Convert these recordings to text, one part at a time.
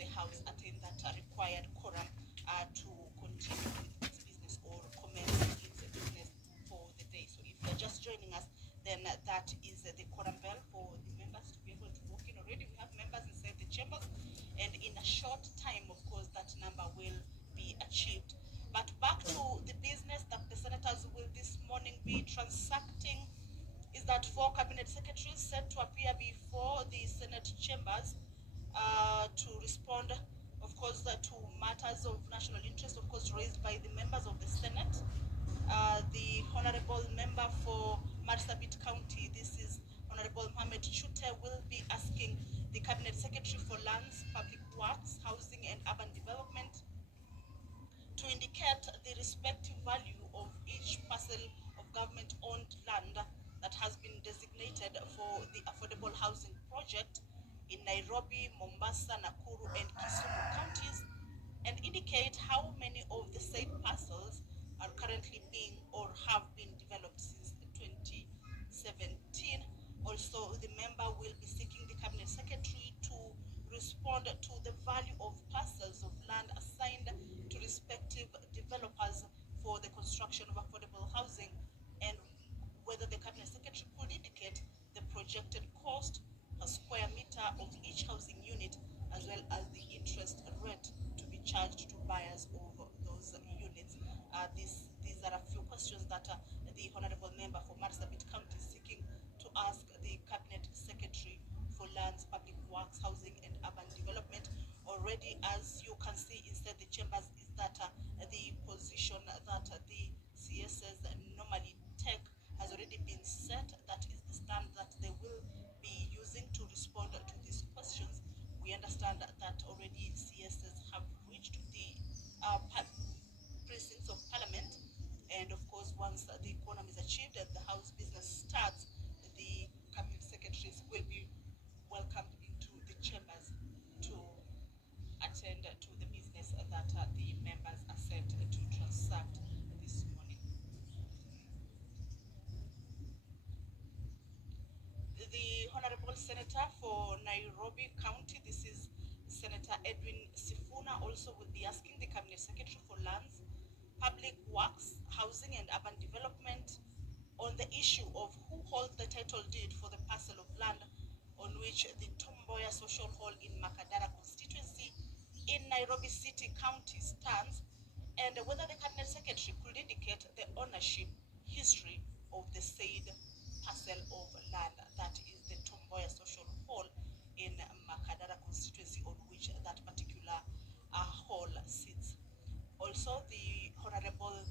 the House attain that required quorum to continue with its business or commence its business for the day. So if you're just joining us, then that is the quorum bell for the members to be able to walk in. Already we have members inside the chambers, and in a short time, of course, that number will be achieved. But back to the business that the senators will this morning be transacting is that 4 cabinet secretaries set to appear before the Senate chambers to respond, of course, to matters of national interest, of course, raised by the members of the Senate. The honorable member for Marsabit County, this is Honorable Mohamed Chute, will be asking the cabinet secretary for lands, public works, housing and urban development to indicate the respective value of each parcel of government-owned land that has been designated for the affordable housing project in Nairobi, Mombasa, Nakuru, and Kisumu counties, and indicate how many of the said parcels are currently being or have been developed since 2017. Also, the member will be seeking the cabinet secretary to respond to the value of parcels of land assigned to respective developers for the construction of affordable housing, and whether the cabinet secretary could indicate the projected cost per square meter of each housing unit, as well as the interest rate to be charged to buyers of those units. These are a few questions that the honorable member for Marsabit County is seeking to ask the cabinet secretary for lands, public works, housing and urban development. Already, as you can see inside the chambers, is that the position that the CSs normally take has already been set. That is the stand that they will be using to respond to these questions. We understand that already CSs have reached the precincts of Parliament, and of course, once the quorum is achieved and the House business starts, the cabinet secretaries will be welcomed into the chambers to attend to the business that the members are set to transact this morning. The Honorable Senator for Nairobi County, this is Senator Edwin Sifuna, also will be asking the Cabinet Secretary for Lands, Public Works, Housing and Urban Development on the issue of who holds the title deed for the parcel of land on which the Tomboya Social Hall in Makadara constituency in Nairobi City County stands, and whether the Cabinet Secretary could indicate the ownership history of the said parcel of land, that is the Tomboya Social Hall in Makadara constituency on which that particular hall sits. Also, the Honorable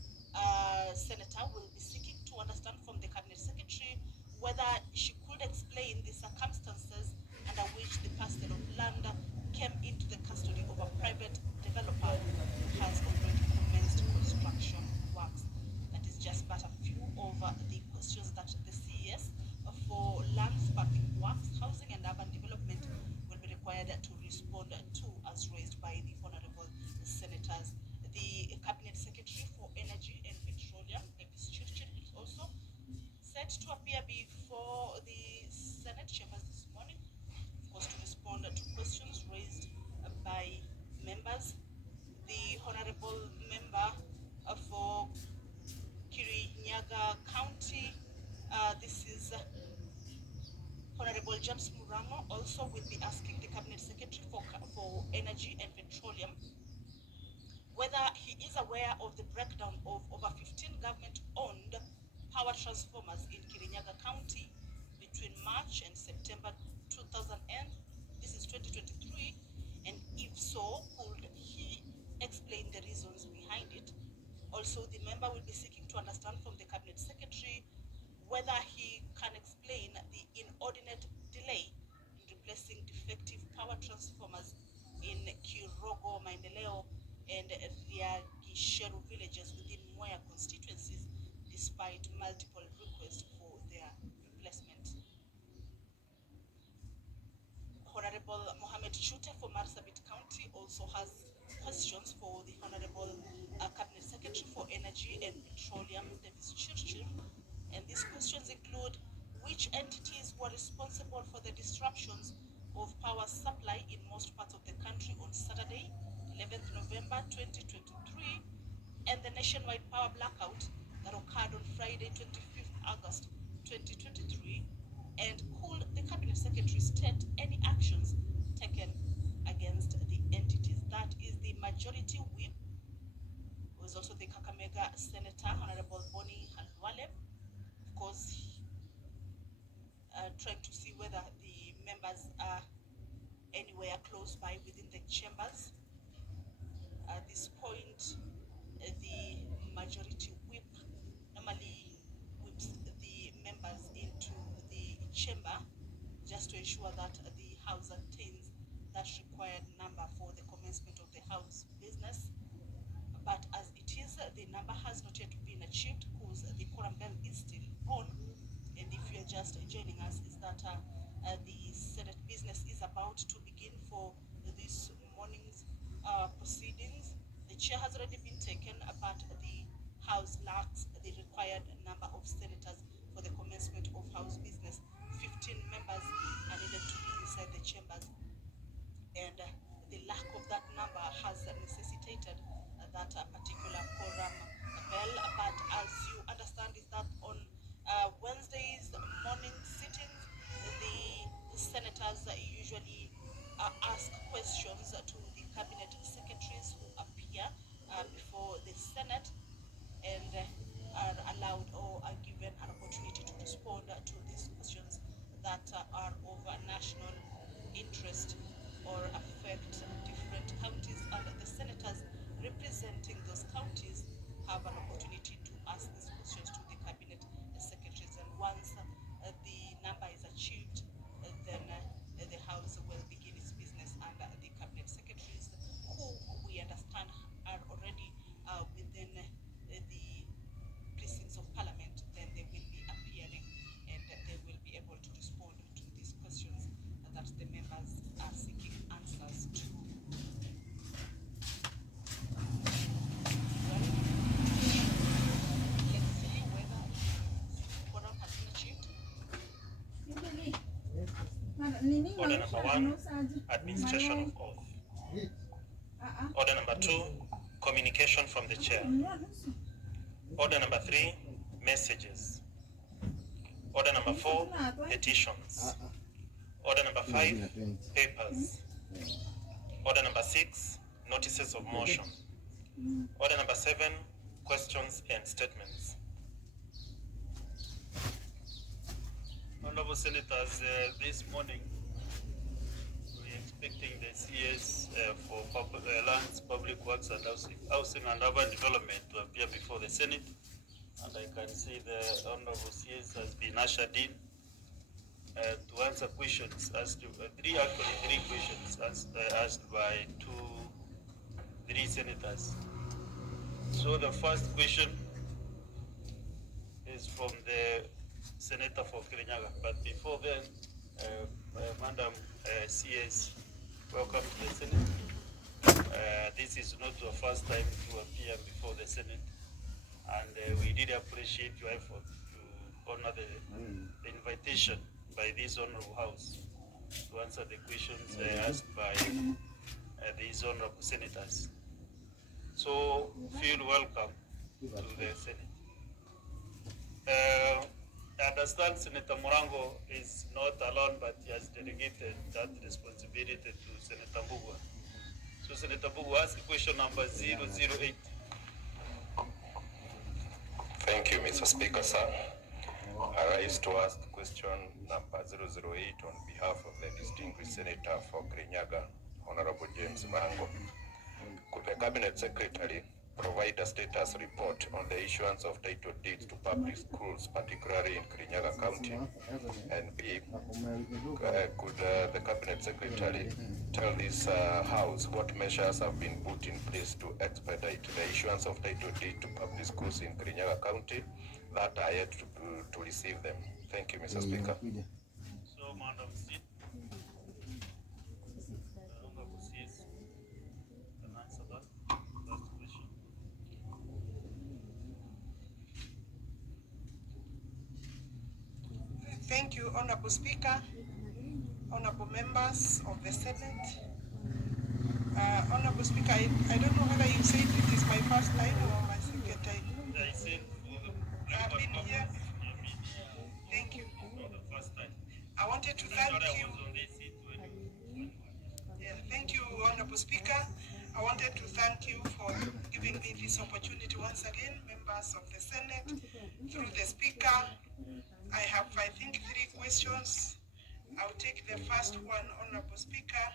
Senator will be seeking to understand from the Cabinet Secretary whether she could explain the circumstances under which the parcel of land came into the custody of a private developer who has already commenced construction works. That is just but a few of the questions that the CES for lands, public works, housing and urban development will be required to respond to, as raised by the honorable senators. The Cabinet Secretary for Energy and Petroleum, Davis Churchill, is also set to appear before the Senate chambers this morning, of course, to respond to questions raised by members. The honorable member for Kirinyaga County, this is Honorable James Muramo, also will be asking the Cabinet Secretary for Energy and Petroleum whether he is aware of the breakdown of over 15 government-owned power transformers in Kirinyaga County between March and September 2000, this is 2023, and if so, could he explain the reasons behind it? Also, the member will be seeking to understand from the Cabinet Secretary whether he can explain the inordinate delay in replacing defective power transformers in Kirogo, Maendeleo, and Riagisheru villages within Mwea constituencies, despite multiple requests for their replacement. Honorable Mohamed Chute for Marsabit County also has questions for the Honorable Cabinet Secretary for Energy and Petroleum, Davis Churchill, and these questions include which entities were responsible for the disruptions of power supply in most parts of the country on nationwide power blackout that occurred on Friday, 25th August 2023, and could the Cabinet Secretary state any actions taken against the entities? That is the Majority Whip, who is also the Kakamega Senator, Honorable Bonnie Halwale, of course, trying to see whether the members are anywhere close by within the chambers. At this point, the Majority Whip normally whips the members into the chamber just to ensure that the House attains that required number for the commencement of the House business. But as it is, the number has not yet been achieved because the quorum bell is still on. And if you're just joining us, is that the Senate business is about to begin for this morning's proceedings. The chair has already been taken, but the House lacks the required number of senators for the commencement of House business. 15 members are needed to be inside the chambers, and the lack of that number has necessitated that particular quorum bell. But as you understand, is that on Wednesdays morning sittings, the senators usually ask questions to the cabinet secretaries who appear before the Senate, and are allowed or are given an opportunity to respond to these questions that are of national interest or affect different counties, and the senators representing those counties have an opportunity to ask these questions to the cabinet secretaries. And once the number is achieved, then the House will begin its business, and the cabinet secretaries, who we understand are already within the precincts of Parliament, then they will be appearing and they will be able to respond to these questions that the members are seeking answers to. Well, let's see whether quorum has been achieved. Order number 1, administration of oath. Order number 2, communication from the chair. Order number 3, messages. Order number 4, petitions. Order number 5, papers. Order number 6, notices of motion. Order number 7, questions and statements. Honorable Senators, this morning we're expecting the CS for lands, public works and housing and urban development to appear before the Senate. And I can see the Honorable CS has been ushered in to answer questions asked, three questions asked by 3 senators. So the first question is from the Senator for Kirinyaga. But before then, Madam CS, welcome to the Senate. This is not your first time to appear before the Senate, and we really appreciate your effort to honor the invitation by this honorable House to answer the questions asked by these honorable senators. So feel welcome to the Senate. I understand Senator Morango is not alone, but he has delegated that responsibility to Senator Mbugua. So Senator Mbugua, ask question number 008. Thank you, Mr. Speaker, sir. I rise to ask question number 008 on behalf of the distinguished Senator for Kirinyaga, Honorable James Morango. Could the Cabinet Secretary provide a status report on the issuance of title deeds to public schools, particularly in Kirinyaga County? And B, could the Cabinet Secretary tell this House what measures have been put in place to expedite the issuance of title deed to public schools in Kirinyaga County that are yet to receive them? Thank you, Mr. Speaker. So, Madam Seat, Honorable CS can answer that question. Thank you, Honorable Speaker, honorable members of the Senate. Honorable Speaker, I don't know whether you said it is my first line or my second I said I've been here. Thank you. for the first time. I wanted to That's what thank I you. was on this seat when. Yeah, thank you, Honorable Speaker. I wanted to thank you for giving me this opportunity once again, members of the Senate. Through the Speaker, I have, I think, 3 questions. I'll take the first one, Honorable Speaker.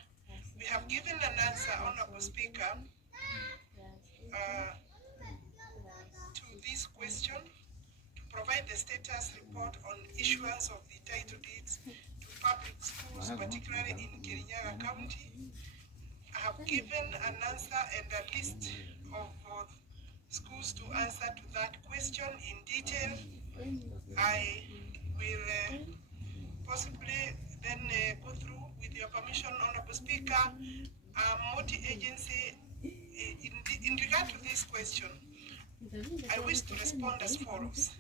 We have given an answer, Honorable Speaker, to this question, to provide the status report on issuance of the title deeds to public schools, particularly in Kirinyaga County. I have given an answer and a list of schools to answer to that question in detail. I will possibly then go through, with your permission, Honorable Speaker, multi-agency. In regard to this question, I wish to respond as follows.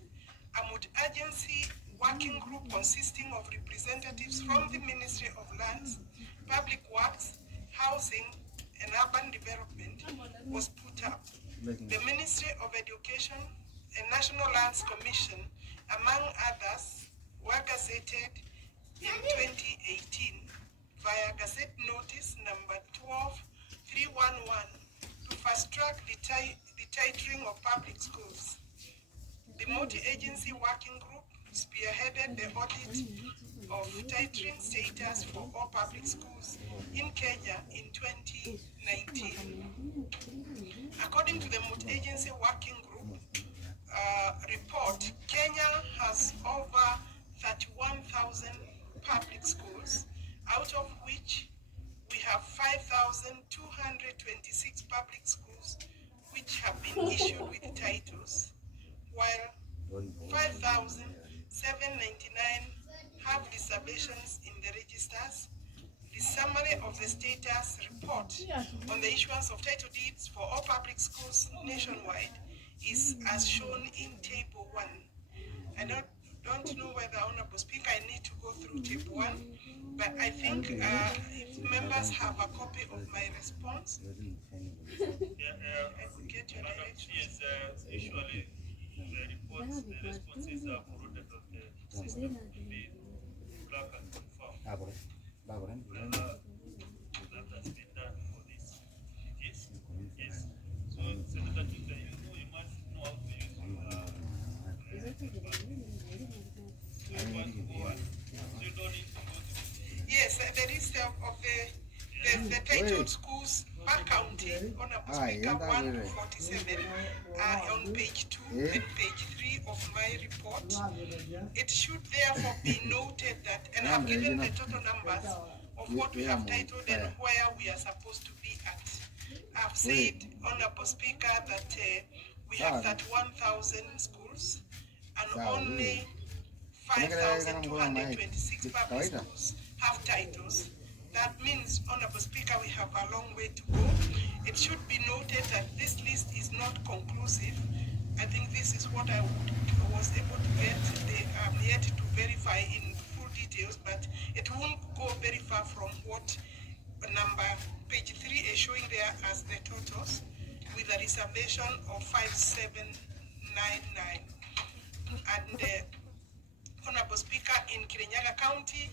A multi-agency working group consisting of representatives from the Ministry of Lands, Public Works, Housing and Urban Development was put up. The Ministry of Education and National Lands Commission, among others, were gazetted in 2018 via Gazette Notice number 12311 to fast-track the titling of public schools. The multi-agency working group spearheaded the audit of titling status for all public schools in Kenya in 2019. According to the multi-agency working group report, Kenya has over 31,000 public schools, out of which we have 5,226 public schools which have been issued with titles, while 5,799 have reservations in the registers. The summary of the status report on the issuance of title deeds for all public schools nationwide is as shown in Table 1. I don't know whether, Honorable Speaker, I need to go through Table 1, but I think if members have a copy of my response, I could get your direction. Yes, usually the reports, the responses are forwarded on the system to be track and confirm. Whether that has been done for this. Yes? Yes. So, Senator Tuta, you must know how to use you don't need to go to Yes, the list of the titled schools per county, Honorable Speaker, 1 to 47 are on page 2 and page 3 of my report. It should therefore be noted that, and I've given the total numbers of what we have titled and where we are supposed to be at. I've said, Honorable Speaker, that we have 31,000 schools and only 5,226 public schools have titles. That means, Honorable Speaker, we have a long way to go. It should be noted that this list is not conclusive. I think this is what I was able to get. They are yet to verify in full details, but it won't go very far from what number, page 3 is showing there as the totals, with a reservation of 5799. And Honorable Speaker, in Kirinyaga County,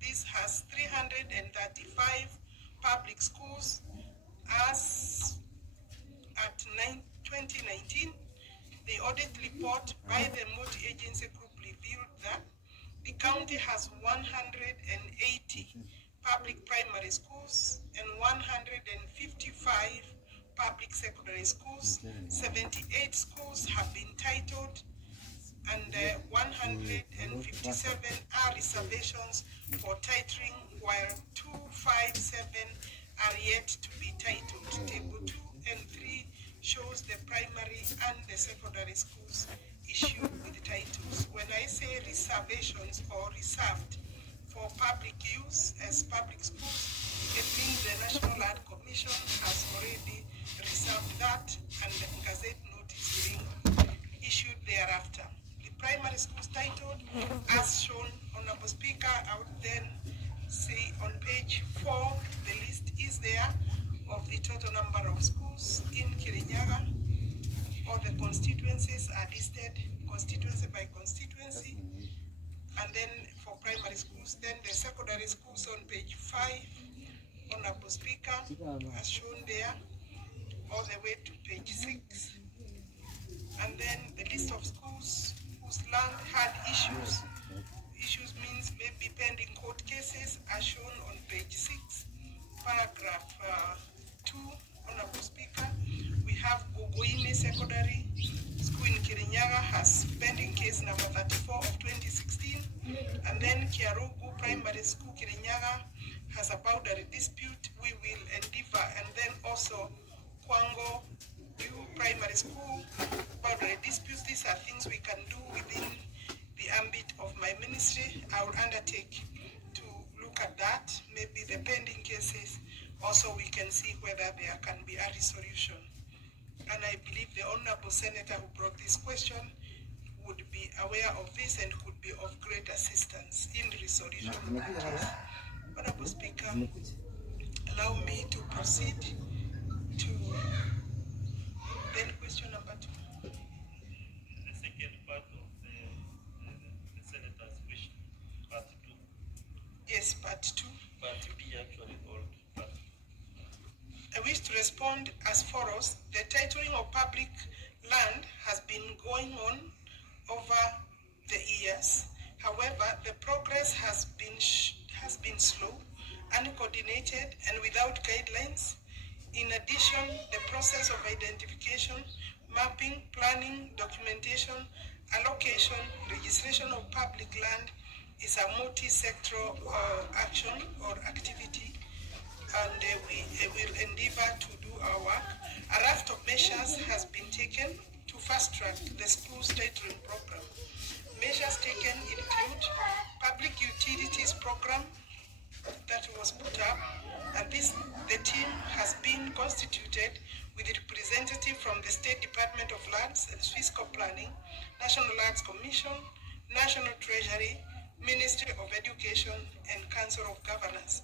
this has 335 public schools. As at 2019, the audit report by the multi-agency group revealed that the county has 180 public primary schools and 155 public secondary schools. 78 schools have been titled, and 157 are reservations for titling, while 257 are yet to be titled. Table 2 and 3 shows the primary and the secondary schools issued with titles. When I say reservations or reserved for public use as public schools, it means the National Land Commission has already reserved that, and the Gazette notice being issued thereafter. Primary schools titled, as shown, Honorable Speaker, I would then say on page 4, the list is there of the total number of schools in Kirinyaga. all the constituencies are listed constituency by constituency. And then for primary schools, then the secondary schools on page 5, Honorable Speaker, as shown there, all the way to page 6. And then the list of schools whose land had issues. Issues means maybe pending court cases, are shown on page 6, paragraph 2, Honorable Speaker. We have Gogoine Secondary School in Kirinyaga has pending case number 34 of 2016. And then Kiarugu Primary School Kirinyaga has a boundary dispute. We will endeavor. And then also Kwango Primary School boundary disputes. These are things we can do within the ambit of my ministry. I will undertake to look at that, maybe the pending cases. Also, we can see whether there can be a resolution. And I believe the Honorable Senator who brought this question would be aware of this and could be of great assistance in the resolution of the case. Honorable Speaker, allow me to proceed to then question number 2. The second part of the Senator's question, part 2. Yes, part 2. Part B actually called part 2. I wish to respond as follows. The titling of public land has been going on over the years. However, the progress has been slow, uncoordinated, and without guidelines. In addition, the process of identification, mapping, planning, documentation, allocation, registration of public land is a multi-sectoral action or activity, and we will endeavor to do our work. A raft of measures has been taken to fast-track the school's titling program. Measures taken include public utilities program that was put up, and the team has been constituted with a representative from the State Department of Lands and Fiscal Planning, National Lands Commission, National Treasury, Ministry of Education, and Council of Governors.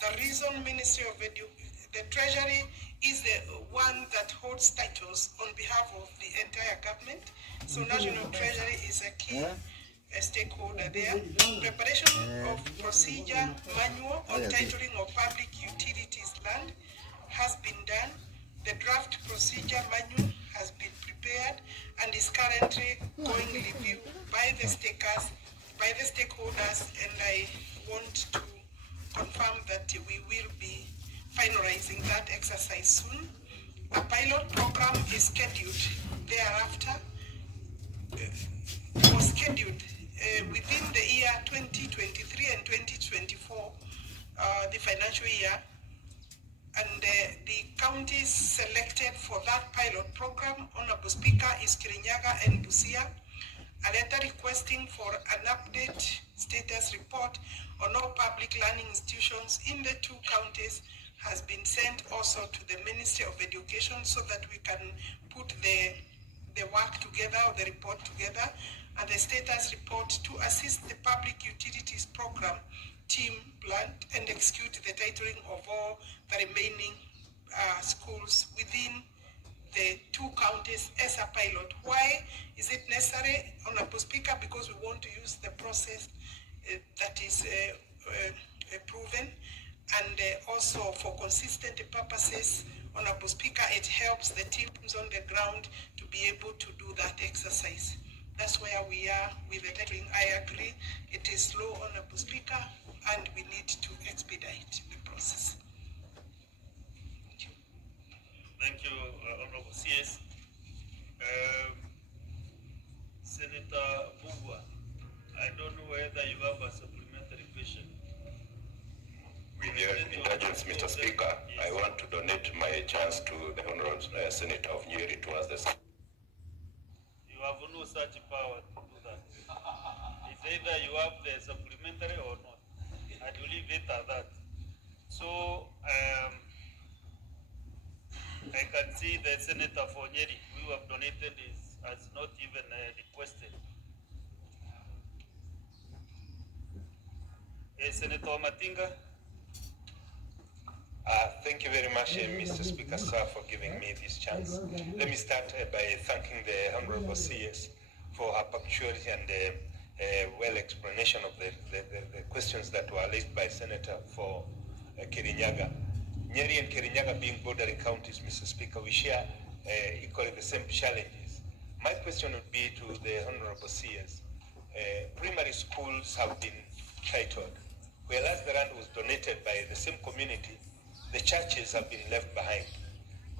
The reason the Treasury is the one that holds titles on behalf of the entire government. So National Treasury is a key stakeholder there. Preparation of procedure manual on titling of public utilities land has been done. The draft procedure manual has been prepared and is currently going review by the stakeholders, and I want to confirm that we will be finalizing that exercise soon. A pilot program is scheduled thereafter, was scheduled within the year 2023 and 2024, the financial year, and the counties selected for that pilot program, Honorable Speaker, is Kirinyaga and Busia. A letter requesting for an update status report on all public learning institutions in the 2 counties has been sent also to the Ministry of Education so that we can put the work together, or the report together, and the status report to assist the public utilities program team plan and execute the titling of all the remaining schools within the 2 counties as a pilot. Why is it necessary, Honorable Speaker? Because we want to use the process that is proven, and also for consistent purposes, Honorable Speaker, it helps the teams on the ground to be able to do that exercise. That's where we are with the titling. I agree, it is slow, Honorable Speaker, and we need to expedite the process. Thank you, Honorable CS. Senator Bugwa, I don't know whether you have a supplementary question. With your indulgence, Mr. Speaker, yes. I want to donate my chance to the Honorable Senator of Nyeri towards the... You have no such power to do that. It's either you have the supplementary or not. I will leave it at that. So, I can see the Senator for Nyeri who have donated has not even requested. Senator Matinga. Thank Thank you very much, Mr. Speaker, sir, for giving me this chance. Let me start by thanking the Honorable CS for her punctuality and well explanation of the questions that were raised by Senator for Kirinyaga. Nyeri and Kirinyaga being bordering counties, Mr. Speaker, we share equally the same challenges. My question would be to the Honorable CS. Primary schools have been titled, whereas the land was donated by the same community, the churches have been left behind.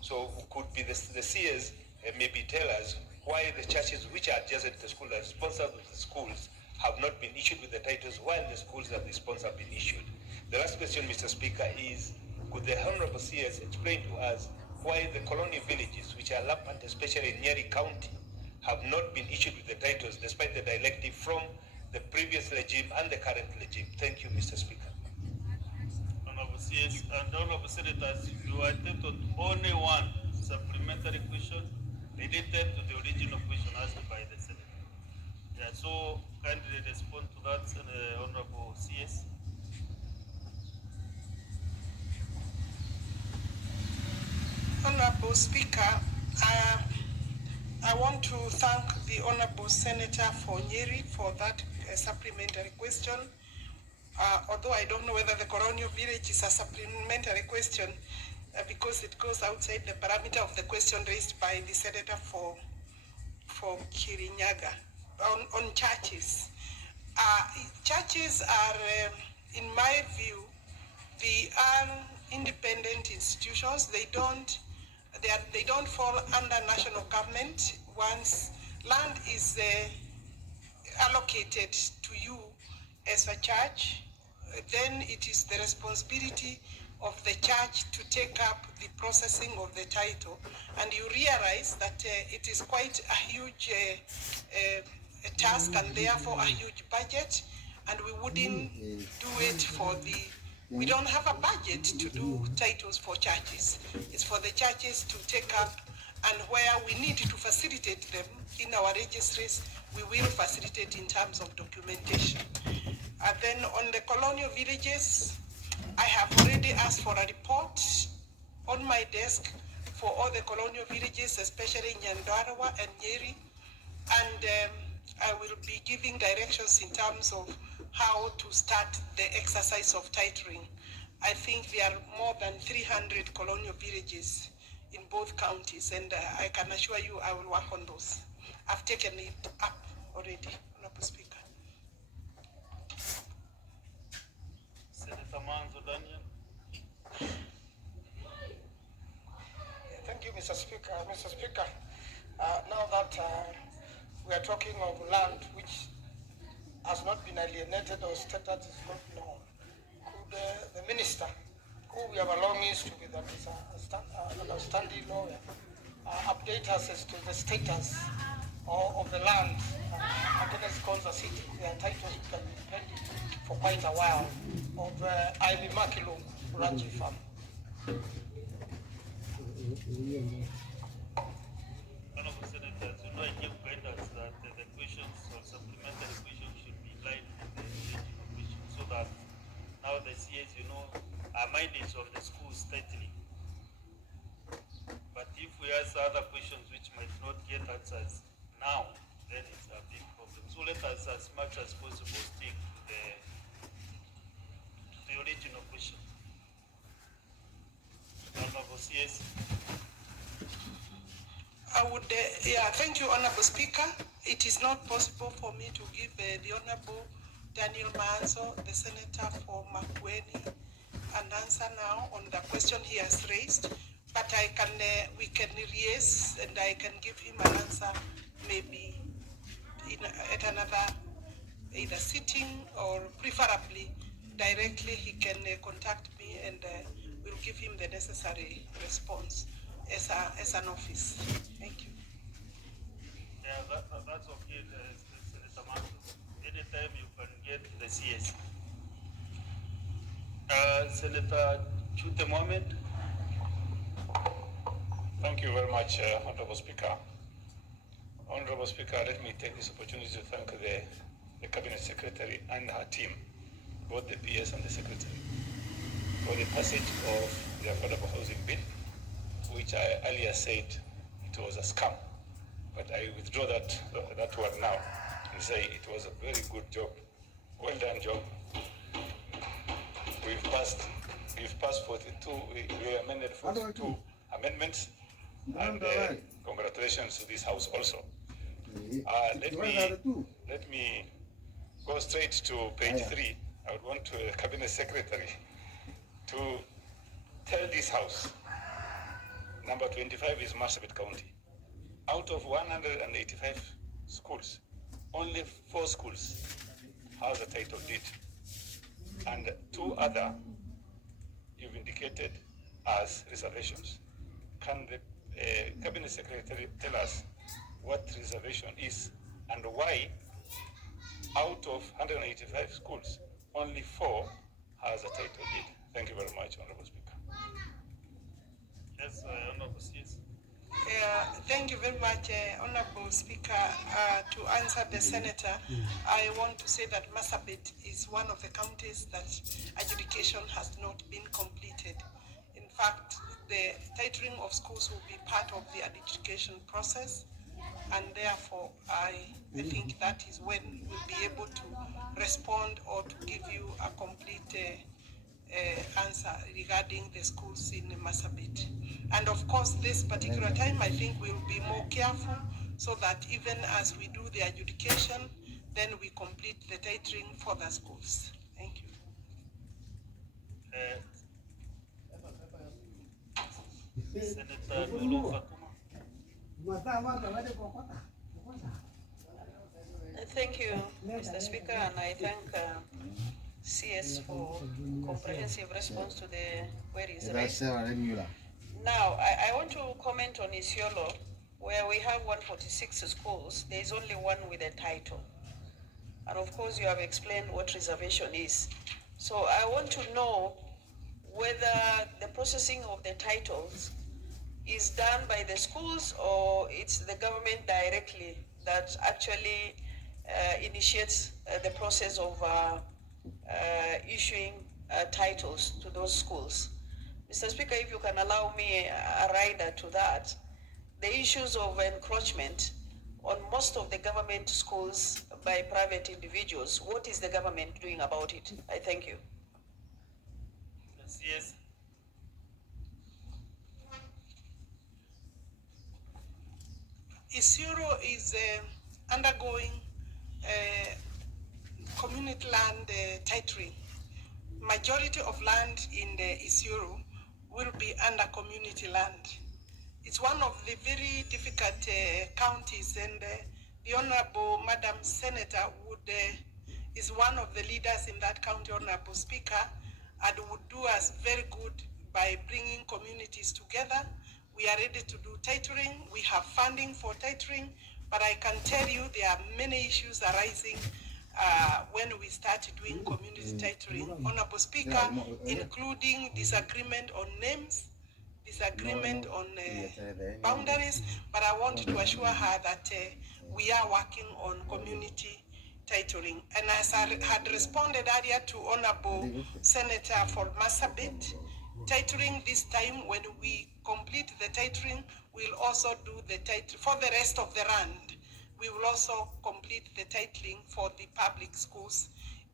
So could be the CS maybe tell us why the churches which are adjacent to the school, the sponsors of the schools, have not been issued with the titles while the schools that the sponsor have been issued. The last question, Mr. Speaker, is could the Honorable CS explain to us why the colonial villages, which are rampant, especially in Nyeri County, have not been issued with the titles despite the directive from the previous regime and the current regime? Thank you, Mr. Speaker. Honorable CS and Honorable Senators, you attempted only one supplementary question related to the original question asked by the Senator. Yeah, so kindly respond to that, Honorable CS. Honorable Speaker, I want to thank the Honorable Senator for Nyeri for that supplementary question. Although I don't know whether the colonial village is a supplementary question because it goes outside the parameter of the question raised by the Senator for Kirinyaga on churches. Churches are, in my view, they are independent institutions. They don't fall under national government. Once land is allocated to you as a church, then it is the responsibility of the church to take up the processing of the title. And you realize that it is quite a huge task and therefore a huge budget, and we wouldn't do it for we don't have a budget to do titles for churches. It's for the churches to take up, and where we need to facilitate them in our registries, we will facilitate in terms of documentation. And then on the colonial villages, I have already asked for a report on my desk for all the colonial villages, especially Nyandarua and Nyeri, and I will be giving directions in terms of how to start the exercise of titling. I think there are more than 300 colonial villages in both counties, and I can assure you I will work on those. I've taken it up already, Honorable Speaker. Senator Manzo Daniel. Thank you, Mr. Speaker. Mr. Speaker, now that we are talking of land which has not been alienated or status is not known, could the minister, who we have a long history with, that is an outstanding lawyer, update us as to the status of the land against Konza City? Their titles have been pending for quite a while, of Ivy Makilung Ranchi Farm. Honorable Senators, you know I give guidance that the questions or supplementary questions should be in line with the original question, so that now the CS, you know, our mind is on the schools tightly. But if we ask other questions which might not get answers now, then it's a big problem. So let us, as much as possible, stick to the original question. Honorable CS. I would, thank you, Honorable Speaker. It is not possible for me to give the Honorable Daniel Manzo, the Senator for Makueni, an answer now on the question he has raised, but I can, we can liaise and I can give him an answer maybe at another either sitting or preferably directly. He can contact me and we'll give him the necessary response as an office. Thank you. Yeah, that's okay, Senator Manzo. Anytime you can get the CS. Senator Chute Mohamed. Thank you very much, Honorable Speaker. Honorable Speaker, let me take this opportunity to thank the Cabinet Secretary and her team, both the PS and the Secretary, for the passage of the affordable housing bill, which I earlier said it was a scam. But I withdraw that word now and say it was a very good job. Well done job. We've passed 42, we amended 42 amendments, and congratulations to this house also. Let me go straight to page 3. I would want the Cabinet Secretary to tell this house, number 25 is Marsabit County. Out of 185 schools, only 4 schools has a title deed, and 2 other you've indicated as reservations. Can the Cabinet Secretary tell us what reservation is and why out of 185 schools, only 4 has a title deed? Thank you very much, Honorable Speaker. Yes, Honorable CS. Thank you very much, Honorable Speaker. To answer the Senator, I want to say that Marsabit is one of the counties that adjudication has not been completed. In fact, the titling of schools will be part of the adjudication process, and therefore I think that is when we'll be able to respond or to give you a complete answer regarding the schools in Marsabit. And of course, this particular time, I think we'll be more careful so that even as we do the adjudication, then we complete the titling for the schools. Thank you. Senator Lulu Fatuma. Thank you, Mr. Speaker, and I thank CS for comprehensive response to the queries raised. Now, I want to comment on Isiolo, where we have 146 schools. There is only one with a title. And of course, you have explained what reservation is. So I want to know whether the processing of the titles is done by the schools or it's the government directly that actually initiates the process of issuing titles to those schools. Mr. Speaker, if you can allow me a rider to that, the issues of encroachment on most of the government schools by private individuals, what is the government doing about it? I thank you. Yes. Isiolo is undergoing community land titling. Majority of land in the Isiolo will be under community land. It's one of the very difficult counties, and the Honorable Madam Senator is one of the leaders in that county, Honorable Speaker, and would do us very good by bringing communities together. We are ready to do titling. We have funding for titling, but I can tell you there are many issues arising when we start doing community titling, Honorable Speaker, including disagreement on names, disagreement on boundaries, but I want to assure her that we are working on community titling. And as I had responded earlier to Honorable Senator for Marsabit, titling this time, when we complete the titling, we'll also do the title for the rest of the land. We will also complete the titling for the public schools.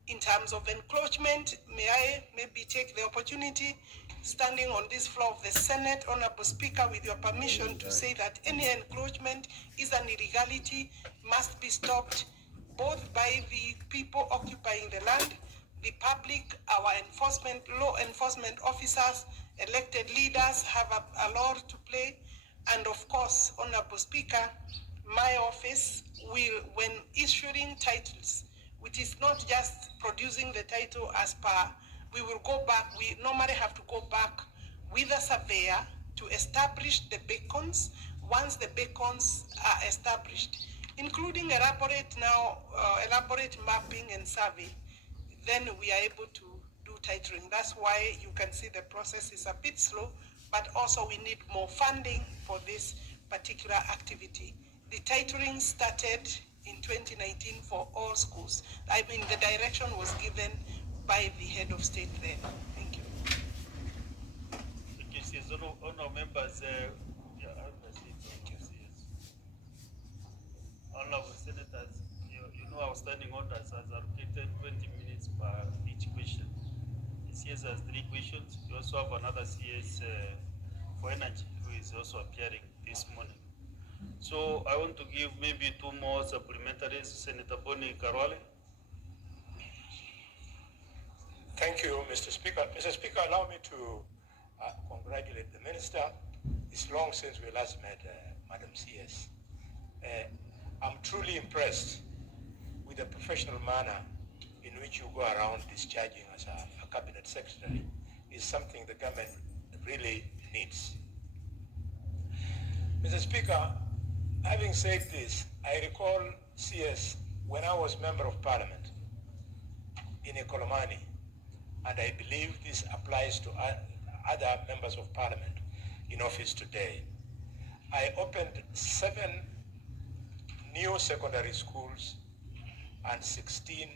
In terms of encroachment, may I maybe take the opportunity, standing on this floor of the Senate, Honorable Speaker, with your permission, to say that any encroachment is an illegality, must be stopped, both by the people occupying the land, the public, our law enforcement officers, elected leaders have a role to play, and of course, Honorable Speaker, my office will, when issuing titles, which is not just producing the title as per, we will go back, we normally have to go back with a surveyor to establish the beacons. Once the beacons are established, including elaborate mapping and survey, then we are able to do titling. That's why you can see the process is a bit slow, but also we need more funding for this particular activity. The titling started in 2019 for all schools. I mean, the direction was given by the head of state then. Thank you. honor members, yeah, how do I say it? Honorable senators, you know our standing orders has allocated 20 minutes per each question. The CS has 3 questions. We also have another CS for energy who is also appearing this morning. So I want to give maybe 2 more supplementaries. Senator Boni Karwale. Thank you, Mr. Speaker. Mr. Speaker, allow me to congratulate the Minister. It's long since we last met, Madam CS. I'm truly impressed with the professional manner in which you go around discharging as a cabinet secretary. Is something the government really needs. Mr. Speaker, having said this, I recall CS when I was Member of Parliament in Ekolomani, and I believe this applies to other members of Parliament in office today. I opened 7 new secondary schools and 16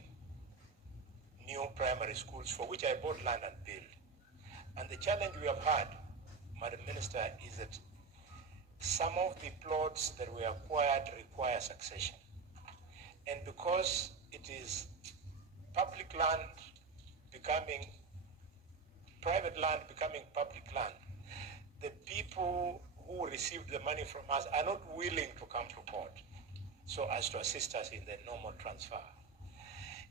new primary schools for which I bought land and built. And the challenge we have had, Madam Minister, is that some of the plots that were acquired require succession. And because it is public land becoming, private land becoming public land, the people who received the money from us are not willing to come to court so as to assist us in the normal transfer.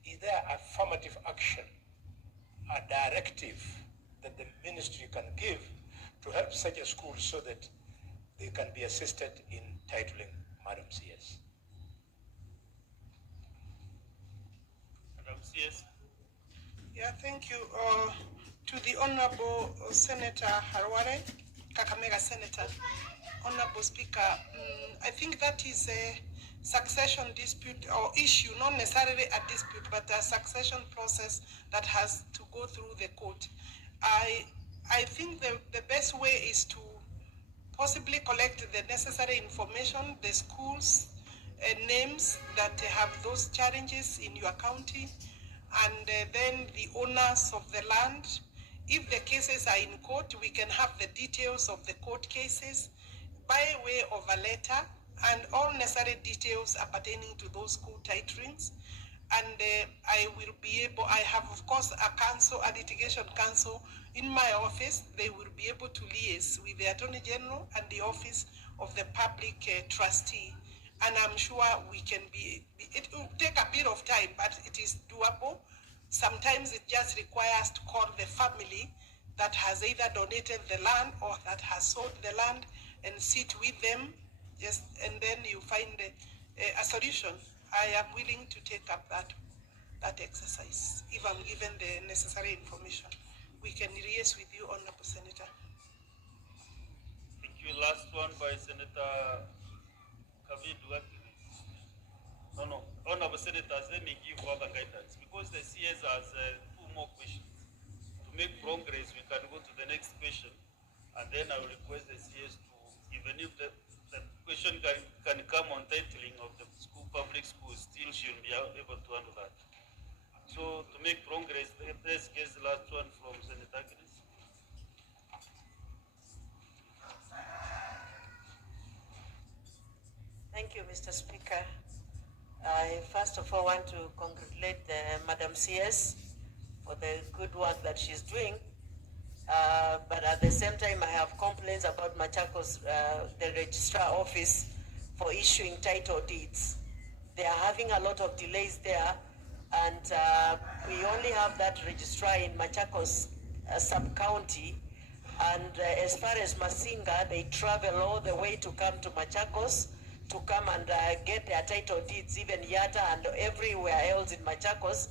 Is there affirmative action, a directive that the ministry can give to help such a school so that they can be assisted in titling Madam CS? Madam CS. Yeah, thank you. To the Honorable Senator Harware, Kakamega Senator, Honorable Speaker, I think that is a succession dispute or issue, not necessarily a dispute, but a succession process that has to go through the court. I think the best way is to possibly collect the necessary information, the schools, names that have those challenges in your county, and then the owners of the land. If the cases are in court, we can have the details of the court cases by way of a letter and all necessary details appertaining to those school titlings. And I will be able, I have of course a litigation counsel in my office. They will be able to liaise with the Attorney General and the Office of the Public Trustee. And I'm sure we can it will take a bit of time, but it is doable. Sometimes it just requires to call the family that has either donated the land or that has sold the land and sit with them, and then you find a solution. I am willing to take up that exercise if I'm given the necessary information. We can liaise with you, Honorable Senator. Thank you. Last one by Senator Kavidu. No. Honorable Senators, let me give further guidance because the CS has 2 more questions. To make progress, we can go to the next question, and then I will request the CS to, even if the question can come on titling of the school, public schools, still she will be able to handle that. So to make progress, let's get the last one from Senator Agnes. Thank you, Mr. Speaker. I first of all want to congratulate Madam CS for the good work that she's doing. But at the same time, I have complaints about Machakos, the registrar office, for issuing title deeds. They are having a lot of delays there, and we only have that registrar in Machakos sub-county. And as far as Masinga, they travel all the way to come to Machakos to come and get their title deeds, even Yata and everywhere else in Machakos.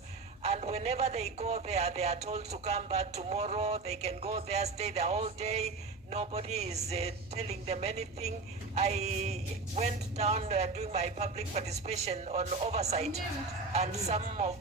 And whenever they go there, they are told to come back tomorrow. They can go there, stay there all day. Nobody is telling them anything. I went down doing my public participation on oversight, and some of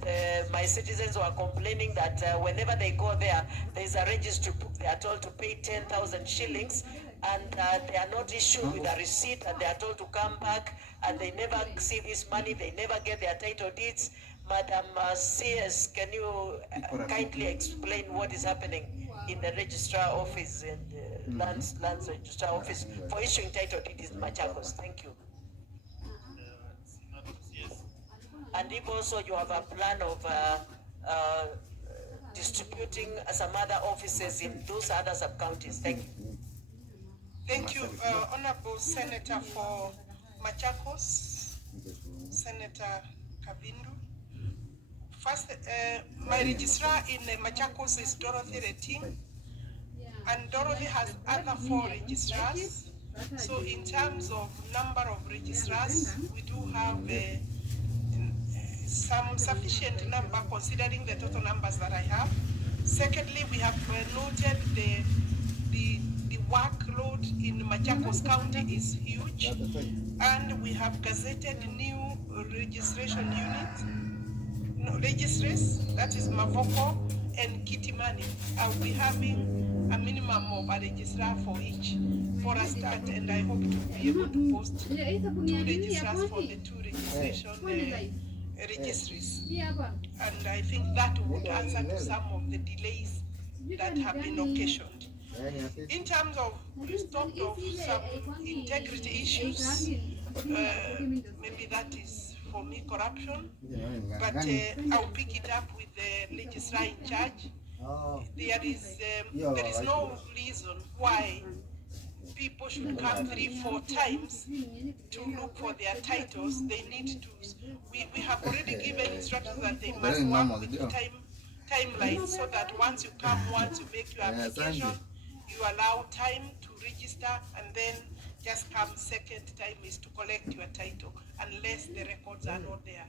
my citizens were complaining that whenever they go there, there's a registry book. They are told to pay 10,000 shillings, and they are not issued with a receipt, and they are told to come back, and they never see this money. They never get their title deeds. Madam CS, can you kindly explain what is happening in the registrar office and lands registrar office for issuing title deed is Machakos. Thank you. And if also you have a plan of distributing some other offices in those other sub-counties. Thank you. Thank you, Honorable Senator for Machakos, Senator Kabindu. First, my registrar in Machakos is Dorothy Reting, and Dorothy has other 4 registrars. So in terms of number of registrars, we do have some sufficient number considering the total numbers that I have. Secondly, we have noted the workload in Machakos County is huge, and we have gazetted new registration units, registries, that is Mavoko and Kitimani. I'll be having a minimum of a registrar for each for a start, and I hope to be able to post 2 registrars for the 2 registration registries. And I think that would answer to some of the delays that have been occasioned. In terms of restock of some integrity issues, maybe that is for me corruption, but I'll pick it up with the registrar in charge. There is no reason why people should come 3-4 times to look for their titles. They need to. We have already given instructions that they must work with the timeline, so that once you come, once you make your application, you allow time to register, and then just come second time is to collect your title, unless the records are not there.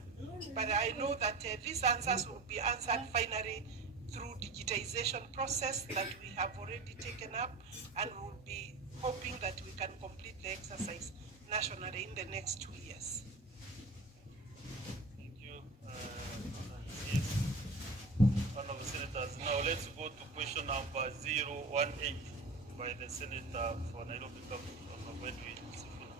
But I know that these answers will be answered finally through digitization process that we have already taken up, and we'll be hoping that we can complete the exercise nationally in the next 2 years. Thank you. One of the senators. Now let's go to question number 018 by the senator for Nairobi County, Edwin Sifuna.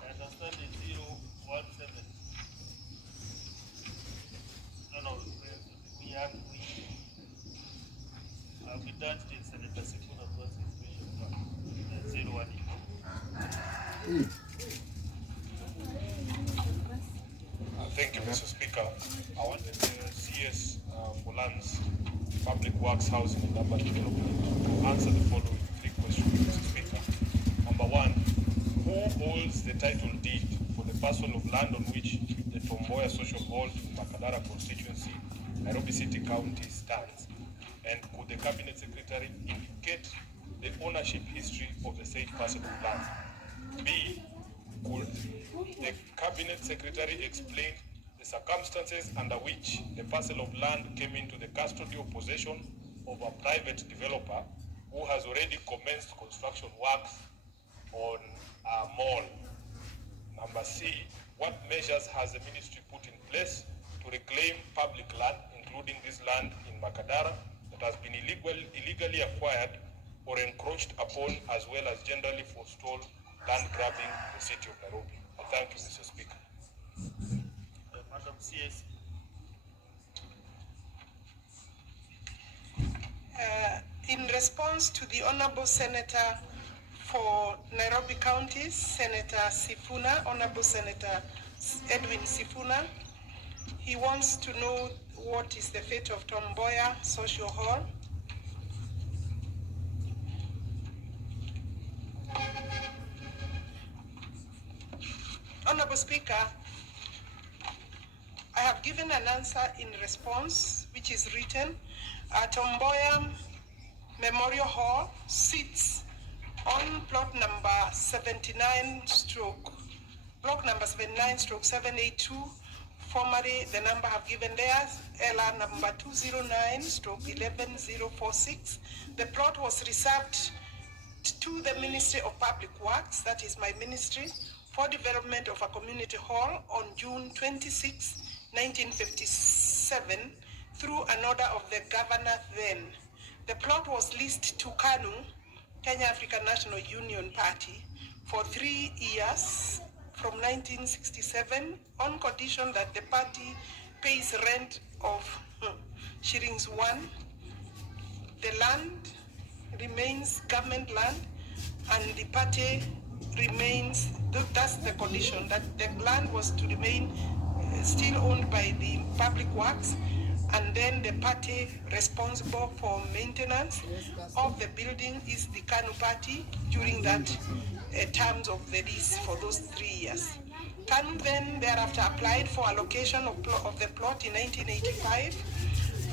I understand it's 017. No, we have done the Senator Sifuna to ask his question 018. Thank you, Mr. Speaker. I wanted the CS for lands, public works, housing, and urban development to answer the following 3 questions, Mr. Speaker. Number 1, who holds the title deed for the parcel of land on which the Tomboya Social Hall in Makadara constituency, Nairobi City County stands? And could the Cabinet Secretary indicate the ownership history of the said parcel of land? B, could the Cabinet Secretary explain the circumstances under which the parcel of land came into the custody or possession of a private developer who has already commenced construction works on a mall? Number C, what measures has the ministry put in place to reclaim public land, including this land in Makadara, that has been illegally acquired or encroached upon, as well as generally forestalled land grabbing in the city of Nairobi? I thank you, Mr. Speaker. Madam CS. In response to the Honorable Senator for Nairobi County, Senator Sifuna, Honorable Senator Edwin Sifuna, he wants to know what is the fate of Tomboya Social Hall. Honorable Speaker, I have given an answer in response, which is written. Tomboya Memorial Hall sits on plot number block number 79/782. Formerly, the number I've given there, LR number 209/11046. The plot was reserved to the Ministry of Public Works, that is my ministry, for development of a community hall on June 26, 1957, through an order of the governor then. The plot was leased to KANU, Kenya African National Union Party, for 3 years from 1967 on condition that the party pays rent of shillings 1. The land remains government land and the party remains, that's the condition, that the land was to remain still owned by the public works, and then the party responsible for maintenance of the building is the KANU party during that terms of the lease for those 3 years. KANU then thereafter applied for allocation of the plot in 1985.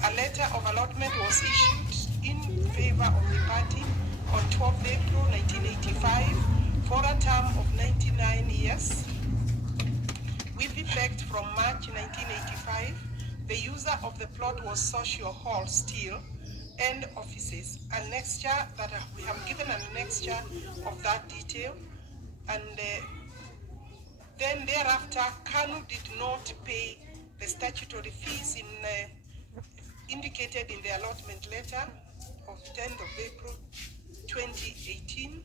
A letter of allotment was issued in favor of the party on 12th April 1985 for a term of 99 years. With effect from March 1985, the user of the plot was social hall still and offices. Annexure that we have given an annexure of that detail, and then thereafter KANU did not pay the statutory fees indicated in the allotment letter of 10th of April 2018.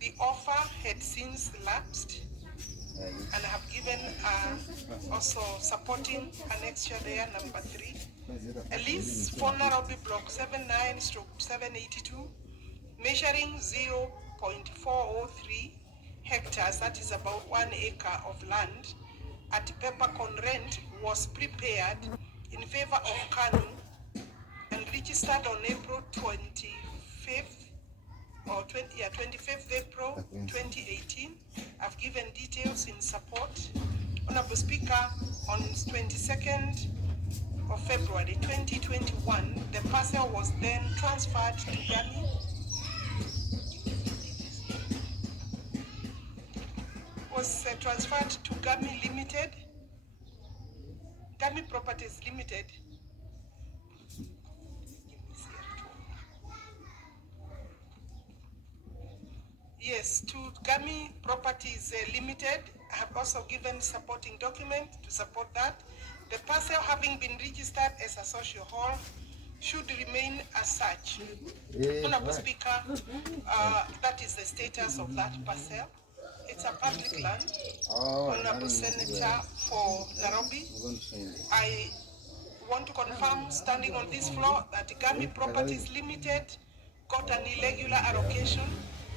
The offer had since lapsed, and I have given also supporting annexure there, number 3. A lease for Nairobi block 79/782, measuring 0.403 hectares, that is about 1 acre of land, at peppercorn rent was prepared in favor of KANU and registered on April 25th or 25th April 2018. I've given details in support. Honorable Speaker, on 22nd of February 2021, the parcel was then transferred to GAMI. Transferred to GAMI Limited, GAMI Properties Limited. Yes, to GAMI Properties Limited. I have also given supporting document to support that. The parcel having been registered as a social hall should remain as such. Honorable Speaker, that is the status of that parcel. It's a public land. Honorable Senator for Nairobi, I want to confirm, standing on this floor, that GAMI Properties Limited got an irregular allocation,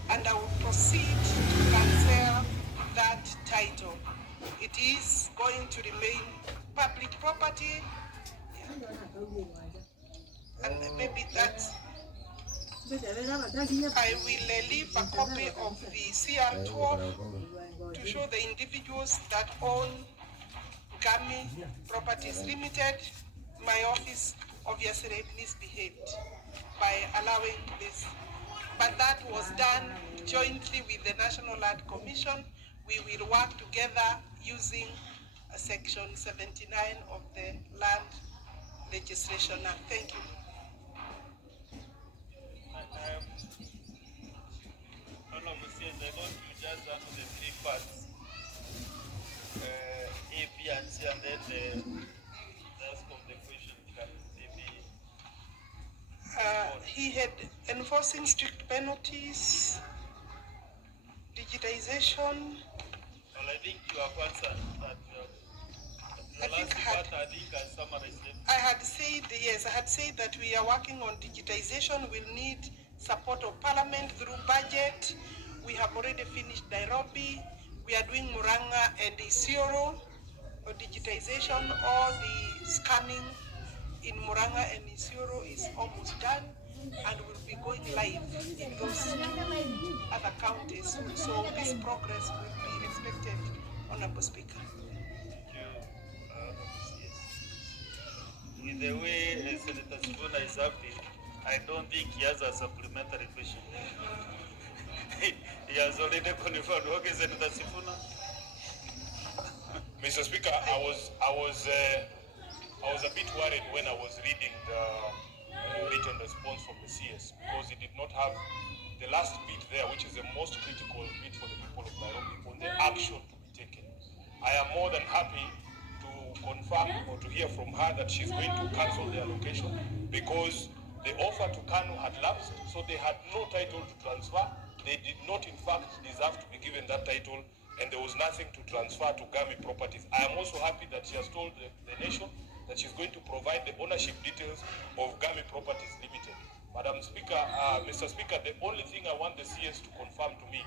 and I will proceed to cancel that title. It is going to remain public property, and maybe that's, I will leave a copy of the CR12 to show the individuals that own GAMI Properties Limited. My office obviously misbehaved by allowing this, but that was done jointly with the National Land Commission. We will work together using section 79 of the Land Legislation Act. Thank you. Honorable Says, I want to just answer the 3 parts. A, B, and C, and then the rest of the question can maybe. He had enforcing strict penalties, digitization. Well, I think you have answered that. The last part, I think I summarized it. I had said, yes, I had said that we are working on digitization. We'll need support of Parliament through budget. We have already finished Nairobi. We are doing Muranga and Isiolo digitization. All the scanning in Muranga and Isiolo is almost done, and will be going live in those other counties. So this progress will be expected, Honorable Speaker. With the way Senator Sifuna is happy, I don't think he has a supplementary question. He has already confirmed. Okay, Senator Sifuna. Mr. Speaker, I was a bit worried when I was reading the written response from the CS, because it did not have the last bit there, which is the most critical bit for the people of Nairobi, on the action to be taken. I am more than happy to confirm or to hear from her that she's going to cancel the allocation, because the offer to KANU had lapsed, so they had no title to transfer. They did not, in fact, deserve to be given that title and there was nothing to transfer to Gami Properties. I am also happy that she has told the nation that she's going to provide the ownership details of Gami Properties Limited. Madam Speaker, Mr. Speaker, the only thing I want the CS to confirm to me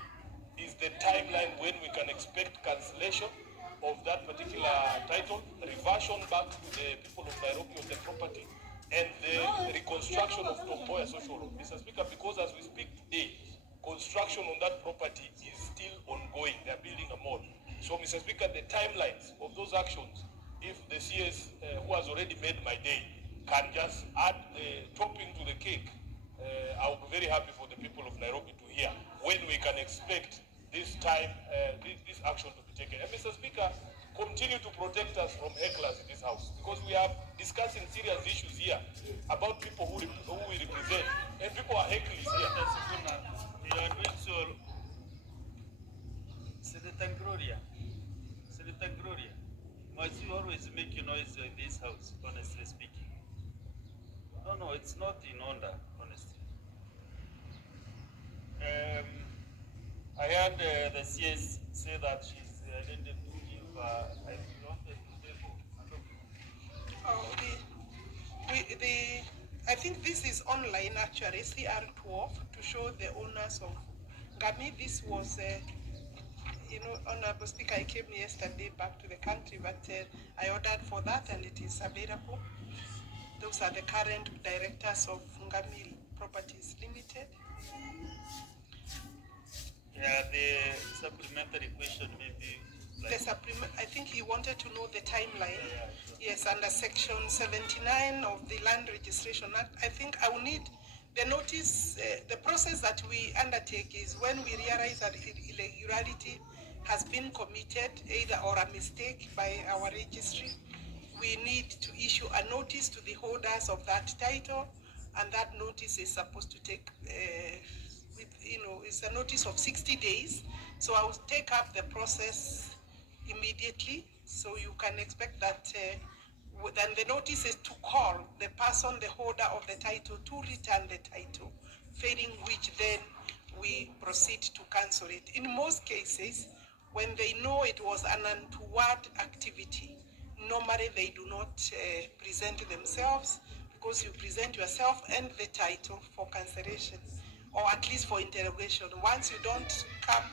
is the timeline when we can expect cancellation of that particular title, reversion back to the people of Nairobi of the property, and the reconstruction of Tomboya Social Road. Mr. Speaker, because as we speak today, construction on that property is still ongoing. They are building a mall. So, Mr. Speaker, the timelines of those actions, if the CS who has already made my day can just add the topping to the cake, I will be very happy for the people of Nairobi to hear when we can expect this time, this action to be taken. And Mr. Speaker, continue to protect us from hecklers in this house, because we are discussing serious issues here about people who we represent, and people are heckling here. You are doing so. Senator Gloria, must you always make noise in this house, honestly speaking? No, it's not in order, honestly. I heard the CS say that she's needed to give, I wanted to take I think this is online actually, CR12, to show the owners of Gami. This was, Honorable Speaker, I came yesterday back to the country, but I ordered for that and it is available. Those are the current directors of Gami Properties Limited. Yeah, the supplementary question maybe. I think he wanted to know the timeline. Yeah, sure. Yes, under section 79 of the Land Registration Act. I think I will need the notice. The process that we undertake is when we realize that irregularity has been committed, either or a mistake by our registry, we need to issue a notice to the holders of that title, and that notice is supposed to take it's a notice of 60 days. So I will take up the process immediately. So you can expect that then the notice is to call the person, the holder of the title, to return the title, failing which then we proceed to cancel it. In most cases, when they know it was an untoward activity, normally they do not present themselves, because you present yourself and the title for cancellation, or at least for interrogation. Once you don't come,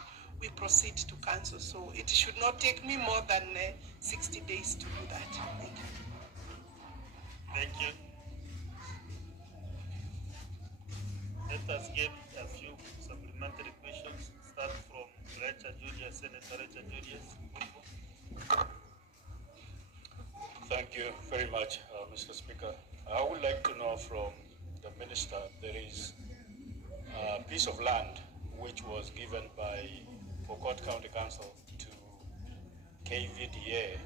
we proceed to cancel. So it should not take me more than 60 days to do that. Thank you. Thank you. Let us get a few supplementary questions. Start from Senator Rachel Julius. Thank you very much, Mr. Speaker. I would like to know from the minister, there is a piece of land which was given by Pokot County Council to KVDA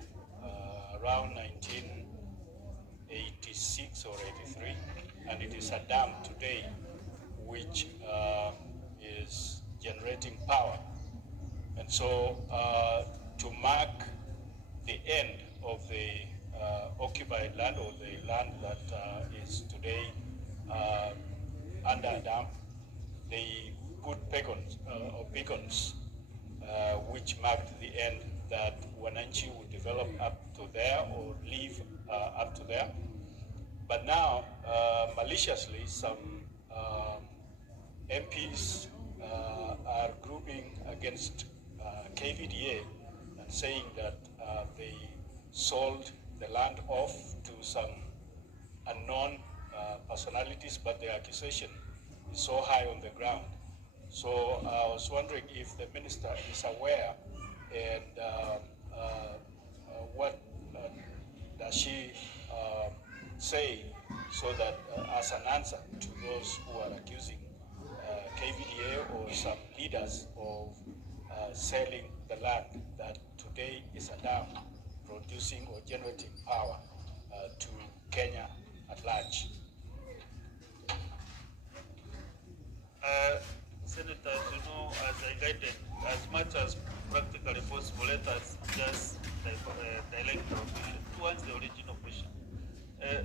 around 1986 or 83, and it is a dam today which is generating power. And so to mark the end of the occupied land, or the land that is today under a dam, they put beacons which marked the end, that Wananchi would develop up to there or live up to there. But now, maliciously, some MPs are grouping against KVDA and saying that they sold the land off to some unknown personalities, but the accusation is so high on the ground. So I was wondering if the minister is aware, and what does she say, so that as an answer to those who are accusing KVDA or some leaders of selling the land that today is a dam producing or generating power to Kenya at large. Senator, as you know, as I guided, as much as practically possible, let us just direct our question towards the original question.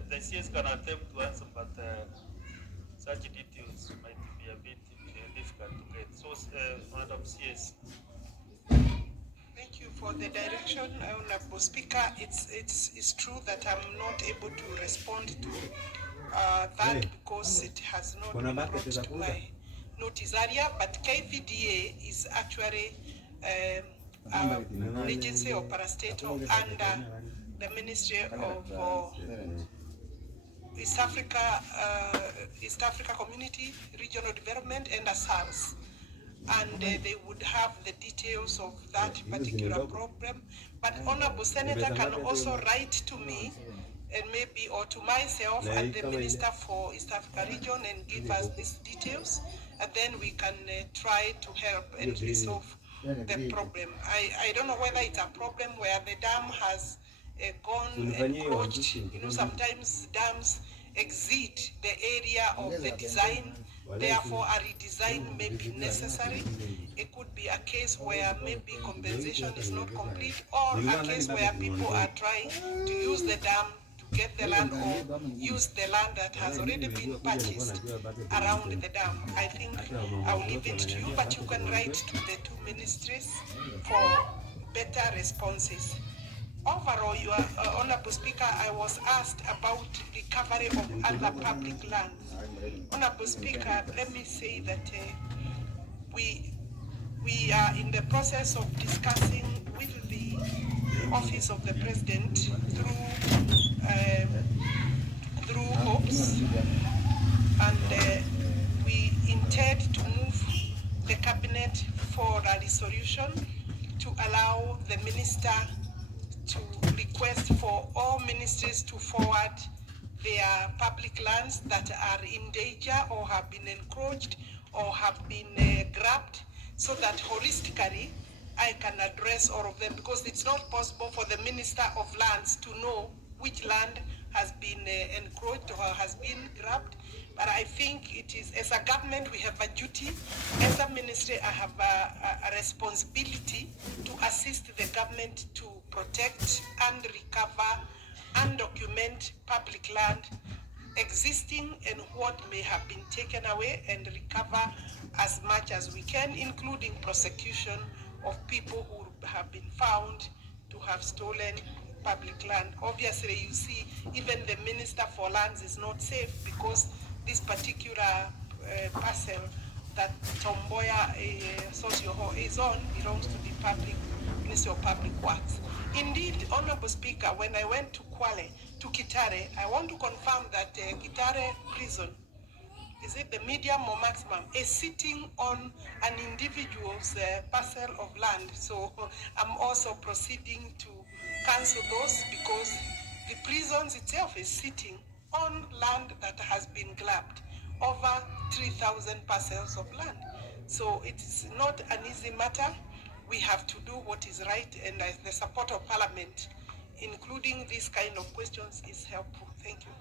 The CS can attempt to answer, but such details might be a bit difficult to get. So, Madam CS. Thank you for the direction, Honorable Speaker. It's true that I'm not able to respond to that because it has not been brought to my notice area, but KVDA is actually an agency or parastatal under the Ministry of East Africa Community, Regional Development, and SARS. And they would have the details of that particular problem. But Honorable Senator can also write to me and maybe, or to myself and the Minister for East Africa Region and give us these details, and then we can try to help and resolve the problem. I don't know whether it's a problem where the dam has gone encroached. You know, sometimes dams exceed the area of the design, therefore a redesign may be necessary. It could be a case where maybe compensation is not complete, or a case where people are trying to use the dam to get the land or use the land that has already been purchased around the dam. I think I'll leave it to you, but you can write to the two ministries for better responses. Overall, Your Honorable Speaker, I was asked about recovery of other public lands. Honorable Speaker, let me say that we are in the process of discussing with the Office of the President through hopes, and we intend to move the cabinet for a resolution to allow the minister to request for all ministries to forward their public lands that are in danger or have been encroached or have been grabbed, so that holistically I can address all of them, because it's not possible for the Minister of Lands to know which land has been encroached or has been grabbed. But I think it is, as a government, we have a duty. As a ministry, I have a responsibility to assist the government to protect and recover and document public land existing and what may have been taken away, and recover as much as we can, including prosecution of people who have been found to have stolen public land. Obviously, you see, even the Minister for Lands is not safe, because this particular parcel that Tomboya Socio is on belongs to the Ministry of Public Works. Indeed, Honorable Speaker, when I went to Kwale, to Kitare, I want to confirm that Kitare prison, is it the medium or maximum, is sitting on an individual's parcel of land. So I'm also proceeding to cancel those, because the prisons itself is sitting on land that has been grabbed, over 3,000 parcels of land. So it's not an easy matter. We have to do what is right, and the support of Parliament, including these kind of questions, is helpful. Thank you.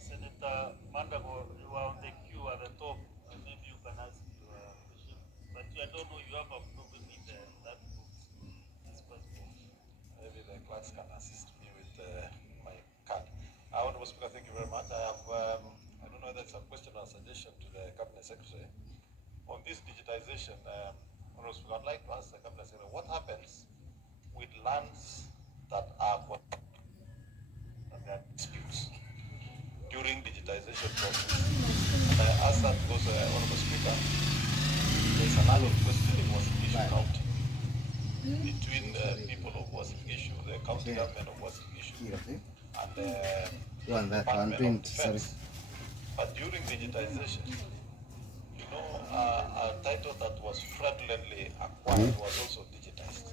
Senator Mandago, you are on the queue at the top. Maybe you can ask your question. But I don't know, you have a problem with that book. It's possible. Maybe the clerks can assist me with my card. Honorable Speaker, thank you very much. I have, I don't know whether it's a question or a suggestion to the Cabinet Secretary. On this digitization, Honorable Speaker, I'd like to ask the Cabinet Secretary, what happens with lands that are disputes during digitization process? And I ask that because, Honorable Speaker, there's an adult questioning was issued out between the people of Washing Issue, the county government of Washing Issue, and the Department of Defense. But during digitization, you know, a title that was fraudulently acquired was also digitized.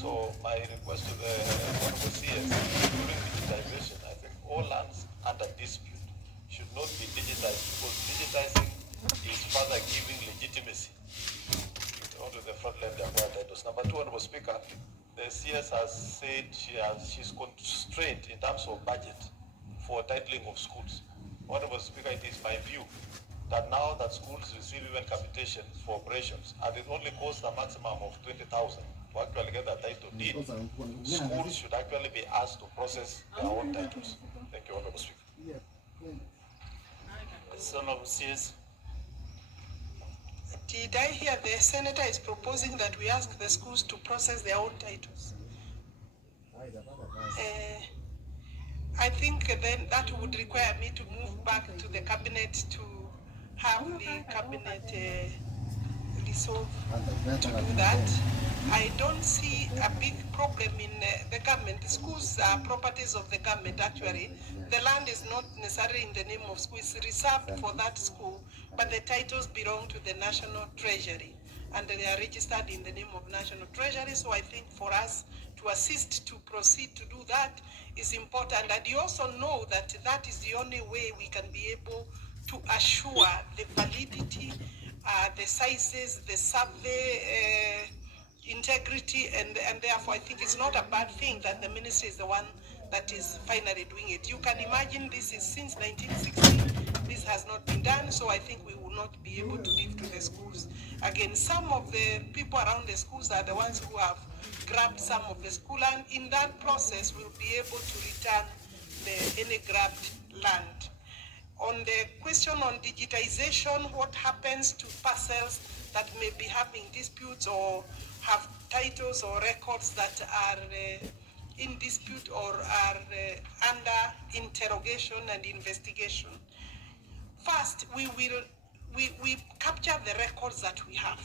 So my request to the Honorable CS, during digitization, I think all lands under dispute should not be digitized, because digitizing is further giving legitimacy to the fraudulently acquired titles. Number two, Honorable Speaker, the CS has said she's constrained in terms of budget for titling of schools. Honorable Speaker, it is my view that now that schools receive even capitation for operations, and it only costs a maximum of 20,000 to actually get the title deed, schools should actually be asked to process their own titles. Thank you, Honorable Speaker. Son of CS. Did I hear the senator is proposing that we ask the schools to process their own titles? I think then that would require me to move back to the cabinet to have the cabinet resolve to do that. I don't see a big problem in the government. The schools are properties of the government actually. The land is not necessarily in the name of school, it's reserved for that school, but the titles belong to the National Treasury and they are registered in the name of National Treasury. So I think for us to assist to proceed to do that is important. And you also know that that is the only way we can be able to assure the validity, the sizes, the survey integrity, and therefore I think it's not a bad thing that the ministry is the one that is finally doing it. You can imagine this is since 1960, this has not been done, so I think we will not be able to leave to the schools. Again, some of the people around the schools are the ones who have grabbed some of the school land. In that process, we'll be able to return any grabbed land. On the question on digitization, what happens to parcels that may be having disputes or have titles or records that are in dispute or are under interrogation and investigation? First, we capture the records that we have.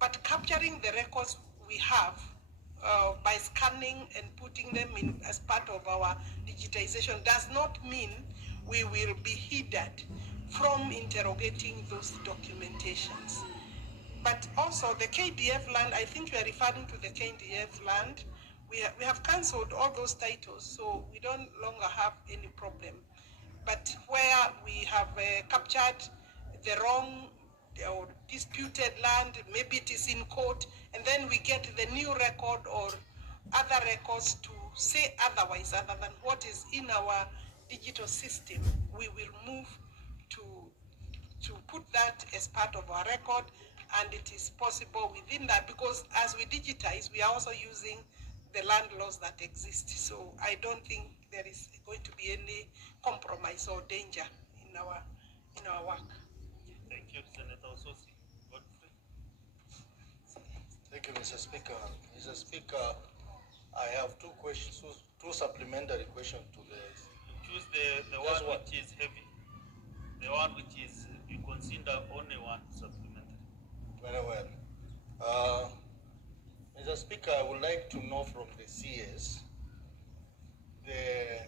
But capturing the records we have by scanning and putting them in as part of our digitization does not mean we will be hindered from interrogating those documentations. But also the KDF land, I think you are referring to the KDF land. We have cancelled all those titles, so we don't longer have any problem. But where we have captured the wrong or disputed land, maybe it is in court, and then we get the new record or other records to say otherwise, other than what is in our digital system, we will move to put that as part of our record, and it is possible within that, because as we digitize, we are also using the land laws that exist. So I don't think there is going to be any compromise or danger in our work. Thank you, Senator Ososi. Godfrey. Thank you, Mr. Speaker. Mr. Speaker, I have two questions, two supplementary questions to this. Choose the one which is heavy. The one which is, you consider only one supplementary. Very well. Mr. Speaker, I would like to know from the CS the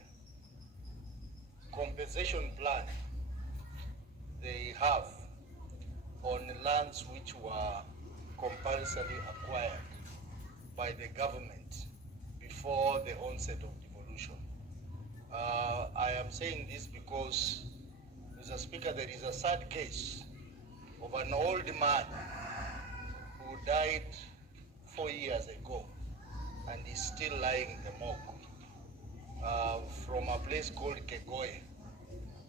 compensation plan they have on lands which were compulsorily acquired by the government before the onset of devolution. I am saying this because, Mr. Speaker, there is a sad case of an old man who died 4 years ago and is still lying in the morgue from a place called Kegoe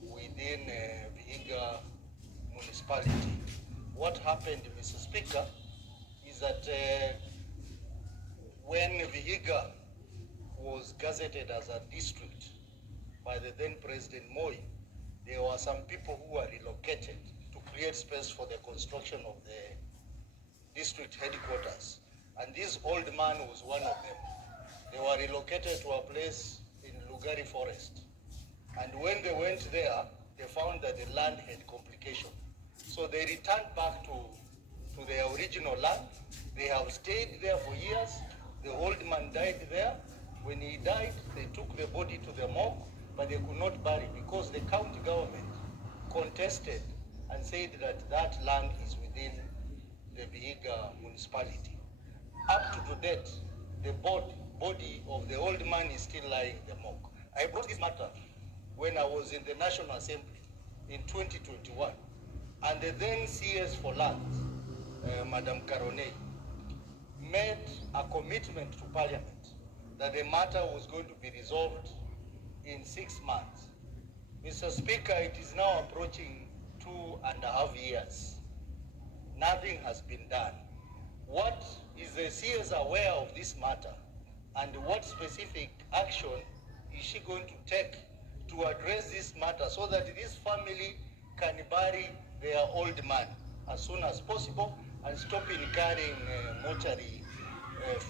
within Vihiga municipality. What happened, Mr. Speaker, is that when Vihiga was gazetted as a district by the then President Moi, there were some people who were relocated to create space for the construction of the district headquarters. And this old man was one of them. They were relocated to a place in Lugari Forest. And when they went there, they found that the land had complication. So they returned back to their original land. They have stayed there for years. The old man died there. When he died, they took the body to the morgue, but they could not bury because the county government contested and said that that land is within the Vihiga municipality. Up to date, the body of the old man is still lying in the morgue. I brought this matter when I was in the National Assembly in 2021, and the then CS for Lands, Madam Carone, made a commitment to Parliament that the matter was going to be resolved in 6 months. Mr. Speaker, it is now approaching 2.5 years. Nothing has been done. What is the CS aware of this matter, and what specific action is she going to take to address this matter so that this family can bury their old man? as soon as possible and stop incurring mortuary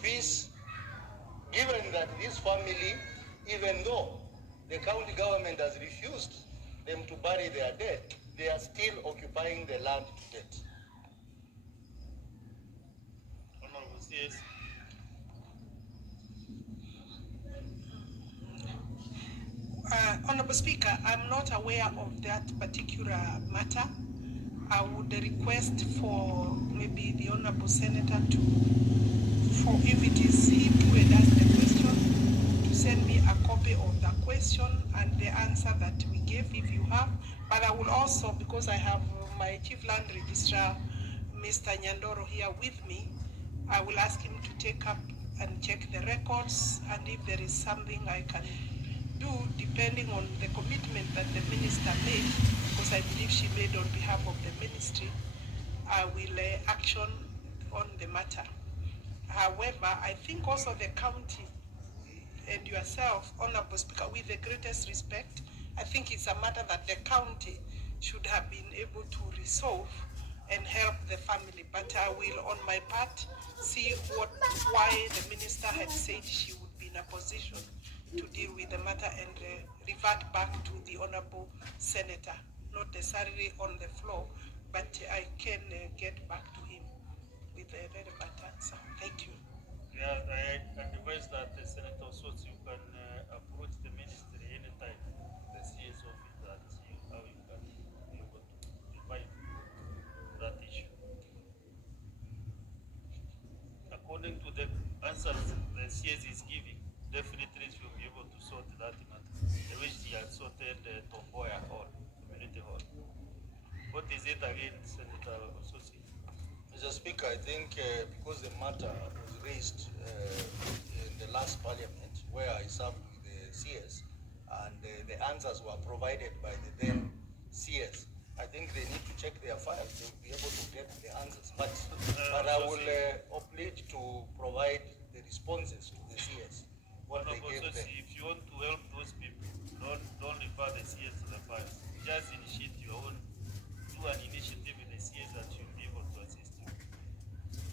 fees, given that this family, even though the county government has refused them to bury their dead, they are still occupying the land to date. Honorable CS. Honorable Speaker, I'm not aware of that particular matter. I would request for maybe the Honorable Senator to, for if it is him who had asked the question, to send me a copy of the question and the answer that we gave if you have. But I will also, because I have my Chief Land Registrar, Mr. Nyandoro, here with me, I will ask him to take up and check the records, and if there is something I can do, depending on the commitment that the minister made, because I believe she made on behalf of the ministry, I will action on the matter. However, I think also the county and yourself, Honorable Speaker, with the greatest respect, I think it's a matter that the county should have been able to resolve and help the family. But I will, on my part, see why the minister had said she would be in a position to deal with the matter and revert back to the Honorable Senator, not necessarily on the floor, but I can get back to him with a relevant answer. Thank you. Yeah, I advise that the Senator Sots, you can approach the ministry anytime, the CS office, and see how you can be able to revive that issue. According to the answers the CS is giving, definitely she will be able to sort that matter, which she had sorted Tomboya Hall, Community Hall. What is it again, Senator Ososi? Mr. Speaker, I think because the matter was raised in the last parliament where I served with the CS and the answers were provided by the then CS, I think they need to check their files. They will be able to get the answers. But I will oblige to provide the responses to the CS. What they gave them. If you want to help those people, don't refer the CS to the files. Just initiate your own, do an initiative with the CS that you'll be able to assist you.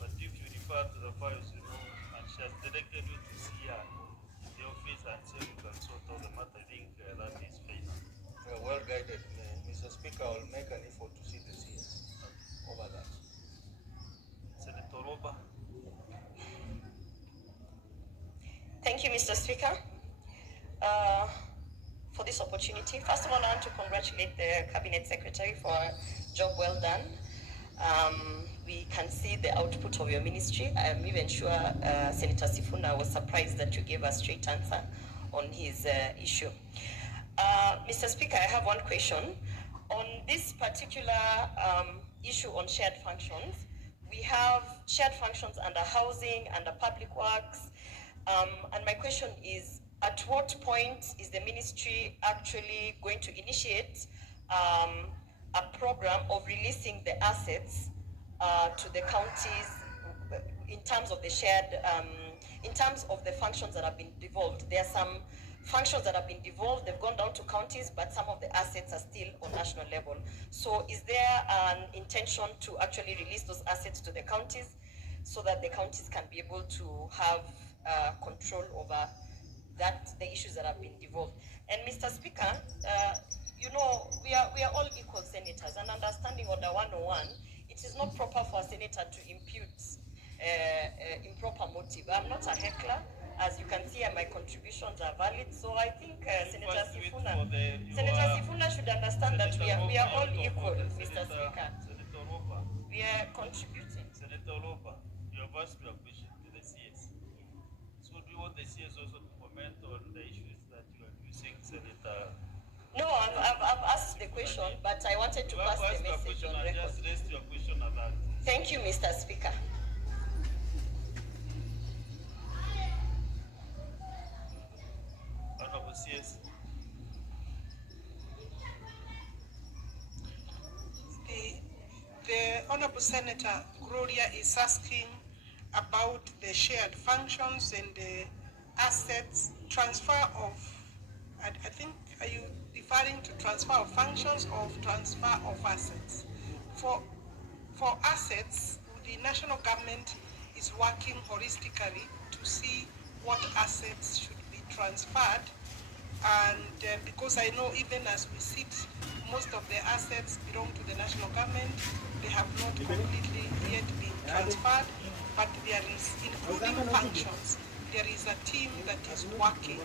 But if you refer to the files, you know, and she has directed you to see her in the office and say you can sort out the matter, I think that is fair. Well guided, Mr. Speaker. I will make an effort to see the CS over that. Senator Roba. Thank you, Mr. Speaker, for this opportunity. First of all, I want to congratulate the Cabinet Secretary for a job well done. We can see the output of your ministry. I am even sure Senator Sifuna was surprised that you gave a straight answer on his issue. Mr. Speaker, I have one question. On this particular issue on shared functions, we have shared functions under housing, under public works, and my question is, at what point is the ministry actually going to initiate a program of releasing the assets to the counties in terms of the shared, in terms of the functions that have been devolved? There are some functions that have been devolved, they've gone down to counties, but some of the assets are still on national level. So is there an intention to actually release those assets to the counties so that the counties can be able to have control over the issues that have been devolved? And Mr. Speaker, you know, we are all equal senators, and understanding Order 101, it is not proper for a senator to impute improper motive. I'm not a heckler. As you can see, my contributions are valid. So I think Senator Sifuna should understand that we are all equal, Mr. Speaker. Senator Roba. We are contributing. Senator Roba, you have asked your question to the CS. So do you want the CS also to comment on the issues that you are using, Senator? No, I've asked the question, but I wanted to pass the message on record. Just raise your question on that. Thank you, Mr. Speaker. Honorable CS. The Honorable Senator Gloria is asking about the shared functions and the assets transfer of, I think, are you referring to transfer of functions or transfer of assets? For For assets, the national government is working holistically to see what assets should be transferred. And because I know even as we sit, most of the assets belong to the national government. They have not completely yet been transferred, but there is, including functions, there is a team that is working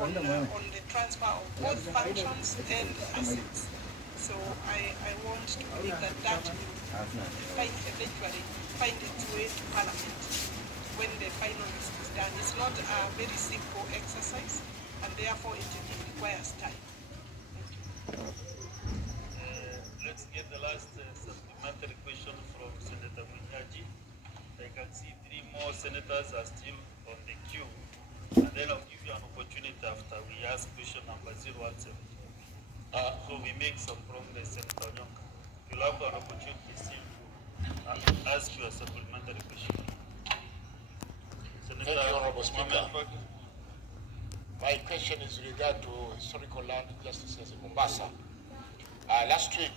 on the transfer of both functions and assets. So I want to believe that that will eventually find its way to Parliament when the final list is done. It's not a very simple exercise, and therefore it requires time. Let's get the last supplementary question from Senator Munyaji. I can see 3 more senators are still on the queue, and then I'll give you an opportunity after we ask question number 017. So we make some progress, Senator Nyonka. You'll have an opportunity still to ask your supplementary question. Thank you, Honorable Speaker. My question is with regard to historical land justices in Mombasa. Last week,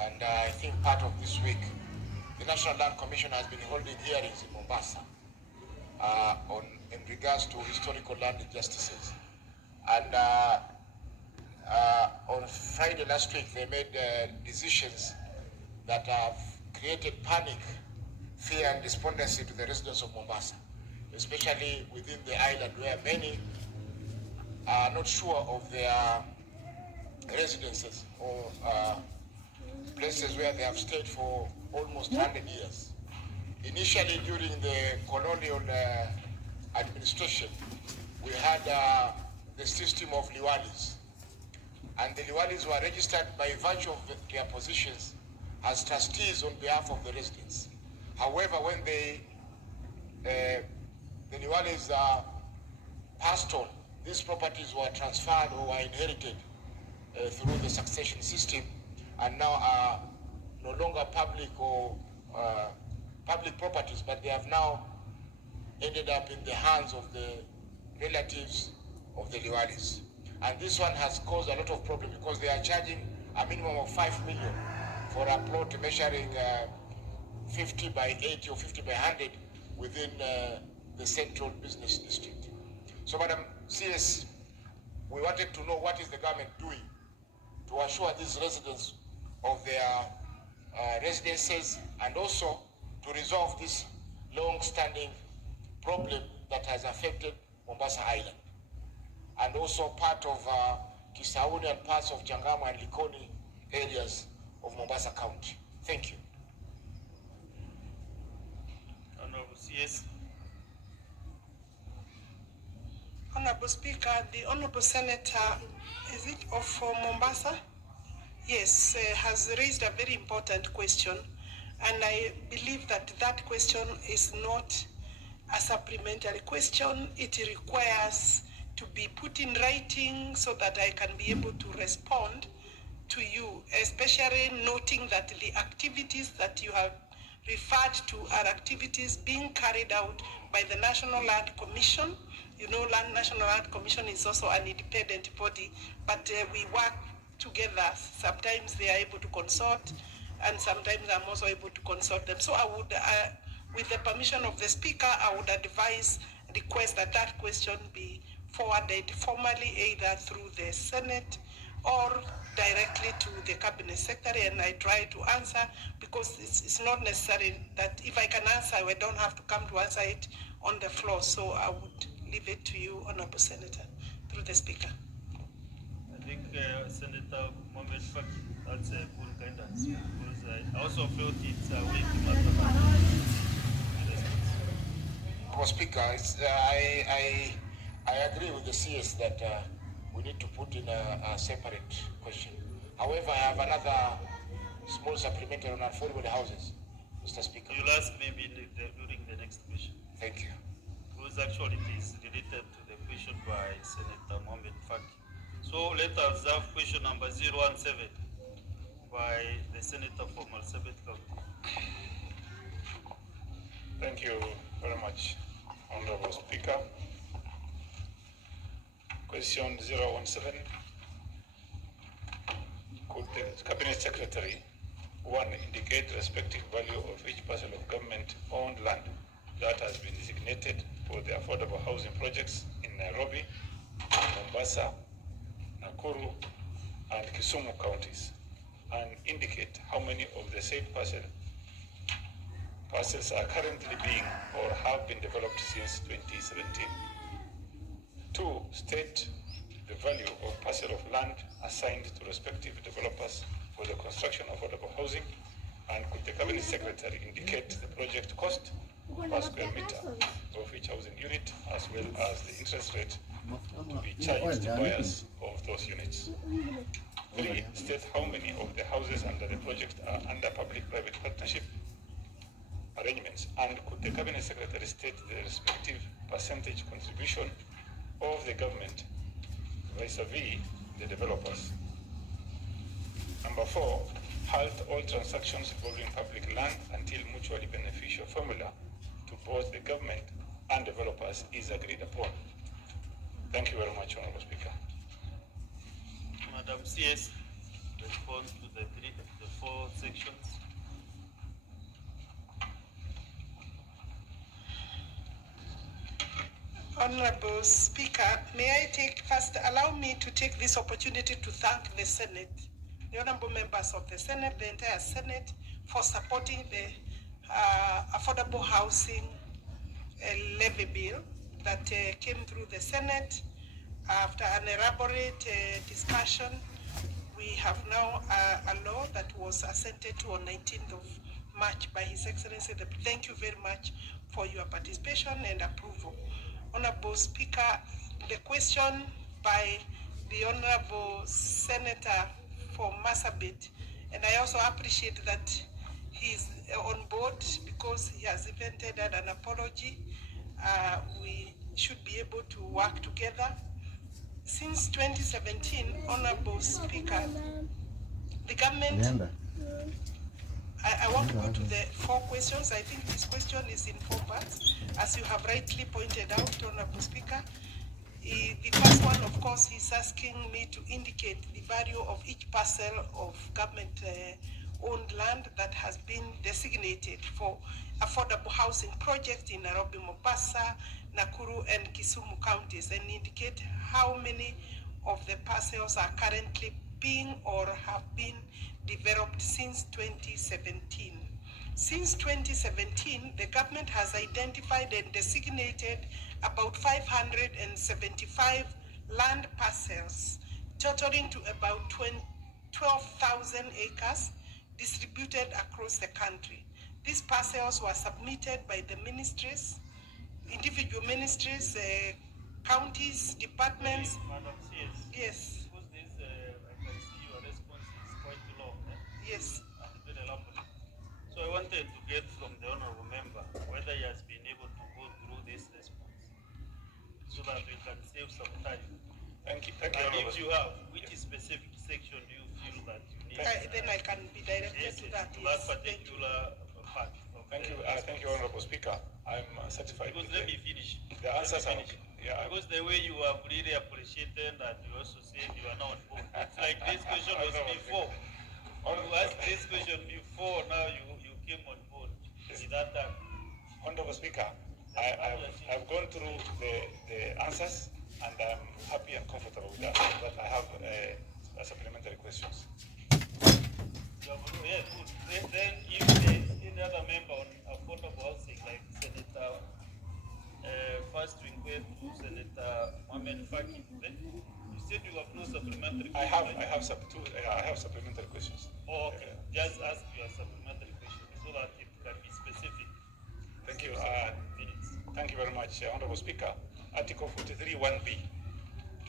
and I think part of this week, the National Land Commission has been holding hearings in Mombasa in regards to historical land justices. And on Friday last week, they made decisions that have created panic, fear, and despondency to the residents of Mombasa, especially within the island where many are not sure of their residences or places where they have stayed for almost 100 years. Initially, during the colonial administration, we had the system of liwalis. And the liwalis were registered by virtue of their positions as trustees on behalf of the residents. However, when the liwalis passed on, these properties were transferred or were inherited through the succession system, and now are no longer public or public properties, but they have now ended up in the hands of the relatives of the liwalis. And this one has caused a lot of problems because they are charging a minimum of 5 million for a plot measuring 50 by 80 or 50 by 100 within the central business district. So, Madam CS, we wanted to know what is the government doing to assure these residents of their residences, and also to resolve this long-standing problem that has affected Mombasa Island, and also part of Kisauni and parts of Changamwe and Likoni areas of Mombasa County. Thank you. Honorable CS. Honorable Speaker, the Honorable Senator, is it of Mombasa? Yes, has raised a very important question, and I believe that that question is not a supplementary question. It requires to be put in writing so that I can be able to respond to you, especially noting that the activities that you have referred to are activities being carried out by the National Land Commission. You know, National Land Commission is also an independent body, but we work together. Sometimes they are able to consult, and sometimes I'm also able to consult them. So I would, with the permission of the Speaker, I would request that that question be forwarded formally, either through the Senate or directly to the Cabinet Secretary, and I try to answer, because it's not necessary that if I can answer, I don't have to come to answer it on the floor. So I would leave it to you, Honorable Senator, through the Speaker. I think Senator Mohamed Faki, that's a good guidance, because I also felt it's a way to matter. Mr. Speaker, I agree with the CS that we need to put in a separate question. However, I have another small supplementary on affordable houses, Mr. Speaker. You'll ask maybe during the next question. Thank you. Because actually it is related to the question by Senator Mohamed Faki. So let us have question number 017 by the Senator from Marsabit County. Thank you very much, Honorable Speaker. Question 017. Could the Cabinet Secretary 1. Indicate the respective value of each parcel of government-owned land that has been designated for the affordable housing projects in Nairobi, Mombasa, Nakuru, and Kisumu counties, and indicate how many of the said parcels are currently being or have been developed since 2017. 2. State the value of parcel of land assigned to respective developers for the construction of affordable housing, and could the Cabinet Secretary indicate the project cost per square meter of each housing unit, as well as the interest rate to be charged to buyers of those units. 3. State how many of the houses under the project are under public-private partnership arrangements, and could the Cabinet Secretary state the respective percentage contribution of the government vis-a-vis the developers. Number 4, halt all transactions involving public land until mutually beneficial formula to both the government and developers is agreed upon. Thank you very much, Honorable Speaker. Madam CS, respond to the 4 sections. Honorable Speaker, may I allow me to take this opportunity to thank the Senate, the honorable members of the Senate, the entire Senate, for supporting the affordable housing levy bill that came through the Senate. After an elaborate discussion, we have now a law that was assented to on 19th of March by His Excellency. Thank you very much for your participation and approval. Honorable Speaker, the question by the Honorable Senator for Marsabit, and I also appreciate that he's on board because he has even tendered an apology. We should be able to work together. Since 2017, Honorable Speaker, the government, I want to go to the 4 questions. I think this question is in 4 parts, as you have rightly pointed out, Honorable Speaker. The first one, of course, is asking me to indicate the value of each parcel of government-owned land that has been designated for affordable housing projects in Nairobi, Mombasa, Nakuru, and Kisumu counties, and indicate how many of the parcels are currently being or have been developed since 2017. Since 2017, the government has identified and designated about 575 land parcels, totaling to about 12,000 acres distributed across the country. These parcels were submitted by the ministries, individual ministries, counties, departments. Madam CS. Yes. Because this, I can see your response is quite long. Yes. And very elaborate. So I wanted to get from the honorable member whether he has been able to go through this response so that we can save some time. Thank you, And Honorable. if you have, which specific section do you feel that you need? Then I can be directed to that. To Yes. that particular part. Thank you, Honorable Speaker. I'm satisfied. Because let me finish. The answers are Because the way you have really appreciated that you also said you are not on board. It's like this question was before. You asked this question before, now you came on board. Is that done? Honorable Speaker, I've gone through the answers, and I'm happy and comfortable with that. But I have supplementary questions. Yeah, good. Then if there's any other member on affordable housing, like Senator, first to inquire to Senator Mohamed Faki, then you said you have no supplementary questions. I have supplementary questions. Oh, okay. Just ask your supplementary question so that it can be specific. Thank you. Minutes. Thank you very much, Honorable Speaker. Article 43(1)(b)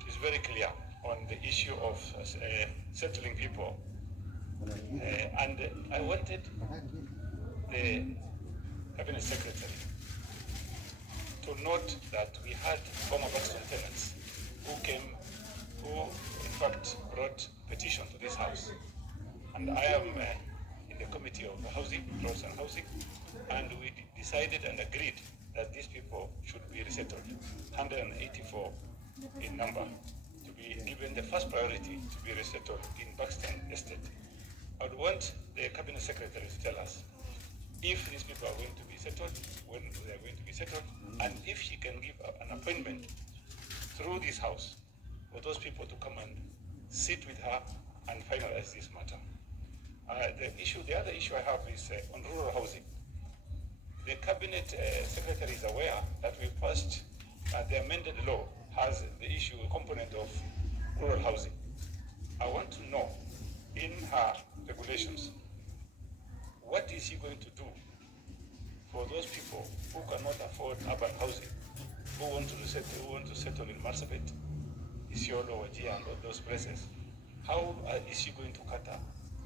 is very clear on the issue of settling people. And I wanted the Cabinet Secretary to note that we had former Pakistan tenants who in fact brought petition to this house. And I am in the Committee of Housing, Roads and Housing, and we decided and agreed that these people should be resettled, 184 in number, to be given the first priority to be resettled in Pakistan Estate. I would want the cabinet secretary to tell us if these people are going to be settled, when they are going to be settled, and if she can give an appointment through this house for those people to come and sit with her and finalize this matter. The other issue I have is on rural housing. The cabinet secretary is aware that we passed the amended law has the issue, a component of rural housing. I want to know in her regulations, what is she going to do for those people who cannot afford urban housing, who want to settle in Marsabit, Isiolo, Wajir, and all those places? How is she going to cater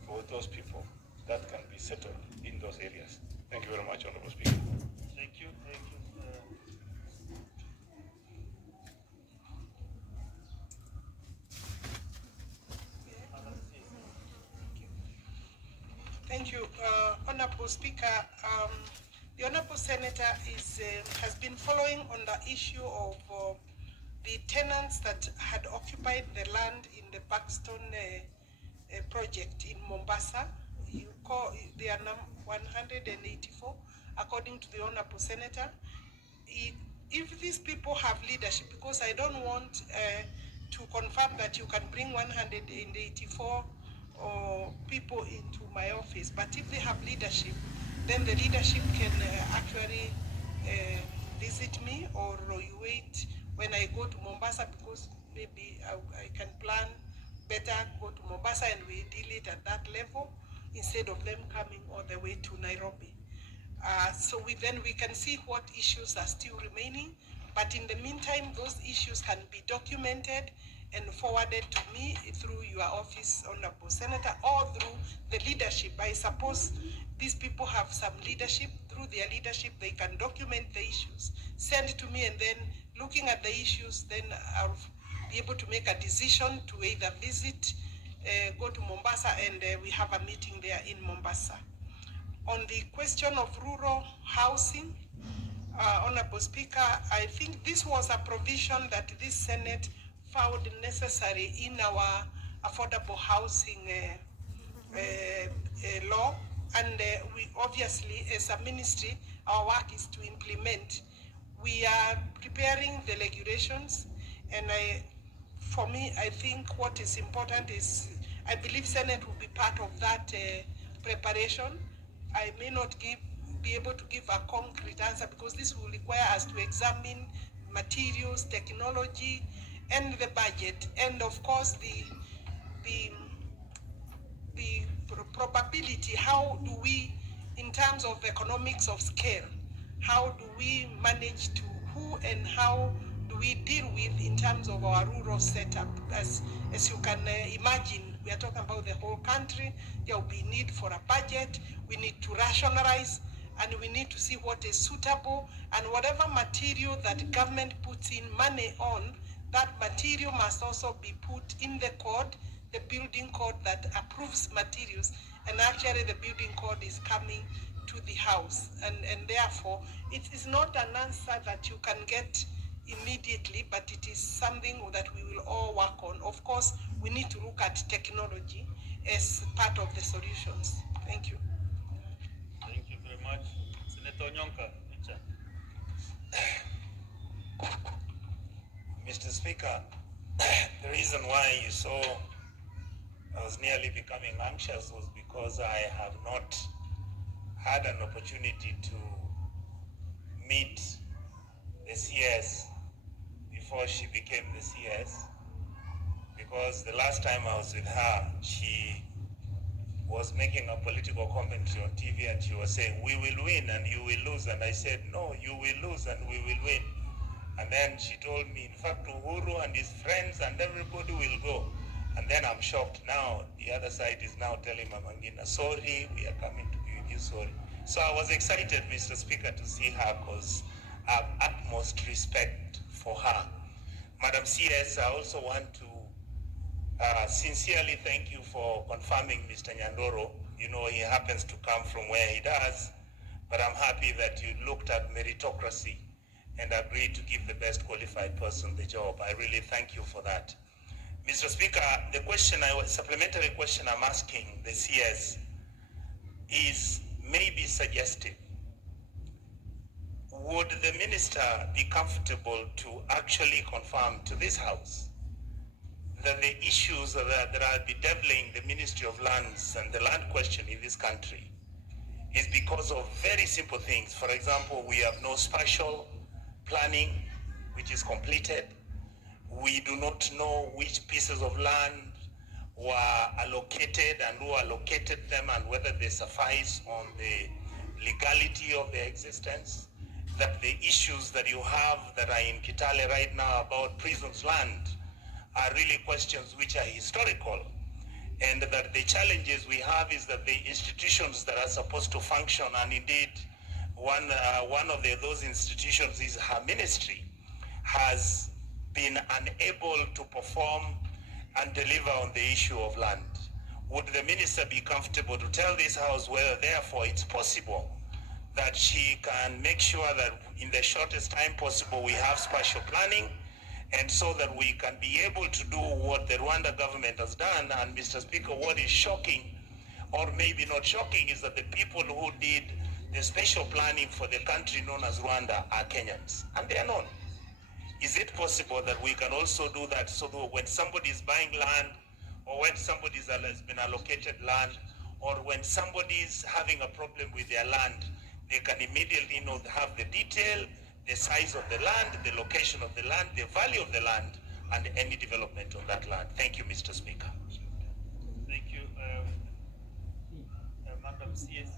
for those people that can be settled in those areas? Thank you very much, Honorable Speaker. Thank you. Thank you, Honorable Speaker. The Honorable Senator has been following on the issue of the tenants that had occupied the land in the Buxton project in Mombasa. They are 184, according to the Honorable Senator. If these people have leadership, because I don't want to confirm that you can bring 184 people into my office, but if they have leadership, then the leadership can actually visit me, or you wait when I go to Mombasa, because maybe I can plan better, go to Mombasa and we deal it at that level instead of them coming all the way to Nairobi. So then we can see what issues are still remaining, but in the meantime, those issues can be documented and forwarded to me through your office, Honorable Senator, or through the leadership. I suppose these people have some leadership. Through their leadership, they can document the issues, send it to me, and then looking at the issues, then I'll be able to make a decision to either visit, go to Mombasa, and we have a meeting there in Mombasa. On the question of rural housing, Honorable Speaker, I think this was a provision that this Senate found necessary in our affordable housing law, and we obviously, as a ministry, our work is to implement. We are preparing the regulations, and for me, I think what is important is, I believe Senate will be part of that preparation. I may not be able to give a concrete answer, because this will require us to examine materials, technology, and the budget, and of course the probability. How do we, in terms of economics of scale, how do we manage to, who and how do we deal with in terms of our rural setup? As you can imagine, we are talking about the whole country. There will be need for a budget. We need to rationalize, and we need to see what is suitable, and whatever material that government puts in money on, that material must also be put in the code, the building code that approves materials, and actually the building code is coming to the house, and therefore it is not an answer that you can get immediately, but it is something that we will all work on. Of course, we need to look at technology as part of the solutions. Thank you. Thank you very much. Senator Onyonka, Richard. Mr. Speaker, the reason why you saw I was nearly becoming anxious was because I have not had an opportunity to meet the CS before she became the CS, because the last time I was with her, she was making a political commentary on TV, and she was saying, we will win and you will lose. And I said, no, you will lose and we will win. And then she told me, in fact, Uhuru and his friends and everybody will go. And then I'm shocked now. The other side is now telling Mama Ngina, sorry, we are coming to be with you, sorry. So I was excited, Mr. Speaker, to see her, because I have utmost respect for her. Madam CS, I also want to sincerely thank you for confirming Mr. Nyandoro. You know, he happens to come from where he does, but I'm happy that you looked at meritocracy and agreed to give the best qualified person the job. I really thank you for that. Mr. Speaker, the supplementary question I'm asking the CS is maybe suggestive. Would the minister be comfortable to actually confirm to this House that the issues that are bedeviling the Ministry of Lands and the land question in this country is because of very simple things? For example, we have no spatial planning which is completed. We do not know which pieces of land were allocated and who allocated them and whether they suffice on the legality of their existence. That the issues that you have that are in Kitale right now about prisons land are really questions which are historical, and that the challenges we have is that the institutions that are supposed to function, and indeed one of those institutions is her ministry, has been unable to perform and deliver on the issue of land. Would the minister be comfortable to tell this House whether therefore it's possible that she can make sure that in the shortest time possible we have spatial planning, and so that we can be able to do what the Rwanda government has done? And Mr. Speaker, what is shocking, or maybe not shocking, is that the people who did the spatial planning for the country known as Rwanda are Kenyans, and they are known. Is it possible that we can also do that, so that when somebody is buying land, or when somebody has been allocated land, or when somebody is having a problem with their land, they can immediately have the detail, the size of the land, the location of the land, the value of the land, and any development on that land? Thank you, Mr. Speaker. Thank you. Madam CS.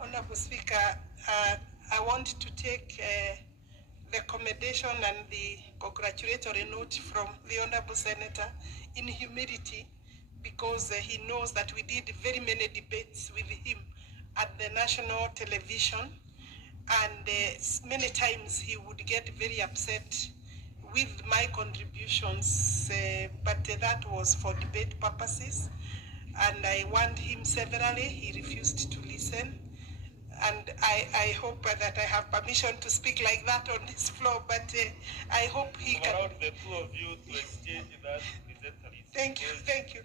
Honorable Speaker, I want to take the commendation and the congratulatory note from the Honorable Senator in humility, because he knows that we did very many debates with him at the national television, and many times he would get very upset with my contributions, but that was for debate purposes, and I warned him severally. He refused to listen, and I hope that I have permission to speak like that on this floor, but I hope he can. Allowed the two of you to exchange that presently. Thank you, thank you.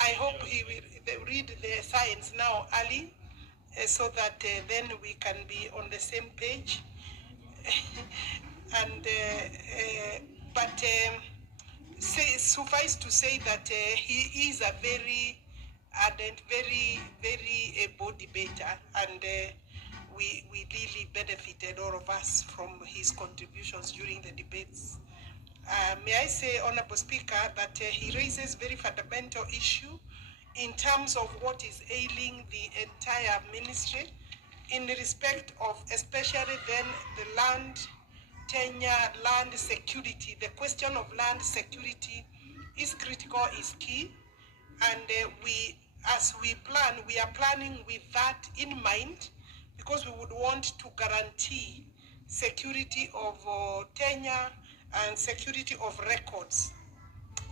I hope he will read the signs now early, so that then we can be on the same page. And suffice to say that he is a very ardent, very able debater, and we really benefited, all of us, from his contributions during the debates. May I say, Honorable Speaker, that he raises very fundamental issue in terms of what is ailing the entire ministry in respect of especially then the land tenure, land security. The question of land security is critical, is key, and as we plan, we are planning with that in mind, because we would want to guarantee security of tenure and security of records.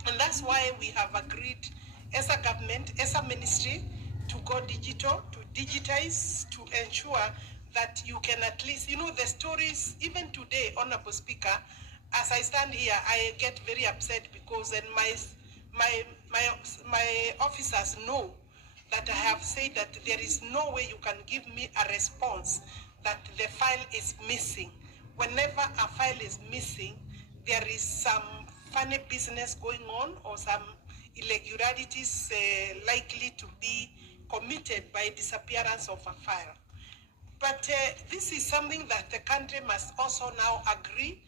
And that's why we have agreed as a government, as a ministry, to go digital, to digitize, to ensure that you can at least, the stories, even today, Honorable Speaker, as I stand here, I get very upset because then my officers know that I have said that there is no way you can give me a response that the file is missing. Whenever a file is missing, there is some funny business going on or some irregularities likely to be committed by disappearance of a file. But this is something that the country must also now agree,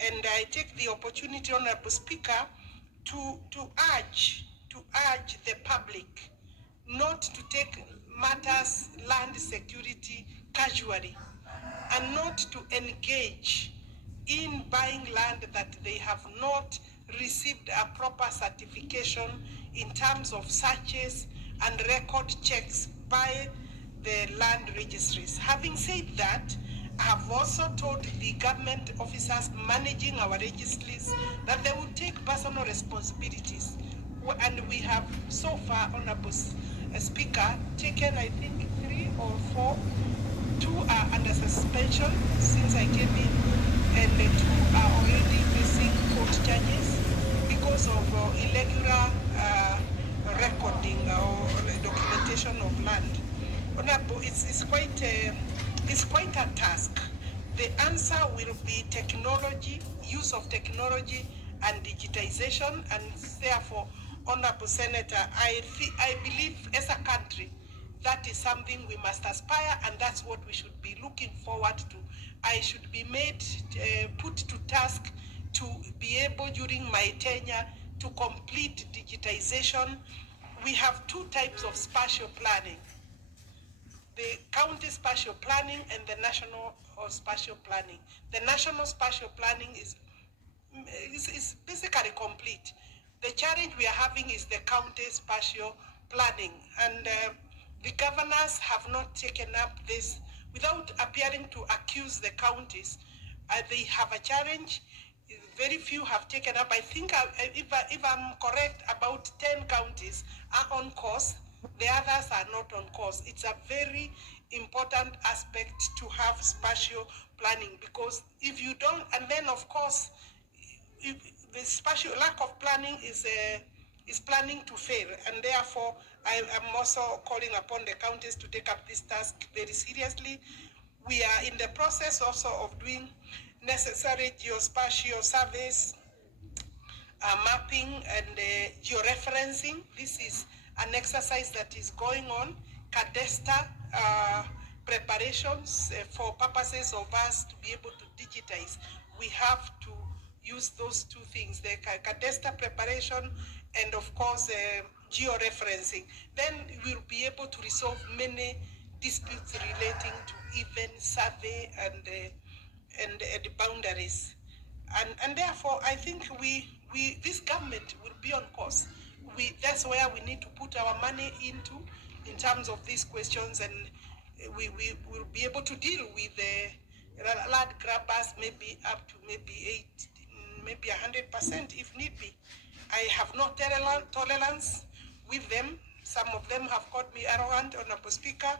and I take the opportunity, Honorable Speaker, to urge the public not to take matters land security casually, and not to engage in buying land that they have not received a proper certification in terms of searches and record checks by the land registries. Having said that, I have also told the government officers managing our registries that they will take personal responsibilities. And we have so far, Honorable Speaker, taken I think 3 or 4. 2 are under suspension since I came in, and the 2 are already charges because of irregular recording or documentation of land. Honorable, it's quite a task. The answer will be technology, use of technology and digitization, and therefore, Honorable Senator, I believe as a country, that is something we must aspire, and that's what we should be looking forward to. I should be made, put to task to be able during my tenure to complete digitization. We have two types of spatial planning: the county spatial planning and the national spatial planning. The national spatial planning is basically complete. The challenge we are having is the county spatial planning, and the governors have not taken up this without appearing to accuse the counties. They have a challenge. Very few have taken up. I think if I'm correct, about 10 counties are on course. The others are not on course. It's a very important aspect to have spatial planning, because if you don't, and then of course, if the spatial lack of planning is planning to fail, and therefore I am also calling upon the counties to take up this task very seriously. We are in the process also of doing necessary geospatial surveys, mapping and georeferencing. This is an exercise that is going on. Cadastre preparations for purposes of us to be able to digitize. We have to use those two things, the cadastre preparation and of course georeferencing. Then we'll be able to resolve many disputes relating to even survey and the boundaries. And therefore, I think this government will be on course. That's where we need to put our money into in terms of these questions, and we will be able to deal with the land grabbers, maybe up to maybe 100% if need be. I have no tolerance with them. Some of them have called me arrogant, Honorable Speaker,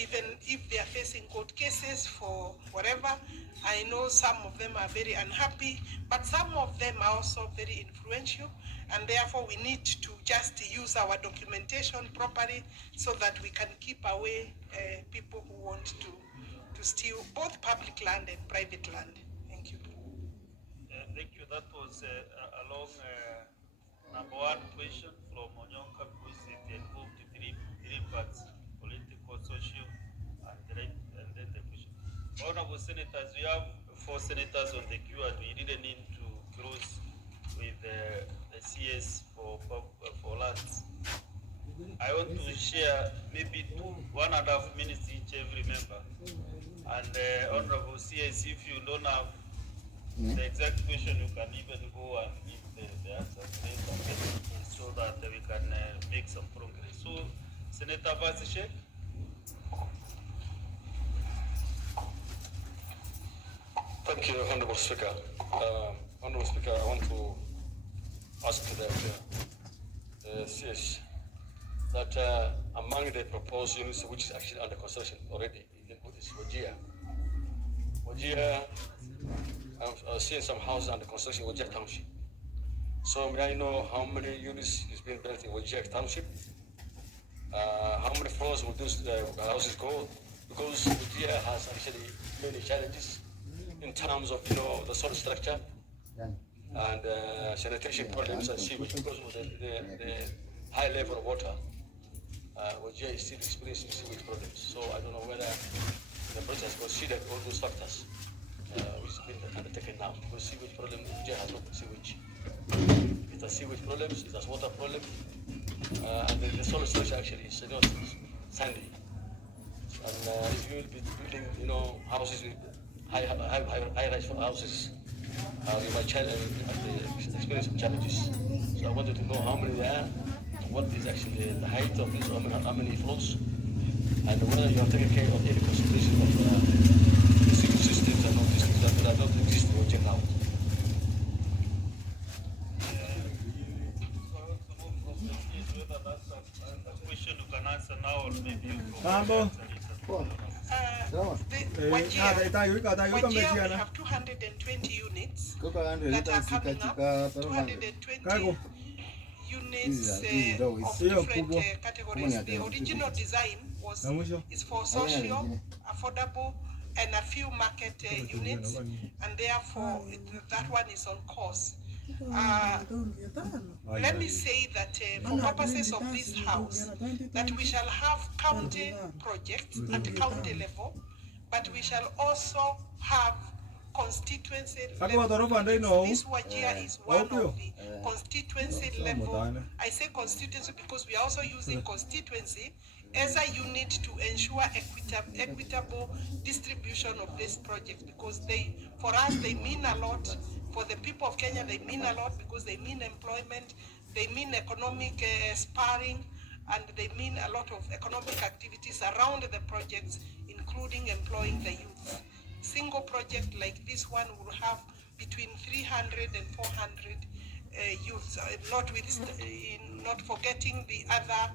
even if they are facing court cases for whatever. I know some of them are very unhappy, but some of them are also very influential, and therefore we need to just use our documentation properly so that we can keep away people who want to steal both public land and private land. Thank you. Thank you. That was a long number one question from Onyonka, because it involved three parts: political, social, and then the question. Honorable Senators, we have 4 senators on the queue, and we didn't need to close with the CS for lands. I want to share maybe 1.5 minutes each, every member. And Honorable CS, if you don't have the exact question, you can even go and give the answer so that we can make some progress. So, Senator Vasishek. Thank you, Honorable Speaker. Honorable Speaker, I want to ask that CS that among the proposed units which is actually under construction already, is Wajir. Wajir, I've seen some houses under construction in Wajir Township. So may I know how many units is being built in Wajir Township? How many floors will those houses go? Because Wajir has actually many challenges in terms of the soil structure and sanitation problems and sewage, because of the high level of water. Wajir is still experiencing sewage problems. So I don't know whether the project has considered all those factors which has been undertaken now, because sewage problem, Wajir has no sewage. It has sewage problems, it has water problems, and the soil structure actually is not sandy. And if you will be building, houses with high-rise houses, you might experience some challenges. So I wanted to know how many there are, what is actually the height of this, how many floors, and whether you have taken care of any consideration of the sewage systems and all these things that don't exist in Wajir now. Question you can answer now, or maybe you Wajir, we have 220 units. that are coming up, 220 units of different categories. The original design is for social, affordable, and a few market units, and therefore that one is on course. Let me say that for purposes of this house, that we shall have county projects at the county level, but we shall also have constituency level projects. This Wajir is one of the constituency level. I say constituency because we are also using constituency as a unit to ensure equitable distribution of this project, because for us they mean a lot. For the people of Kenya, they mean a lot because they mean employment, they mean economic sparring, and they mean a lot of economic activities around the projects, including employing the youth. Single project like this one will have between 300 and 400 youths, not forgetting the other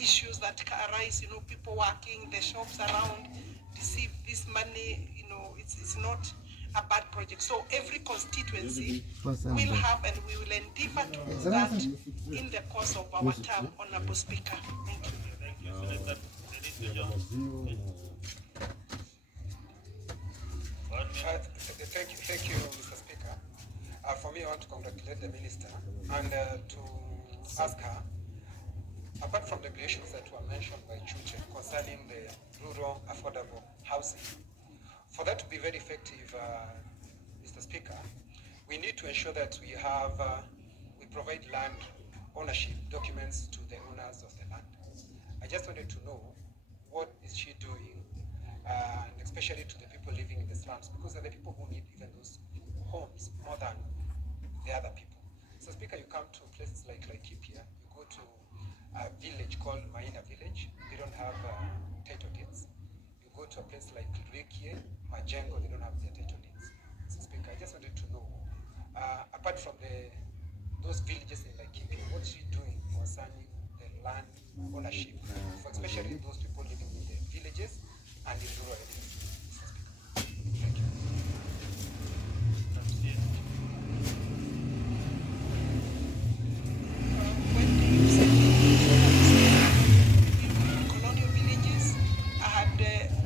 issues that arise, people working, the shops around receive this money, it's not a bad project. So every constituency will have, and we will endeavor to do that in the course of our term, Honorable Speaker. Thank you. Thank you, Senator. Thank you, Mr. Speaker. For me, I want to congratulate the minister and to ask her, apart from the regulations that were mentioned by Chuche concerning the rural affordable housing, for that to be very effective, Mr. Speaker, we need to ensure that we provide land ownership documents to the owners of the land. I just wanted to know what is she doing, and especially to the people living in the slums, because they're the people who need even those homes more than the other people. So, Speaker, you come to places like Laikipia, you go to a village called Maina village, they don't have title deeds. You go to a place like Rikie, Majengo, they don't have their title deeds. So, Speaker, I just wanted to know, apart from those villages in Laikipia, what's she doing concerning the land ownership, for especially those people living in the villages and in rural areas? Thank you. Colonial villages, I had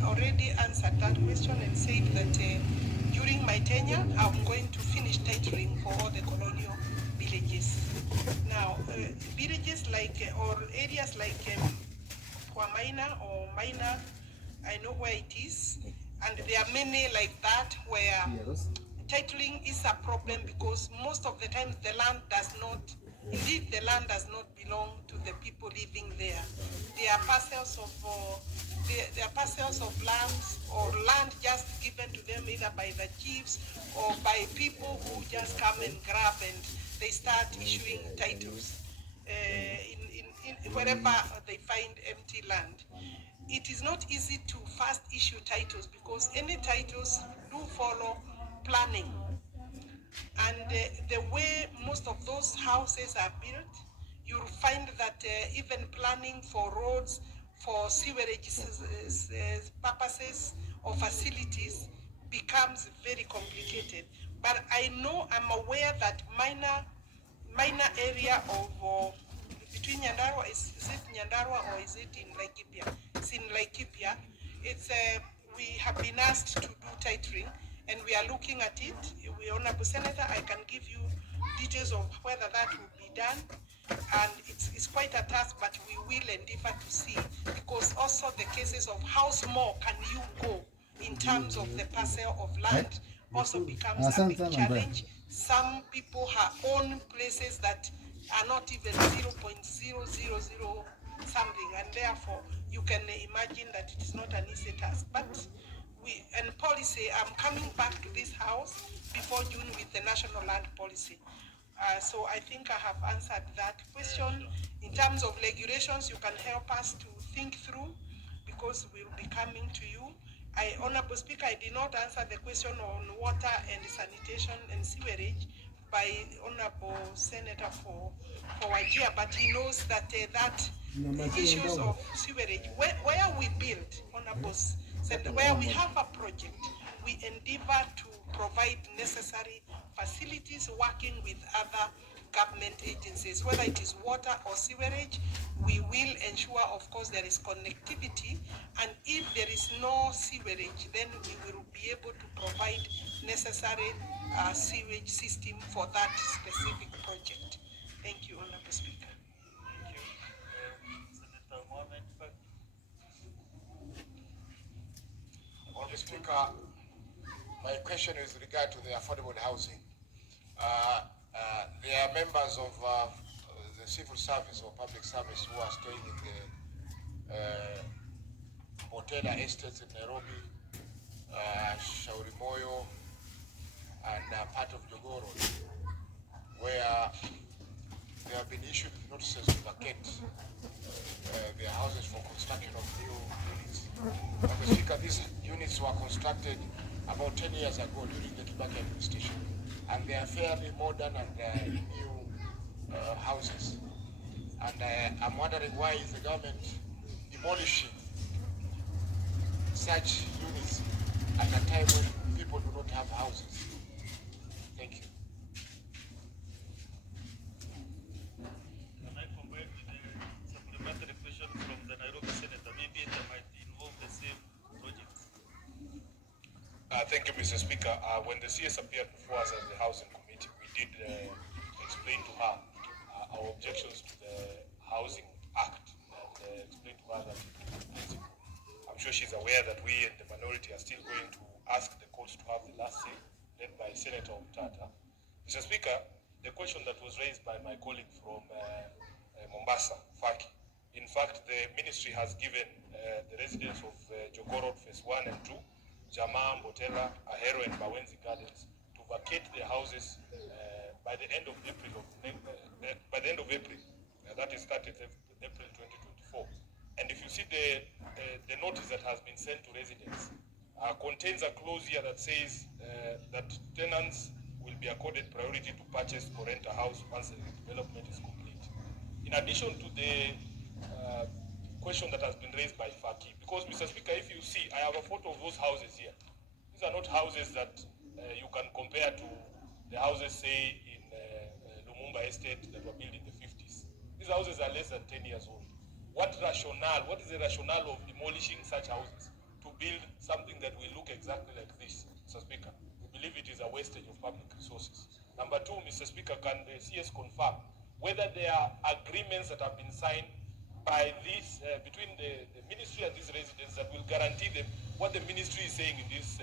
already answered that question and said that during my tenure, I'm going to finish titling for all the colonial villages. Now, villages like, or areas like Kwamaina or Maina, I know where it is, and there are many like that where titling is a problem because most of the time the land does not belong to the people living there. There are parcels of lands or land just given to them either by the chiefs or by people who just come and grab and they start issuing titles in wherever they find empty land. It is not easy to first issue titles because any titles do follow planning. And the way most of those houses are built, you'll find that even planning for roads, for sewerage purposes or facilities becomes very complicated. But I'm aware that minor area of between Nyandarua, is it Nyandarua or is it in Laikipia? It's in Laikipia. We have been asked to do titling and we are looking at it. Honorable Senator, I can give you details of whether that will be done. And it's quite a task, but we will endeavor to see, because also the cases of how small can you go in terms of the parcel of land also becomes a big challenge. Some people have own places that are not even 0.000 something, and therefore you can imagine that it is not an easy task. But and policy, I'm coming back to this house before June with the national land policy. So I think I have answered that question. In terms of regulations, you can help us to think through because we'll be coming to you. Honorable Speaker, I did not answer the question on water and sanitation and sewerage by Honorable Senator for Wajir, but he knows that that issues of sewerage, where we build, Honorable Senator, where we have a project, we endeavor to provide necessary facilities, working with other government agencies, whether it is water or sewerage. We will ensure, of course, there is connectivity, and if there is no sewerage, then we will be able to provide necessary sewage system for that specific project. Thank you, Honorable Speaker. Thank you. Senator Mohamed Faki. Honorable Speaker, my question is regard to the affordable housing. There are members of the civil service or public service who are staying in the Botela estates in Nairobi, Shauri Moyo, and part of Jogoro, where they have been issued with notices to vacate their houses for construction of new units. Mr. Speaker, these units were constructed about 10 years ago during the Kibaki administration, and they are fairly modern and new houses. And I'm wondering why is the government demolishing such units at a time when people do not have houses? Thank you. Can I come back with a supplementary question from the Nairobi Senator? Maybe it might involve the same projects. Thank you, Mr. Speaker. When the CS appeared before us as the Housing Committee, we did explain to her our objections to the Housing Act and explain to her that I'm sure she's aware that we in the minority are still going to ask the courts to have the last say, led by Senator Omtata. Mr. Speaker, the question that was raised by my colleague from Mombasa, Faki, in fact, the ministry has given the residents of Jogoo Road Phase 1 and 2, Jama, Botela, Ahero, and Bawenzi Gardens to vacate their houses by the end of April. That is 30th April 2024. And if you see the notice that has been sent to residents, contains a clause here that says that tenants will be accorded priority to purchase or rent a house once the development is complete. In addition to the question that has been raised by Faki, because Mr. Speaker, if you see, I have a photo of those houses here. These are not houses that you can compare to the houses, say, in Lumumba Estate that were built in the 50s. These houses are less than 10 years old. What is the rationale of demolishing such houses to build something that will look exactly like this, Mr. Speaker? We believe it is a wastage of public resources. Number two, Mr. Speaker, can the CS confirm whether there are agreements that have been signed by this, between the ministry and these residents that will guarantee them what the ministry is saying in these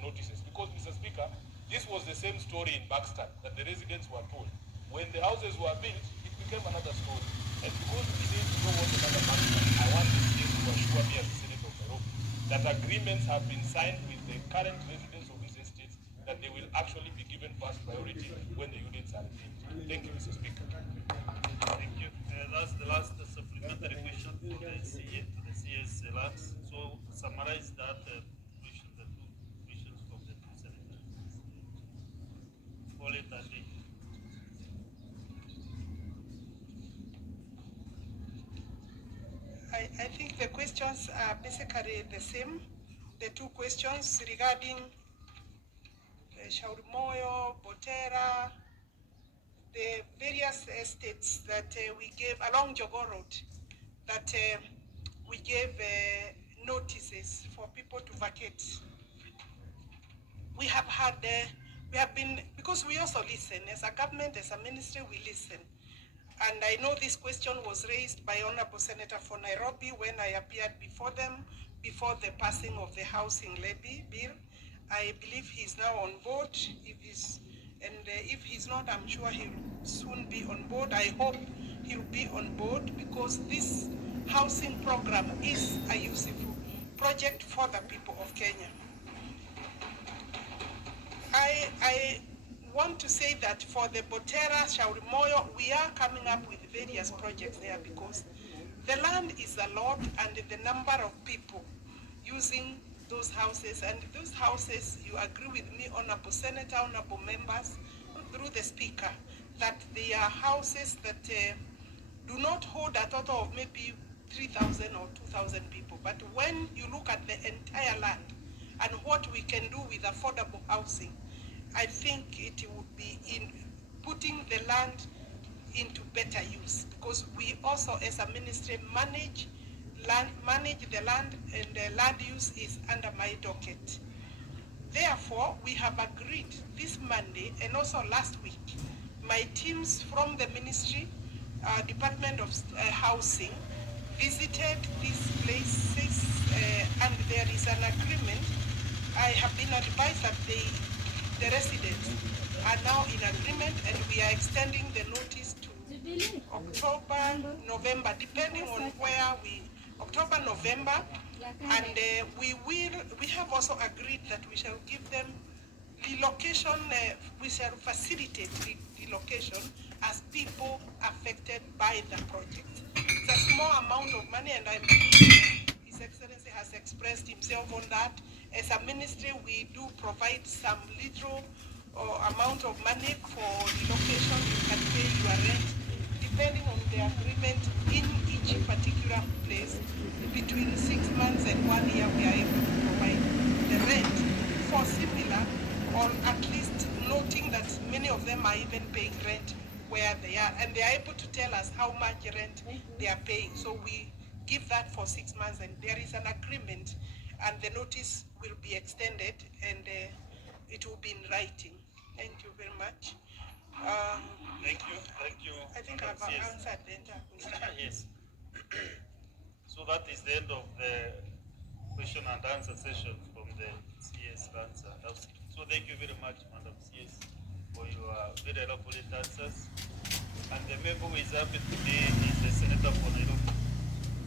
notices? Because, Mr. Speaker, this was the same story in Baxter that the residents were told. When the houses were built, it became another story. And because we need to know what another Baxter, I want the CS to assure me as the Senator of Nairobi that agreements have been signed with the current residents of these estates that they will actually be given first priority when the units are built. Thank you, Mr. Speaker. Thank you. That's the last supplementary question for the CS Lance. So summarize that question, the two questions from the two senators. Call it a day. I think the questions are basically the same. The two questions regarding Shauri Moyo, Botera, the various estates that we gave along Jogoo Road, that we gave notices for people to vacate. We have had, we have been, because we also listen, as a government, as a ministry, we listen. And I know this question was raised by Honorable Senator for Nairobi when I appeared before them, before the passing of the housing levy bill. I believe he's now on board. If he's not, I'm sure he'll soon be on board. I hope he'll be on board, because this housing program is a useful project for the people of Kenya. I want to say that for the Botera, Shauri Moyo, we are coming up with various projects there, because the land is a lot, and the number of people using those houses, and those houses, you agree with me, Honorable Senator, Honorable Members, through the Speaker, that they are houses that do not hold a total of maybe 3,000 or 2,000 people. But when you look at the entire land, and what we can do with affordable housing. I think it would be in putting the land into better use, because we also as a ministry manage the land, and the land use is under my docket. Therefore, we have agreed this Monday and also last week, my teams from the ministry, Department of Housing, visited these places, and there is an agreement. I have been advised that the residents are now in agreement, and we are extending the notice to October, November, depending on where October, November, and we have also agreed that we shall give them relocation, we shall facilitate relocation as people affected by the project. It's a small amount of money, and I believe His Excellency has expressed himself on that. As a ministry, we do provide some little amount of money for relocation. You can pay your rent, depending on the agreement in each particular place. Between 6 months and 1 year, we are able to provide the rent for similar, or at least noting that many of them are even paying rent where they are, and they are able to tell us how much rent they are paying. So we give that for 6 months, and there is an agreement, and the notice will be extended, and it will be in writing. Thank you very much. Thank you. I think I've answered the entire question. Yes. So that is the end of the question and answer session from the CS answer. So thank you very much, Madam CS, for your very elaborate answers. And the member who is happy today is the Senator for Nairobi.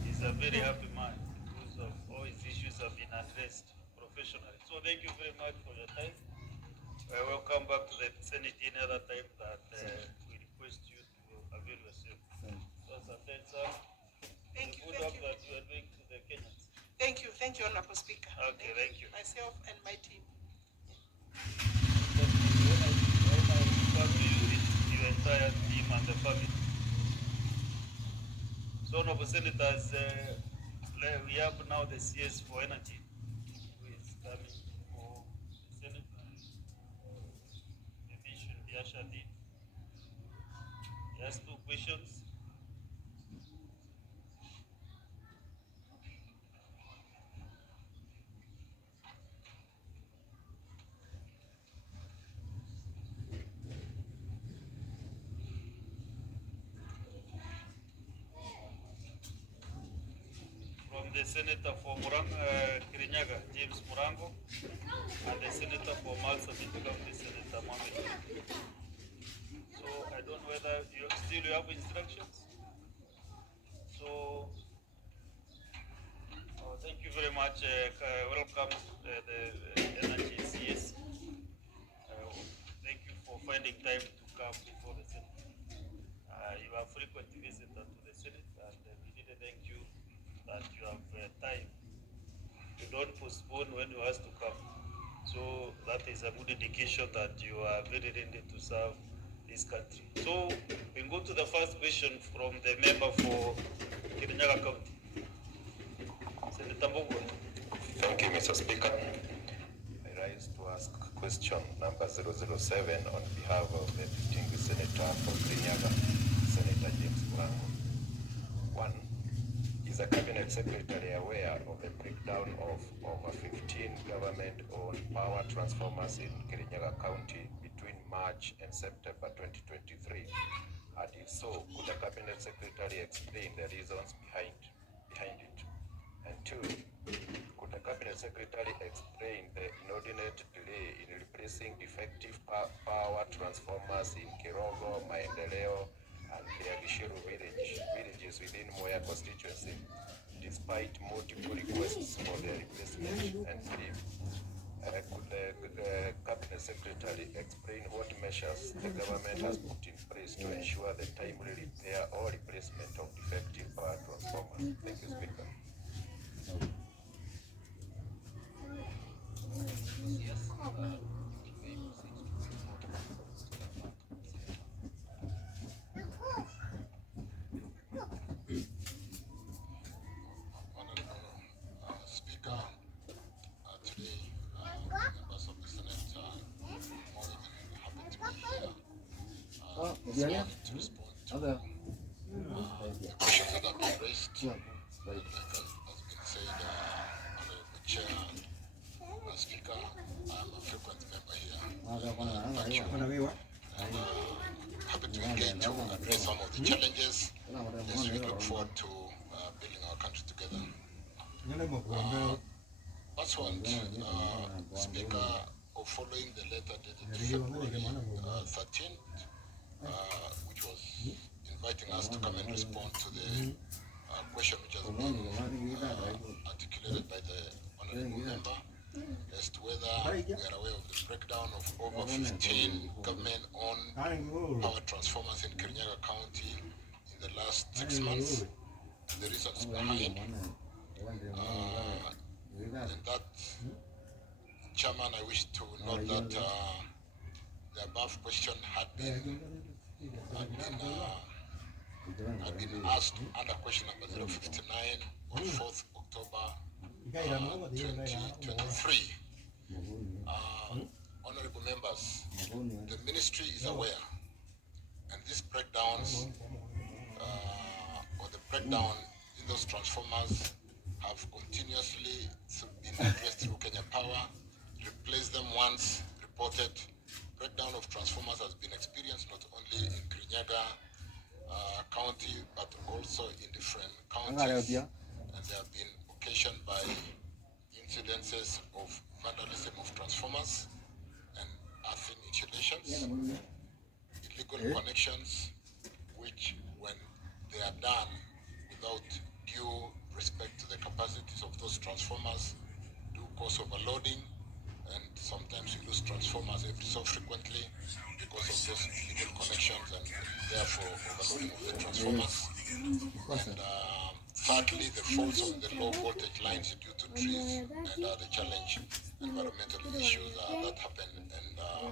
He's a very happy man because of all his issues have been addressed professionally. So thank you very much for your time. Welcome back to the Senate any other time that we request you to avail yourself. So as a thanks, sir. Thank you. Good work that you are doing to the Kenyans. Thank you, Honorable Speaker. Okay, thank you. Myself and my team. Your entire team and the family. So, Honorable Senators, we have now the CS for Energy, who is coming for the Senate. Maybe should be ushered in. He has 2 questions. From the Senator for Kirinyaga, James Murango, and the Senator for Marsabit County, Senator Mohamed. So I don't know whether you have instructions. So thank you very much. Welcome the Energy CS. Thank you for finding time to come before the Senate. You are a frequent visitor to the Senate, and we really thank you that you have time. You don't postpone when you ask to come. So that is a good indication that you are very ready to serve this country. So we go to the first question from the member for Kirinyaga County. Senator Mbogwa. Thank you, Mr. Speaker. I rise to ask question number 007 on behalf of the distinguished Senator for Kirinyaga, Senator James Murango. 1. Is the Cabinet Secretary aware of the breakdown of over 15 government-owned power transformers in Kirinyaga County between March and September 2023? And if so, could the Cabinet Secretary explain the reasons behind it? And 2, could the Cabinet Secretary explain the inordinate delay in replacing defective power transformers in Kirogo, Maendeleo, and Biagishiru villages within Moya constituency, despite multiple requests for their replacement? And 3, could the Cabinet Secretary explain what measures the government has put in place to ensure the timely repair or replacement of defective power transformers? Thank you, Speaker. Speaker, today want to respond to the questions that have been raised. Like has been said, Honorable Chair, Speaker, I'm a frequent member here. Thank you. Happy to engage to address some of the challenges as we look forward to building our country together. First one, Speaker, of following the letter dated February 13th, which was inviting us to come and respond to the question which has been articulated by the honorable member as to whether we are aware of the breakdown of over 15 government-owned power transformers in Kirinyaga County in the last 6 months, and the reasons behind. And that, Chairman, I wish to note that the above question had been asked under question number 059 on 4th October 2023. Honorable members, the ministry is aware, and these breakdowns or the breakdown in those transformers have continuously been addressed through Kenya Power. Replaced them once, reported. Breakdown of transformers has been experienced not only in Kirinyaga County but also in different counties, and they have been occasioned by incidences of vandalism of transformers and earthing installations, illegal connections, which when they are done without due respect to the capacities of those transformers do cause overloading, and sometimes you lose transformers every so frequently because of those illegal connections and therefore overloading of the transformers. And thirdly, the faults on the low voltage lines due to trees and other challenge environmental issues that happen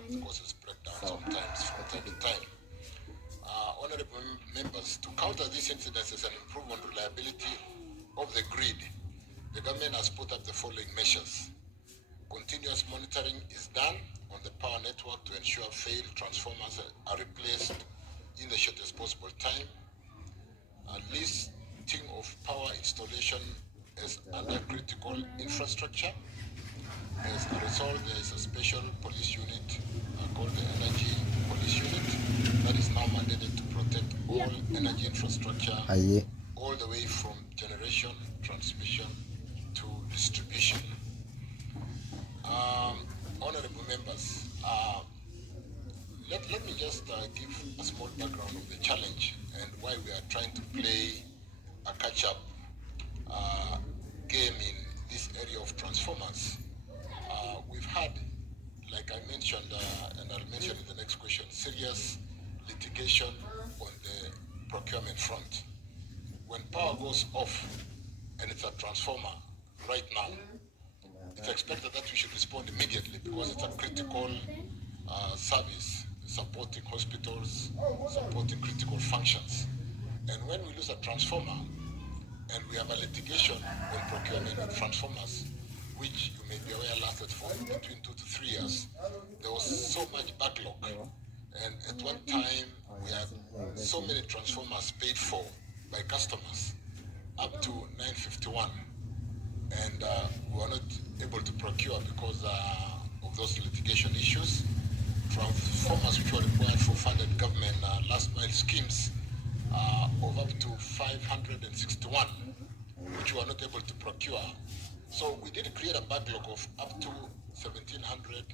and causes breakdown sometimes from time to time. Honorable members, to counter these incidences and improve on reliability of the grid, the government has put up the following measures. Continuous monitoring is done on the power network to ensure failed transformers are replaced in the shortest possible time. A listing of power installation as under critical infrastructure. As a result, there is a special police unit called the Energy Police Unit that is now mandated to protect all energy infrastructure all the way from generation, transmission to distribution. Honorable members, let me just give a small background of the challenge and why we are trying to play a catch-up game in this area of transformers. We've had, like I mentioned, and I'll mention in the next question, serious litigation on the procurement front. When power goes off and it's a transformer right now, it's expected that we should respond immediately because it's a critical service supporting hospitals, supporting critical functions. And when we lose a transformer and we have a litigation on procurement of transformers, which you may be aware lasted for between 2 to 3 years, there was so much backlog. And at one time, we had so many transformers paid for by customers, up to 951. And we were not able to procure because of those litigation issues. Transformers which were required for funded government last mile schemes of up to 561, which we were not able to procure. So we did create a backlog of up to 1,700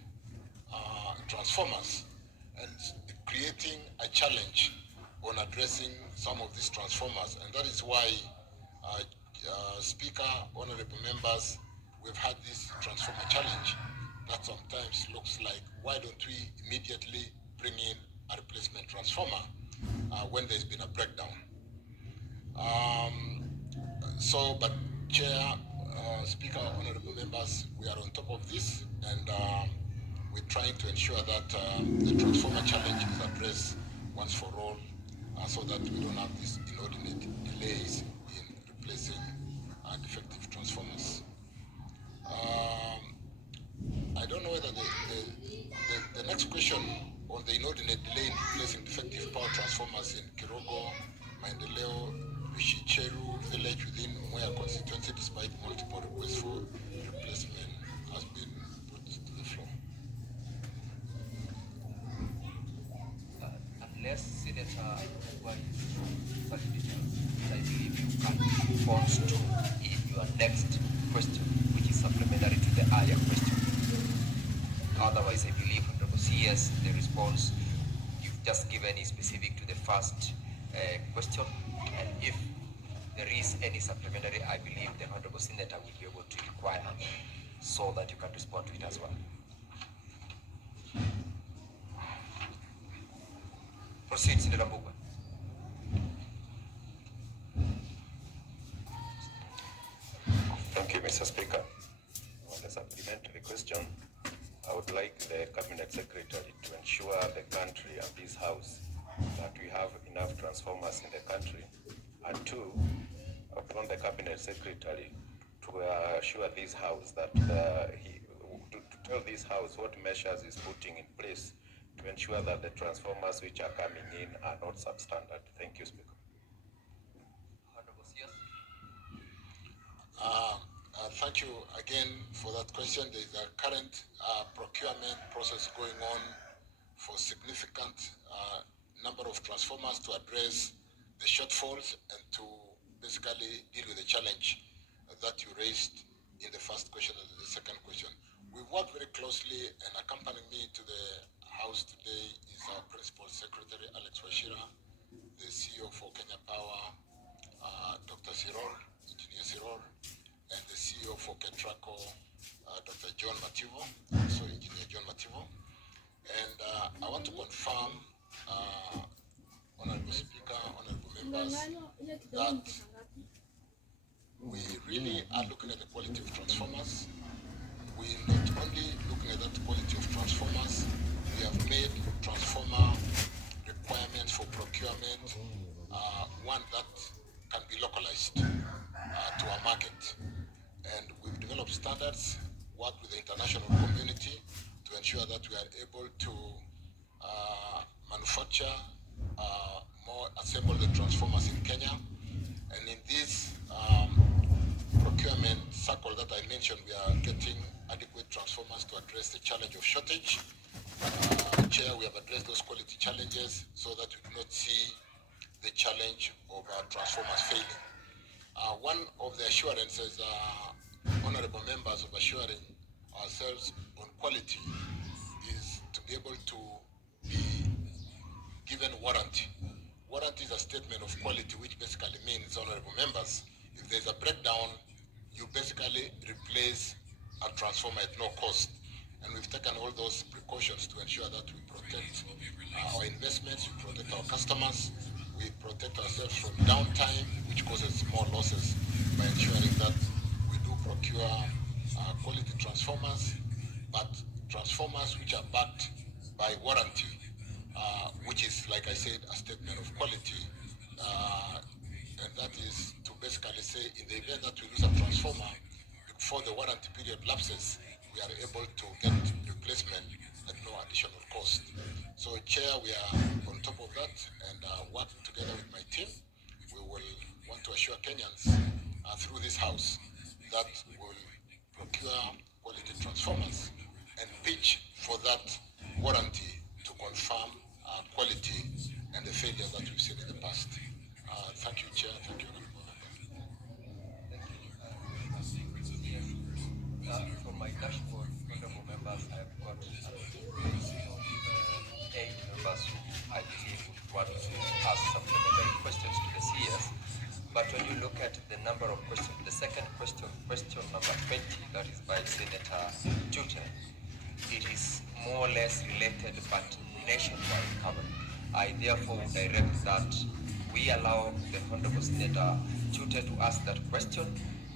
transformers, and creating a challenge on addressing some of these transformers. And that is why, Speaker, honorable members, we've had this transformer challenge that sometimes looks like, why don't we immediately bring in a replacement transformer when there's been a breakdown? But Chair, Speaker, honorable members, we are on top of this, and we're trying to ensure that the transformer challenge is addressed once for all, so that we don't have these inordinate delays in replacing defective transformers. I don't know whether the next question on the inordinate delay in placing defective power transformers in Kirogo, Maendeleo, Bishicheru village within Mwea constituency, despite multiple requests for replacement, has been put to the floor. Unless Senator such details, I believe you can respond to in your next question, which is supplementary to the earlier question. Otherwise, I believe Honorable CS, the response you've just given is specific to the first question, and if there is any supplementary, I believe the Honorable Senator will be able to inquire so that you can respond to it as well. Proceed, Senator Mbugua. Thank you, Mr. Speaker. On the supplementary question, I would like the Cabinet Secretary to ensure the country and this House that we have enough transformers in the country. And two, I would want the Cabinet Secretary to assure this House that to tell this House what measures is putting in place to ensure that the transformers which are coming in are not substandard. Thank you, Speaker. Honorable CS. Thank you again for that question. There is a current procurement process going on for significant number of transformers to address the shortfalls and to basically deal with the challenge that you raised in the first question and the second question. We've worked very closely, and accompanying me to the House today is our Principal Secretary, Alex Washira, the CEO for Kenya Power, Dr. Sirol, Engineer Sirol, and the CEO for Ketraco, Dr. John Mativo, also Engineer John Mativo. And I want to confirm, Honorable Speaker, Honorable Members, that we really are looking at the quality of transformers. We're not only looking at that quality of transformers, we have made transformer requirements for procurement one that can be localized to our market. And we've developed standards, worked with the international community to ensure that we are able to manufacture assemble the transformers in Kenya. And in this procurement circle that I mentioned, we are getting adequate transformers to address the challenge of shortage. Chair, we have addressed those quality challenges so that we do not see the challenge of transformers failing. One of the assurances, honorable members, of assuring ourselves on quality is to be able to be given warranty. Warranty is a statement of quality, which basically means, honorable members, if there's a breakdown, you basically replace a transformer at no cost. And we've taken all those precautions to ensure that we protect our investments, we protect our customers, we protect ourselves from downtime, which causes more losses, by ensuring that we do procure quality transformers, but transformers which are backed by warranty, which is, like I said, a statement of quality. And that is to basically say, in the event that we lose a transformer, before the warranty period lapses, we are able to get replacement at no additional cost. So, Chair, we are on top of that, and working together with my team, we will want to assure Kenyans through this House that we will procure quality transformers and pitch for that warranty to confirm quality and the failures that we've seen in the past. Thank you, Chair. Thank you, Honorable Member. From my dashboard, honorable members, I have got a list of 8 members who I believe would want to ask supplementary questions to the CS. But when you look at the number of questions, the second question, question number 20, that is by Senator Tute, it is more or less related but nationwide covered. I therefore direct that we allow the Honorable Senator Tute to ask that question.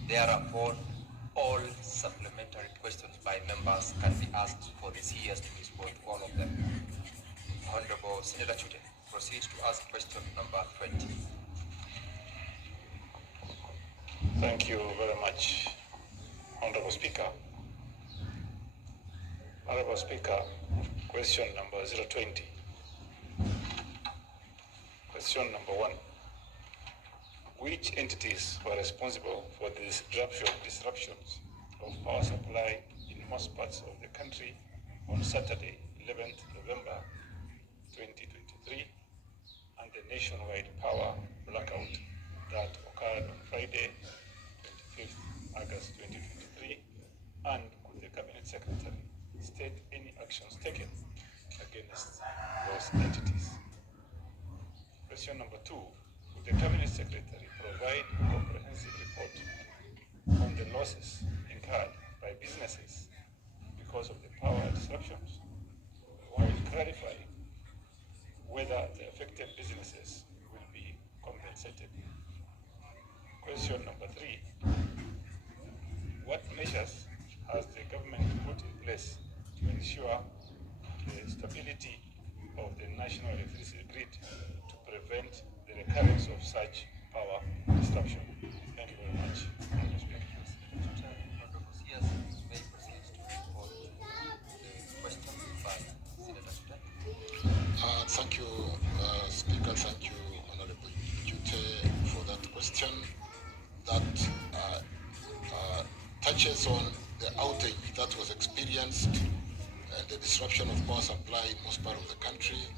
Thereupon, all supplementary questions by members can be asked for the CS to respond to all of them. Honorable Senator Tute, proceed to ask question number 20. Thank you very much, Honorable Speaker. Honorable Speaker, Question number 020. Question number 1. Which entities were responsible for the disruptions of power supply in most parts of the country on Saturday, 11th November 2023, and the nationwide power blackout that occurred on Friday, 25th August 2023, and could the Cabinet Secretary state any actions taken against those entities? Question number 2, would the Cabinet Secretary provide a comprehensive report on the losses incurred by businesses because of the power disruptions, while clarifying whether the affected businesses will be compensated? Question number 3, what measures has the government put in place to ensure the stability of the national electricity grid to prevent the recurrence of such power disruption? Thank you very much. Thank you, Speaker. Thank you, Honorable Jute, for that question that touches on the outage that was experienced and the disruption of power supply in most part of the country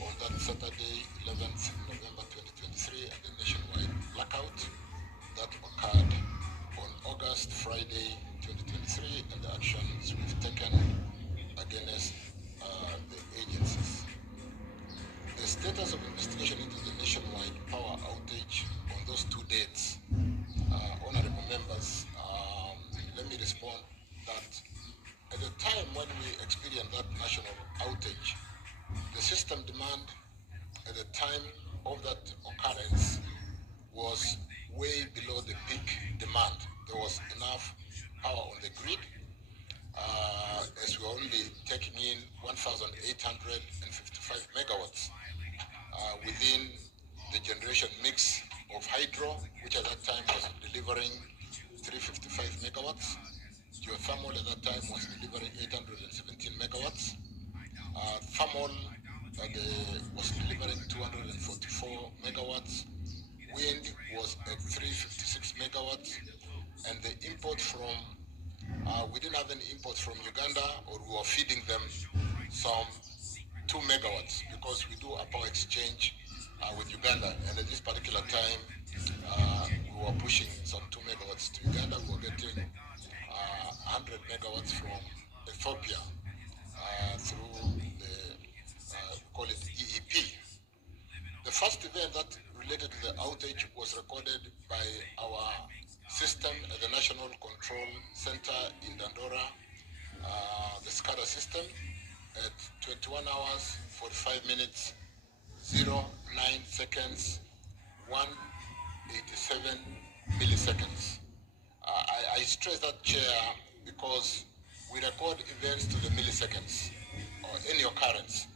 on that Saturday, 11th November 2023, and the nationwide blackout that occurred on August, Friday, 2023, and the actions we've taken against the agencies. The status of investigation into the nationwide power outage on those 2 dates, honorable members, let me respond that at the time when we experienced that national outage, the system demand at the time of that occurrence was way below the peak demand. There was enough power on the grid, as we were only taking in 1,855 megawatts within the generation mix of hydro, which at that time was delivering 355 megawatts. Geothermal at that time was delivering 817 megawatts. Thermal was delivering 244 megawatts. Wind was at 356 megawatts. And the import from, we didn't have any imports from Uganda, or we were feeding them some 2 megawatts because we do a power exchange with Uganda. And at this particular time, we were pushing some 2 megawatts to Uganda. We were getting 100 megawatts from Ethiopia through the, we call it EEP. The first event that related to the outage was recorded by our system at the National Control Center in Dandora, the SCADA system, at 21 hours, 45 minutes, 09 seconds, 187 milliseconds. I stress that, Chair, because we record events to the milliseconds or any occurrence,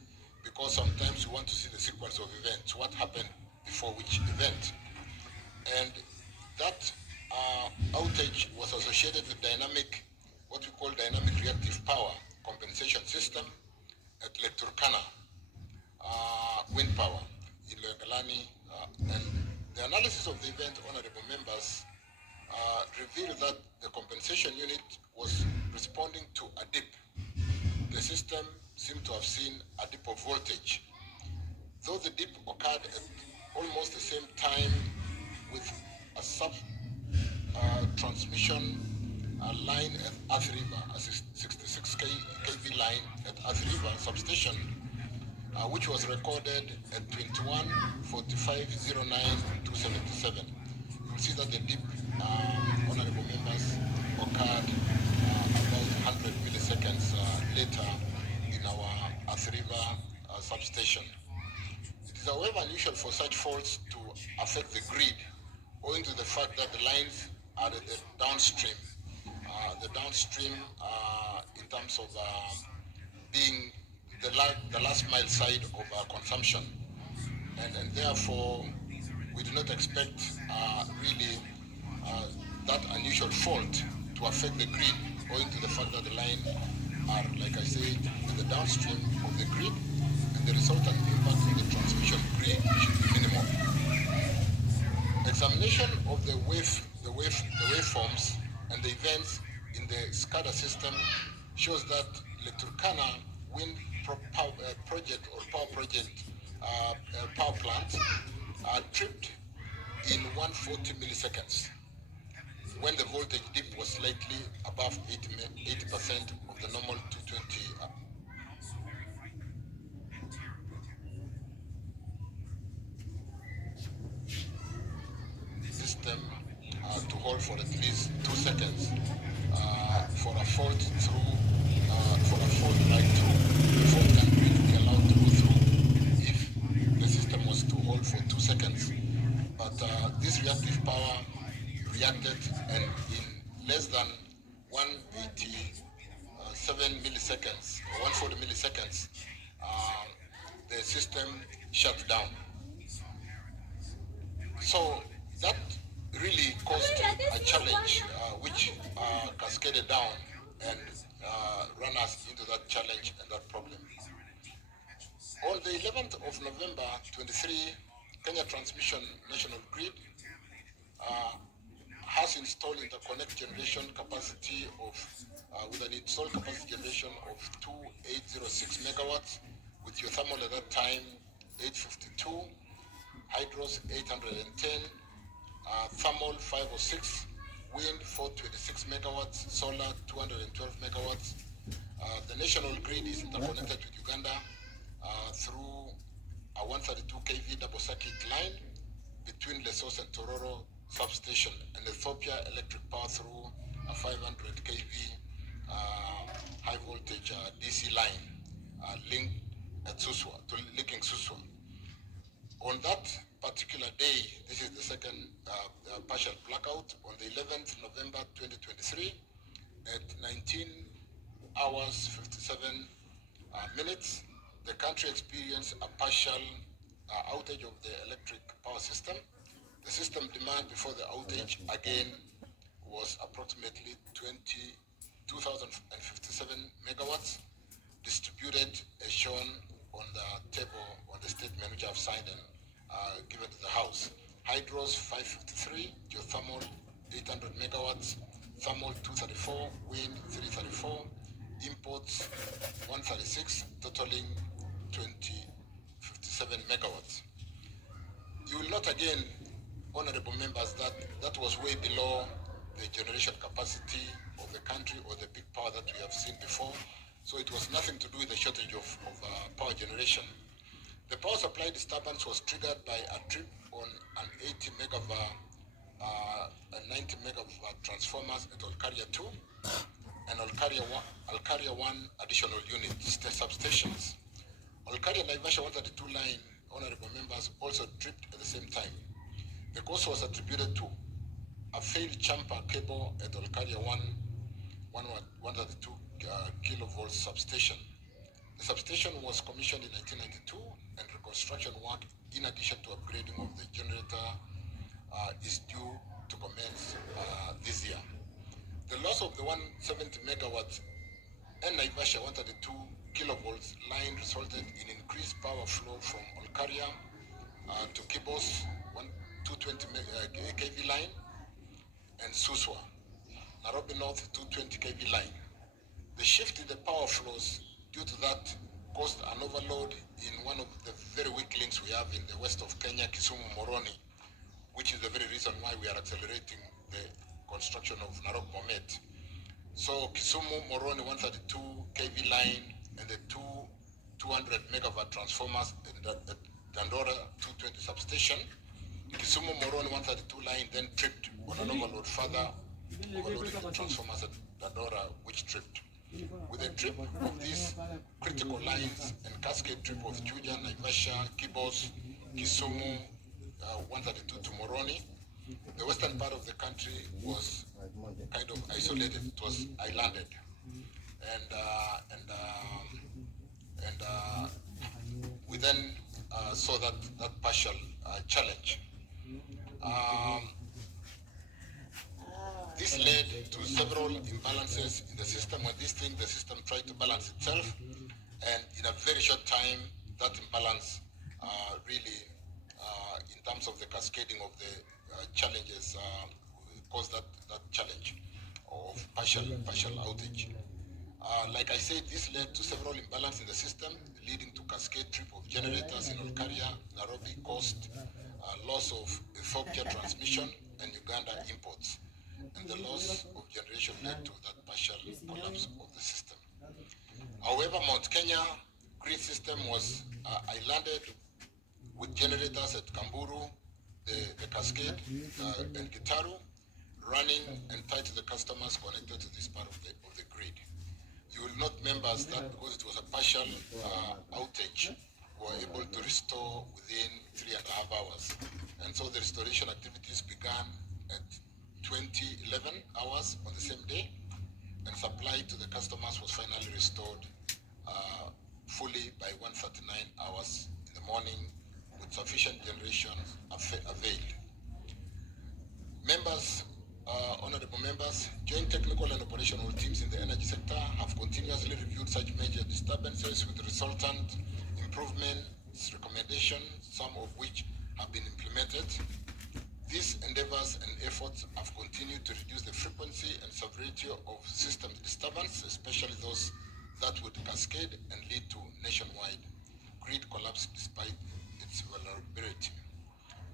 because sometimes we want to see the sequence of events, what happened before which event. And that outage was associated with dynamic, what we call dynamic reactive power compensation system at Lake Turkana, wind power in Loyangalani. And the analysis of the event, honorable members, revealed that the compensation unit was responding to a dip. The system seemed to have seen a dip of voltage. Though the dip occurred at almost the same time with a transmission line at Earth River, a 66 kV line at Earth River substation, which was recorded at 21:45:09:277. You will see that the dip, honorable members, occurred about 100 milliseconds later in our Earth River substation. It is, however, unusual for such faults to affect the grid, owing to the fact that the lines are at the downstream. In terms of being the last mile side of consumption. And therefore, we do not expect really that unusual fault to affect the grid, owing to the fact that the line are, like I said, in the downstream of of the grid, and the resultant impact on the transmission grid should be minimal. Examination of the waveforms and the events in the SCADA system shows that Turkana wind project or power project power plant are tripped in 140 milliseconds when the voltage dip was slightly above 80% of the normal 220 system to hold for at least 2 seconds for a fault through for a fault like through the fault can be allowed to go through if the system was to hold for 2 seconds. But this reactive power reacted, and in less than 187 milliseconds or 140 milliseconds, the system shut down. So that really caused a challenge which cascaded down and ran us into that challenge and that problem. On the 11th of November 23, Kenya Transmission National Grid has installed interconnect generation capacity of, with an installed capacity generation of 2806 megawatts, with geothermal at that time 852, hydros 810, thermal 506, wind 426 megawatts, solar 212 megawatts. The national grid is interconnected with Uganda through a 132 kV double circuit line between Lesotho and Tororo substation, and Ethiopia electric power through a 500 kV high voltage DC line linked at Suswa, linking Suswa. On that particular day, this is the second partial blackout, on the 11th November 2023 at 19 hours 57 minutes, the country experienced a partial outage of the electric power system. The system demand before the outage again was approximately 22,057 megawatts, distributed as shown on the table on the statement which I've signed and given to the House. Hydros 553, geothermal 800 megawatts, thermal 234, wind 334, imports 136, totaling 57 megawatts. You will note again, honorable members, that that was way below the generation capacity of the country or the big power that we have seen before. So it was nothing to do with the shortage of power generation. The power supply disturbance was triggered by a trip on an 80 megawatt, 90 megawatt transformers at Olkaria 2 and Olkaria 1 additional units, substations. Olkaria Naivasha 132 line, honorable members, also tripped at the same time. The cause was attributed to a failed chamfer cable at Olkaria 132 kilovolt substation. The substation was commissioned in 1992, and reconstruction work, in addition to upgrading of the generator, is due to commence this year. The loss of the 170 megawatt and Naivasha 132 kilovolts line resulted in increased power flow from Olkaria to Kibos 220 kV line and Suswa, Nairobi North 220 kV line. The shift in the power flows due to that caused an overload in one of the very weak links we have in the west of Kenya, Kisumu Moroni, which is the very reason why we are accelerating the construction of Narok Bomet. So Kisumu Moroni 132 kV line and the 200 megawatt transformers in the Dandora 220 substation. Kisumu Moroni 132 line then tripped on an overload, further overloading the transformers at Dandora, which tripped. With the trip of these critical lines and cascade trip of Juja, Naivasha, Kibos, Kisumu 132 to Moroni, the western part of the country was kind of isolated. It was islanded, and we then saw that partial challenge. This led to several imbalances in the system. When the system tried to balance itself, And in a very short time, that imbalance really, in terms of the cascading of the challenges, caused that challenge of partial outage. Like I said, this led to several imbalances in the system, leading to cascade trip of generators in Olkaria, Nairobi Coast, loss of Ethiopia transmission and Uganda imports. And the loss of generation led to that partial collapse of the system. However, Mount Kenya grid system was islanded with generators at Kamburu, the Cascade, and Gitaru, running and tied to the customers connected to this part of the grid. You will note, members, that because it was a partial outage, we were able to restore within 3.5 hours. And so the restoration activities began at 2011 hours on the same day, and supply to the customers was finally restored fully by 1:39 hours in the morning, with sufficient generation availed. Members, honorable members, joint technical and operational teams in the energy sector have continuously reviewed such major disturbances with resultant improvements, recommendations, some of which have been implemented. These endeavors and efforts have continued to reduce the frequency and severity of system disturbance, especially those that would cascade and lead to nationwide grid collapse despite its vulnerability.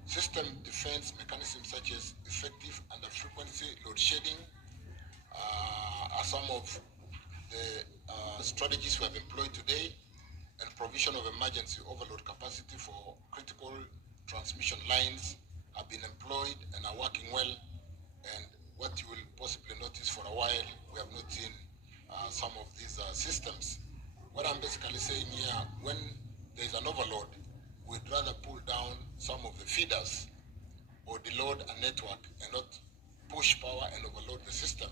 System defense mechanisms such as effective under-frequency load shedding are some of the strategies we have employed today, and provision of emergency overload capacity for critical transmission lines have been employed and are working well. And what you will possibly notice for a while, we have not seen some of these systems. What I'm basically saying here, when there is an overload, we'd rather pull down some of the feeders or deload a network and not push power and overload the system.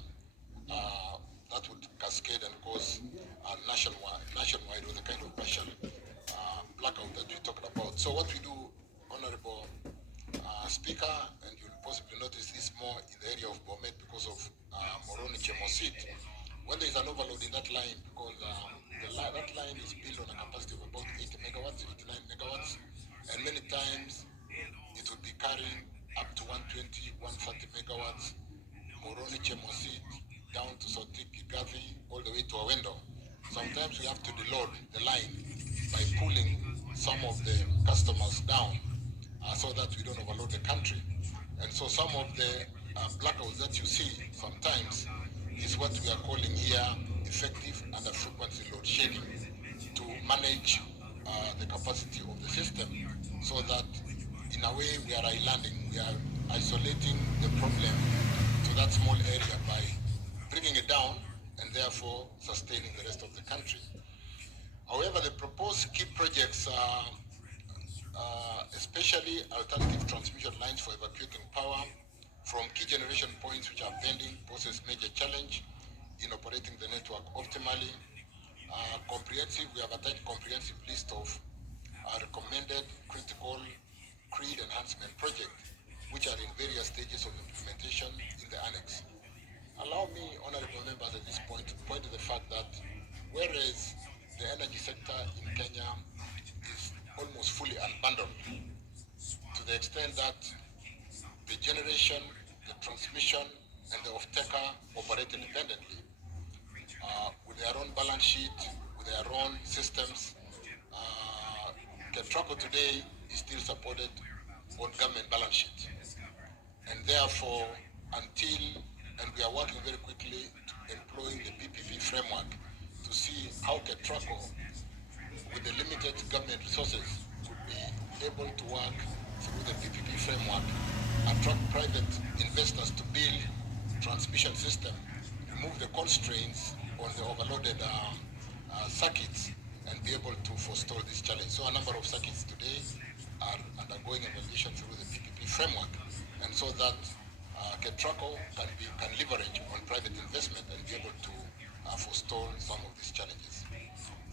That would cascade and cause nationwide or the kind of partial blackout that we talked about. So what we do, Honorable Speaker, and you'll possibly notice this more in the area of Bomet because of Moroni Chemosit, when there is an overload in that line, because that line is built on a capacity of about 80 megawatts, 89 megawatts, and many times it would be carrying up to 120, 130 megawatts, Moroni Chemosit, down to Sotik, Gigathi, all the way to Awendo. Sometimes we have to deload the line by pulling some of the customers down so that we don't overload the country. And so some of the blackouts that you see sometimes is what we are calling here effective under-frequency load shedding, to manage the capacity of the system so that in a way we are islanding, we are isolating the problem to that small area by bringing it down and therefore sustaining the rest of the country. However, the proposed key projects are especially alternative transmission lines for evacuating power from key generation points which are pending, poses major challenge in operating the network optimally. We have attached comprehensive list of recommended critical grid enhancement projects which are in various stages of implementation in the annex. Allow me, honorable members, at this point to point to the fact that whereas the energy sector in Kenya is almost fully unbundled, to the extent that the generation, the transmission, and the off-taker operate independently with their own balance sheet, with their own systems. Ketraco today is still supported on government balance sheet. And therefore, and we are working very quickly to employing the PPP framework to see how Ketraco, with the limited government resources, could be able to work through the PPP framework, attract private investors to build transmission system, remove the constraints on the overloaded circuits, and be able to forestall this challenge. So a number of circuits today are undergoing evaluation through the PPP framework, and so that Ketraco can leverage on private investment and be able to forestall some of these challenges.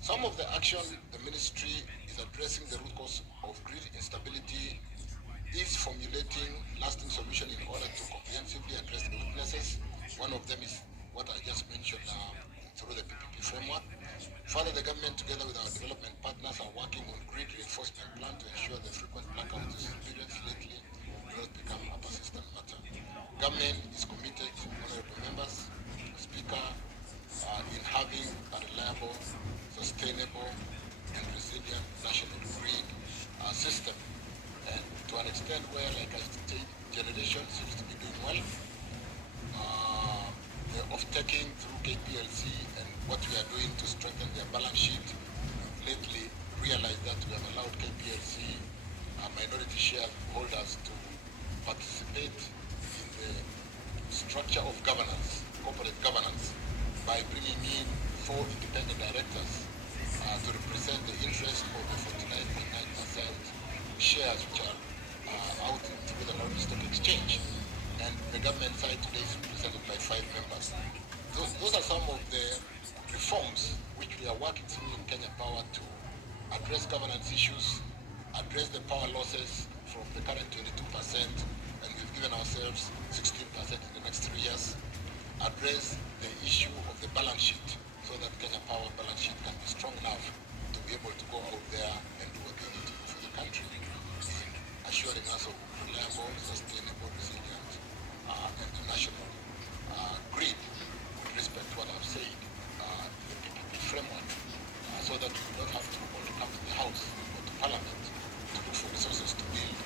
Some of the action the ministry is addressing the root cause of grid instability is formulating lasting solution in order to comprehensively address the weaknesses. One of them is what I just mentioned through the PPP framework. Further, the government, together with our development partners, are working on grid reinforcement plan to ensure the frequent blackouts experienced lately do not become a persistent matter. Government is committed, honorable members, Speaker, in having a reliable, sustainable, and resilient national grid system. And to an extent where, like I said, generation seems to be doing well. The off-taking through KPLC and what we are doing to strengthen their balance sheet. Lately, realized that we have allowed KPLC minority shareholders to participate in the structure of governance, corporate governance, by bringing in 4 independent directors to represent the interest of the 49.9% shares which are out through the Nairobi Stock Exchange. And the government side today is represented by 5 members. Those are some of the reforms which we are working through in Kenya Power to address governance issues, address the power losses from the current 22%, and we've given ourselves 16% in the next 3 years, address the issue of the balance sheet so that Kenya Power balance sheet can be strong enough to be able to go out there and do what they need to do for the country, in assuring us of reliable, sustainable, resilient, and the national grid with respect to what I've said, the PPP framework, so that we do not have to only come to the House or to Parliament to look for resources to build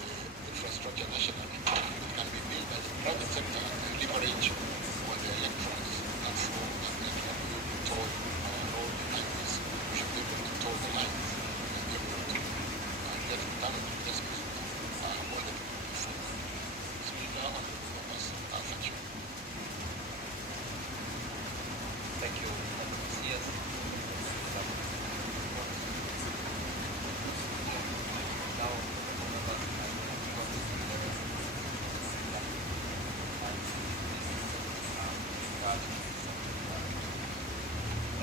the infrastructure nationally. It can be built by the private sector and leverage on the electrons. That's all that we can be able to toll road like this. We should be able to toll the lines and be able to get return on investment on the PPP framework. Speaker, honorable members, thank you. Thank you, CS. Now,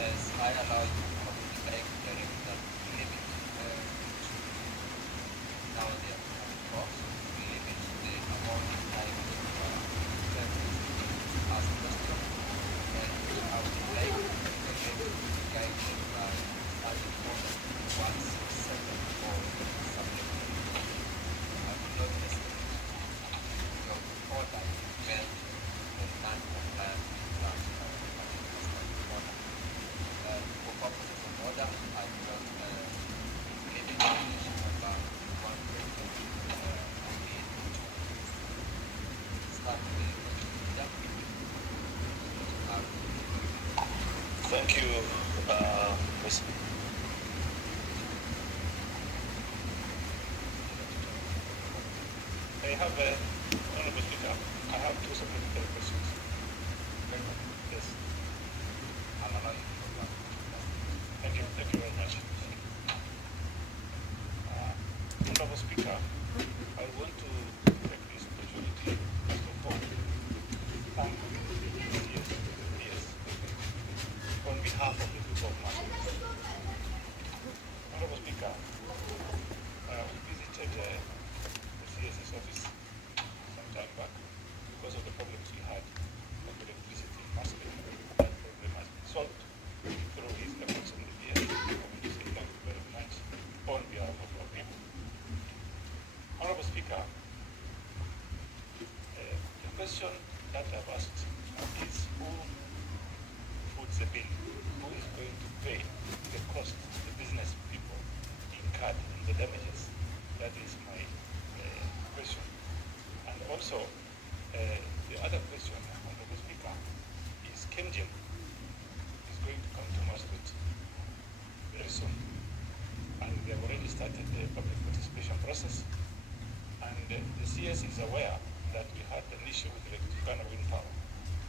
as I allow you to communicate director limit now the cost, limit the amount of time ask question, and I would like to be guided by starting point 167 or subject. I will not necessarily go order when the non-compliant plans are order. For purposes of order, I will not limit the issue number 1 question start with the Thank you, Ms. I have Honorable Speaker, I have 2 supplementary questions. Yes. I'll allow you to go. Thank you very much. Honorable Speaker, I want to take this opportunity, first of all, thank yes, on behalf of the people of Mali. Honorable Speaker, we visited the CS's office some time back because of the problems we had with electricity in Mali. That problem has been solved through his efforts in the PS. I want to say thank you very much on behalf of our people. Honorable Speaker, the question that I've asked is who foots the bill? Who is going to pay the cost the business people incurred in the damages? That is my question. And also, the other question, Honorable Speaker, is KEMGEM is going to come to Maastricht very soon. And they have already started the public participation process. And the CS is aware that we had an issue with the Turkana wind power,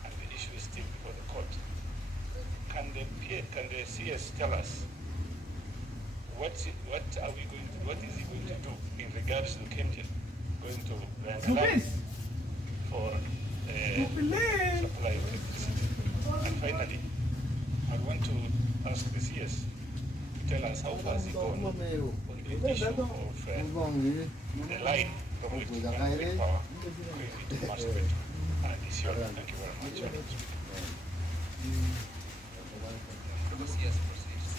and the issue is still before the court. Can the CS tell us what is he going to do in regards to KEMGEM going to land for supply of electricity? And finally, I want to ask the CS to tell us how far has he gone on the issue of the line from which Turkana wind power going into Maastricht and Isiolo. Thank you very much. the CS proceeds.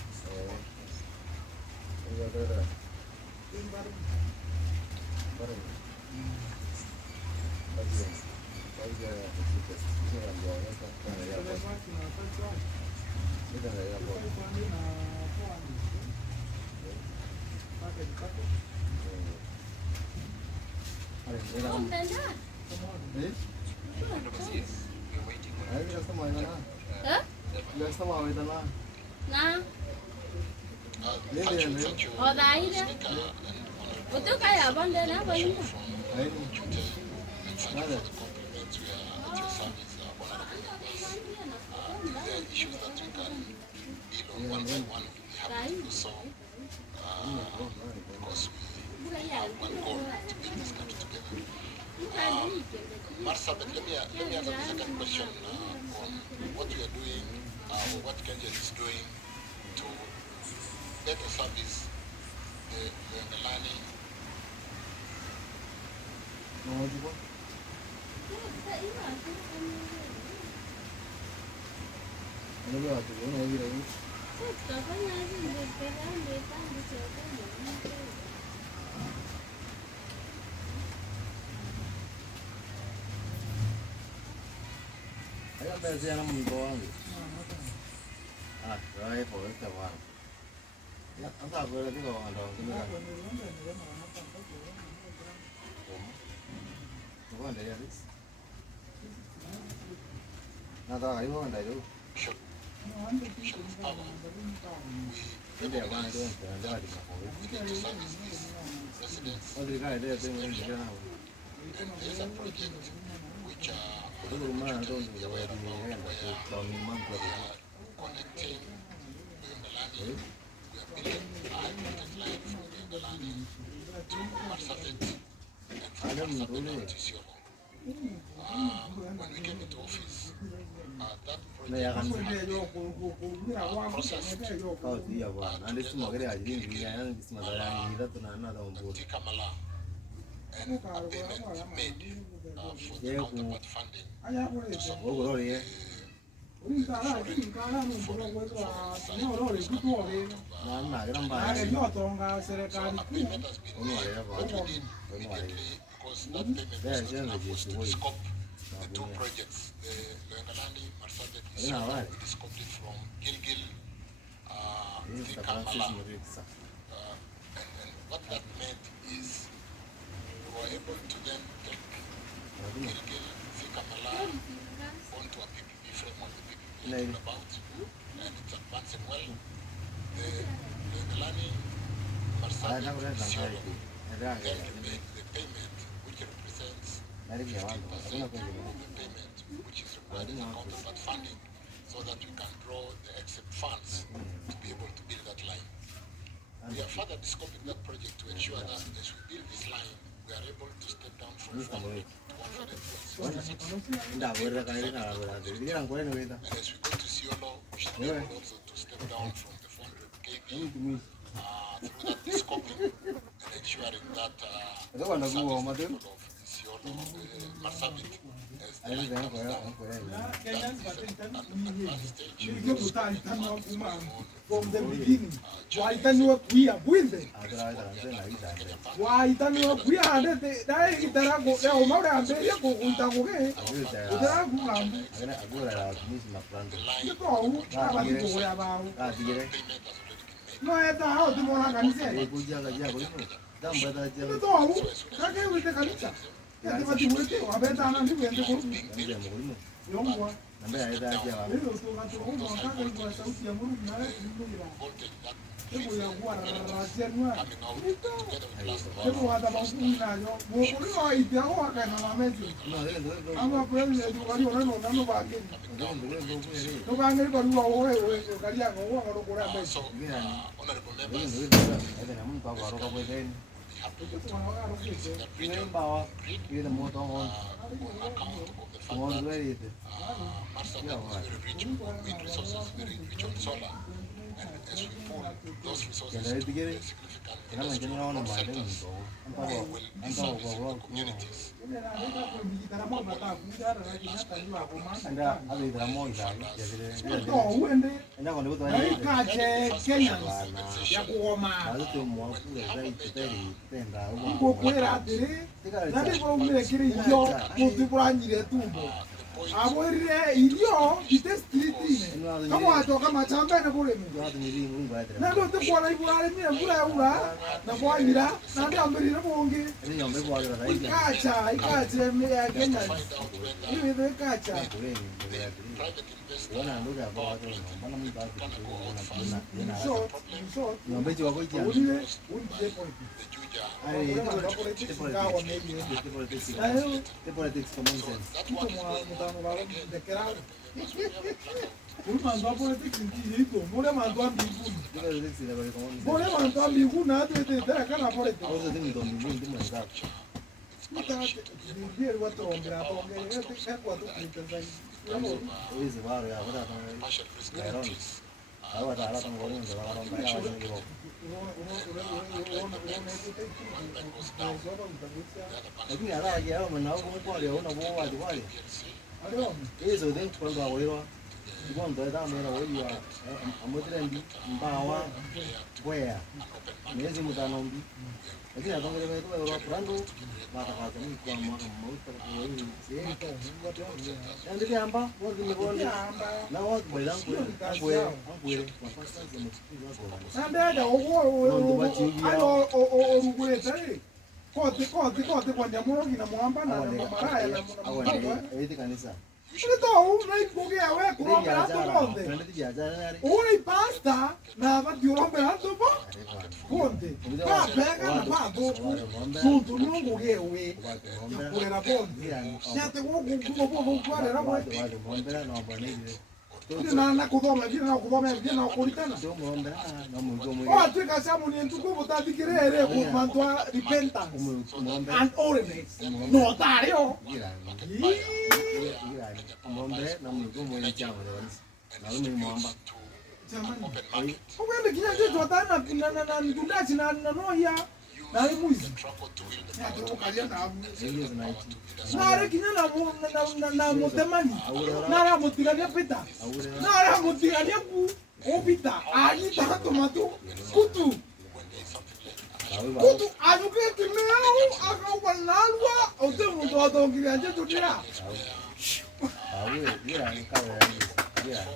Marsabit, let me ask the second question on what you are doing or what Kenya is doing to better service the learning. There's a project which connecting Yongalani. We are building a high-voltage line from Yongalani to Marsabit and from Marsabit down to Isiolo. When we came into office, that project had been processed Tikamala, and a payment made for the counterpart funding to support the the two projects, the Yongalani, Marsabit, Isiolo, we scoped it from Gilgil, Tikamala, and what that meant is we were able to then take Gilgil, Tikamala onto a PPP framework, the PPP is all about, and it's advancing well. The Yongalani, Marsabit, Isiolo, then we made the payment, which represents 15% of the payment which is required as a counterpart funding, so that we can draw the except funds to be able to build that line. We are further scoping that project to ensure that as we build this line, we are able to step down from 400 to 166. And as we go to Isiolo, we should be able also to step down from the 400 kV through that scoping and ensuring that the service people of Isiolo, Marsabit, as the line comes down. That is an advanced stage. From the beginning, why don't you agree with them? Why don't you agree on it? Marsabit is very rich on wind resources, very rich on solar. and should pool those resources Kenda to itigere. a significant Kena mangene na wana mande mto. we will be servicing the communities. Anda abi dramo ida. Enda kondo to Ai kache Kenyans ya kuoma. Bazo tu mo ku zai teri tenda. Ko kwera dire. Nani ko mekiri yo mutiburanyire tumbo. Abore ilio ditestritine. Kama atoka machamba na kule mimi. Na ndo tukwana ibulale mimi bula ula na kwanyira na ndio ambirira bonge. Ni nyombe kwa ira Ikache me ya Kenya. Iwe the kacha. Wana nduga kwa watu mbona mimi bado kuna So nyombe kwa kwa kia. Unile unje politics. Ai the politics common sense. Mutano balo de kerao. Mando politics ndio mole mando ambinguni. Politics ina bali common sense. Mole mando ambinguni na de kana politics. Auzo dingi ndo mbinguni ndo mwanza. Ndio watu ongera ongera kwa tu kitazai. Hizi bado ya bado kama Iron. Hawa taala tangoni ndo wanaomba ya wao. Lakini ara ya mwana wangu kwa leo na wao watu wale. Hizo ndio kwa wao. Ibondo da mera wao amotrendi mbawa kwea. Miezi mutanombi. Lakini atongele wetu wa Prando watakaza ni kwa mwaka mmoja kwa hiyo ndio amba wao nimebonde na wao bwelangu angwe kwa sasa zimechukua wao Sandada alo orugweta kote kwa nyamurogi na mwamba na maraya na awa eti kanisa Nito unaipokea wewe kurombera hapo bonde. Ule pasta na vati urombera hapo bonde. Kapega na pato. Tuntu nungu gewe. Yakurera bonde. Nyate kuko kware rabo. Muombera na mbonezi. Na kudoma vile na kulitana. Oh, tuka samu ni ntuko butatikirere ku mantwa repentance and holiness. No tario. Muombe na Mungu mwenye chama na mimi muomba. Jamani. Wewe kile kitu watana na ndudachi na noya na imuzi. Ya tukalia na Nare kinyana na mutemani. Nara mutigania pita. Nara mutigania ku opita. Ani tanto mato kutu. Kutu aluketi leo akawanalwa ote mtu atongiranje tutira.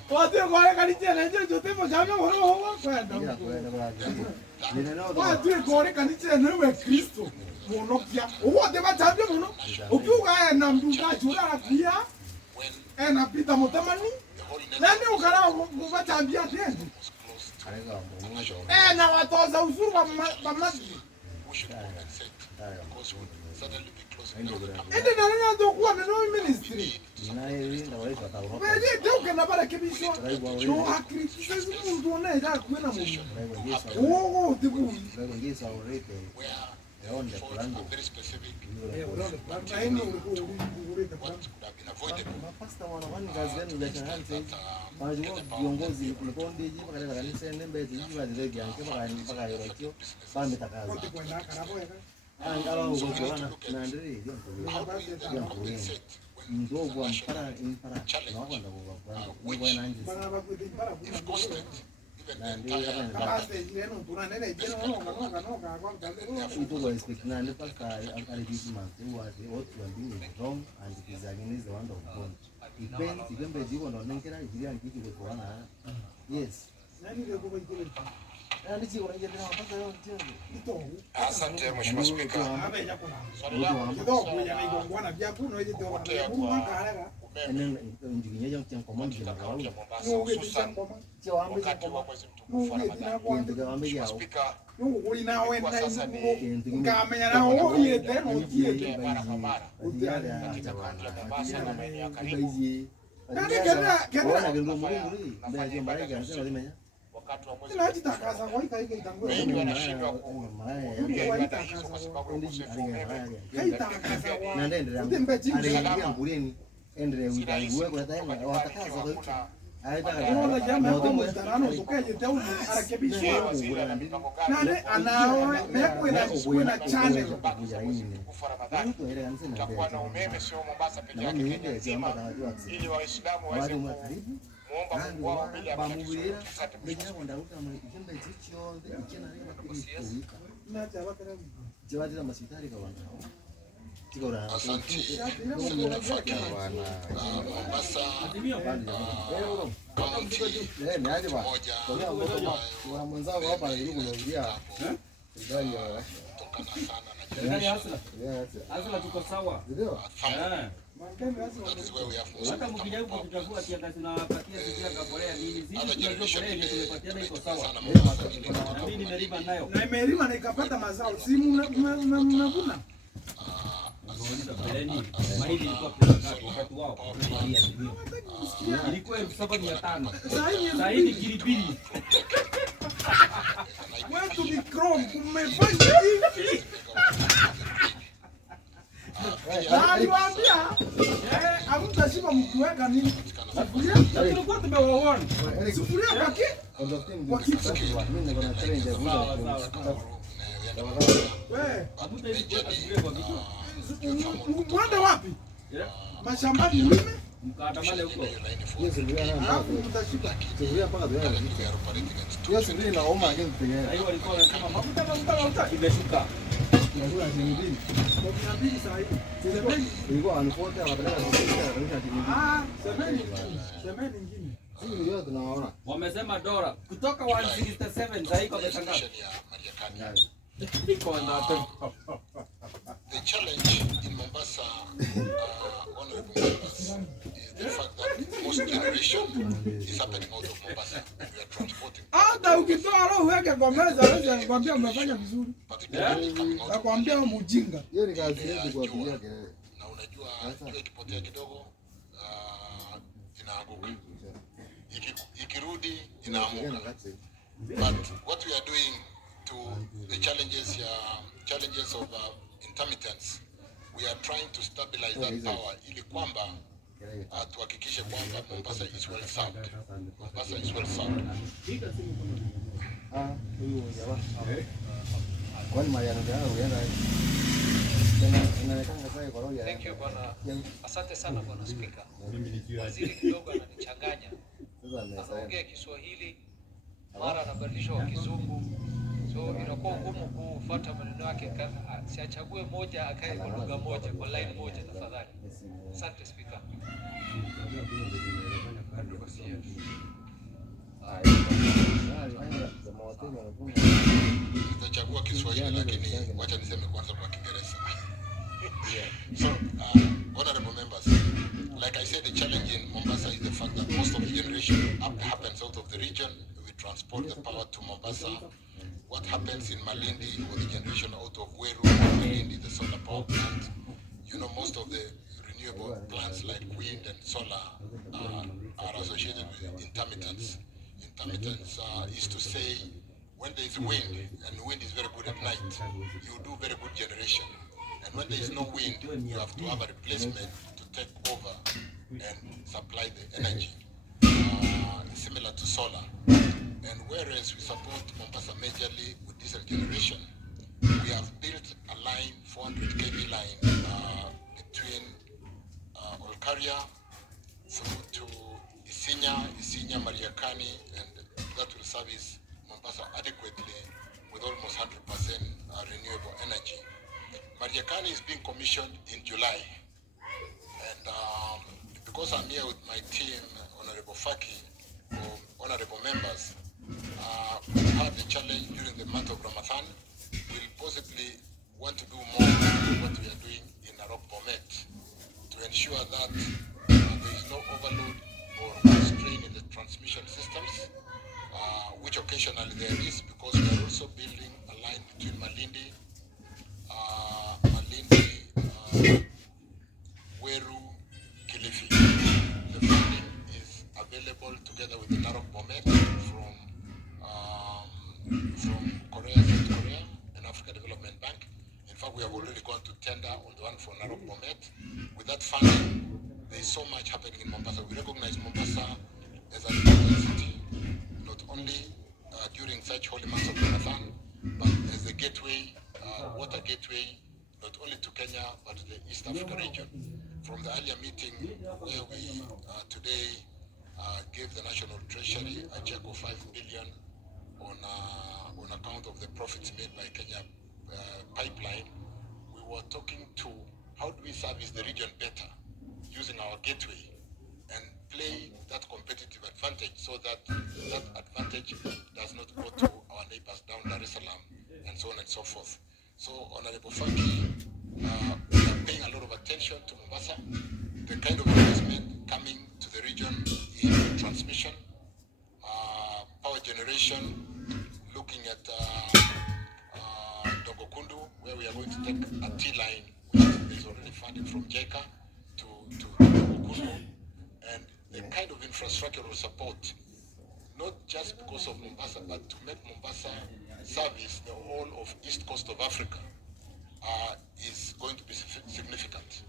Watu kwa kanisa nje jote mjanga wao wao kwenda. Watu kwa kanisa nje Kristo. Monokia. Wote batambye muno. Ukiuga na mduga jura pia. Na pita mutamani. Nani ukara batambya tena. Na watoza usuru wa masjid. Ende na nani atakuwa na ministry. Wewe ndio na bara kibisho. No hakikisha mtu anaenda kwenda Mungu. Tibu. Mapasta wanafanya kazi gani ya kanisa? Wanajua viongozi mkonde hivi mpaka kanisa nembe hivi wazee yake mpaka hiyo pande takaza. Angala ugoana na ndiri ndio mdogo wa mpara na wako ndio kwa ni kwa nani na ndio kama itu was speaking and the already man what you are doing is wrong and it is against the word of God. Depends igembe jiko ndo nenkera ijiria ngiki kwa wana. Yes. Nani ndio kwa hiyo? Nani jiko nje tena mpaka leo ndio. Asante Mheshimiwa Spika. Swali langu kidogo ya migongwana vya kuno hiyo ndio wanaharaka. Enen njiginyaje mtia command ya kawaida. Mungu ulina wenda ngamenya na oye tena utie wakati wa mwezi tunajitakaza kwa hika itangua na ndio ndio nguleni endelea utangue kwa tayari watakaza kwa hiyo Unaona jamaa hapo mtarano tukaje teu arekebishwa. Nani anao mepo inachukua na channel. Tutakuwa na umeme sio Mombasa peke yake, Kenya nzima, ili Waislamu waweze muomba Mungu wao bila matatizo. Asante. Mombasa tuko sawa. Hata mkijaribu kuchagua kiangazi na wapatia sisi kabolea nini sisi tunajua ile tumepatiana iko sawa. Na mimi nimelima nayo. Na imelima na ikapata mazao. Si mnavuna. Mahindi ilikuwa wakati wao. Ilikuwa 7,500. Sasa hivi kilipili. Wetu ni chrome kumefanya hivi. Aliwaambia hamtashiba mkiweka nini? Sufuria? Tulikuwa tumewaona. Sufuria kwa kitu. Mimi niko na challenge ya wewe, mwende wapi? Mashambani mlime? Mkaandamane huko. Yes, alafu mtashiba. Sufuria mpaka doya. Hiyo sufuria inaoma lakini pengine. Hiyo walikuwa wanasema mafuta imeshuka. Unajua shilingi 200 saa hii. Ilikuwa anafuata anapeleka semeni nyingine. Hii ndio tunaona. Wamesema dola kutoka 167 sasa iko imetangaza. Iko ndio. The challenge in Mombasa, honorable members, is the fact that most generation is happening out of Mombasa. We are transporting. Hata ukitoa roho weke kwa meza, anaweza kukwambia umefanya vizuri. Nakwambia mjinga. Hiyo ni kazi yetu kwa kupiga kelele. Na unajua jua ikipotea kidogo inaanguka. Ikirudi inaamuka. But what we are doing to the challenges of intermittence, we are trying to stabilize that power ili kwamba tuhakikishe kwamba Mombasa is well served. Mombasa is well served. Huyu jamaa. Kwani Mariano ndio anaenda. Thank you bwana. Asante sana bwana Speaker. Waziri kidogo ananichanganya. Anaongea Kiswahili mara anabadilisha kwa Kizungu. So inakuwa ngumu kufuata maneno yake. Siachague moja akae kwa lugha moja kwa line moja tafadhali. Asante Speaker. Nitachagua Kiswahili lakini wacha niseme kwanza kwa Kiingereza. So, honorable members, like I said, the challenge in Mombasa is the fact that most of the generation happens out of the region. We transport the power to Mombasa. What happens in Malindi or the generation out of Weru, Malindi, the solar power plant, you know, most of the renewable plants like wind and solar are associated with intermittence. Intermittence is to say when there is wind, and wind is very good at night, you do very good generation. And when there is no wind, you have to have a replacement to take over and supply the energy, similar to solar. And whereas we support Mombasa majorly with diesel generation, we have built a line, 400 kV line, between Olkaria through to Isinya, Mariakani, and that will service Mombasa adequately with almost 100% renewable energy. Mariakani is being commissioned in July, and because I'm here with my team, Honorable Faki, honorable members, we had a challenge during the month of Ramadan. We'll possibly want to do more than what we are doing in Narok Bomet to ensure that there is no overload or constraint in the transmission systems, which occasionally there is, because we are also building a line between Malindi, Weru, Kilifi. The funding is available together with the Narok Bomet from Korea, South Korea, and Africa Development Bank. In fact, we have already gone to tender on the one for Narok Bomet. With that funding, there is so much happening in Mombasa. We recognize Mombasa as an university, not only during such holy months of Ramadan, but as a gateway, water gateway, not only to Kenya, but to the East Africa region. From the earlier meeting where we today gave the National Treasury a check of 5 billion on account of the profits made by Kenya pipeline, we were talking to how do we service the region better using our gateway and play that competitive advantage so that that advantage does not go to our neighbors down Dar es Salaam and so on and so forth. So, Honorable Faki, we are paying a lot of attention to Mombasa, the kind of investment coming to the region in transmission, power generation, looking at Dogokundu, where we are going to take a T-line, which is already funded from JICA to Dogokundu, and the kind of infrastructural support, not just because of Mombasa, but to make Mombasa service the whole of East Coast of Africa, is going to be significant.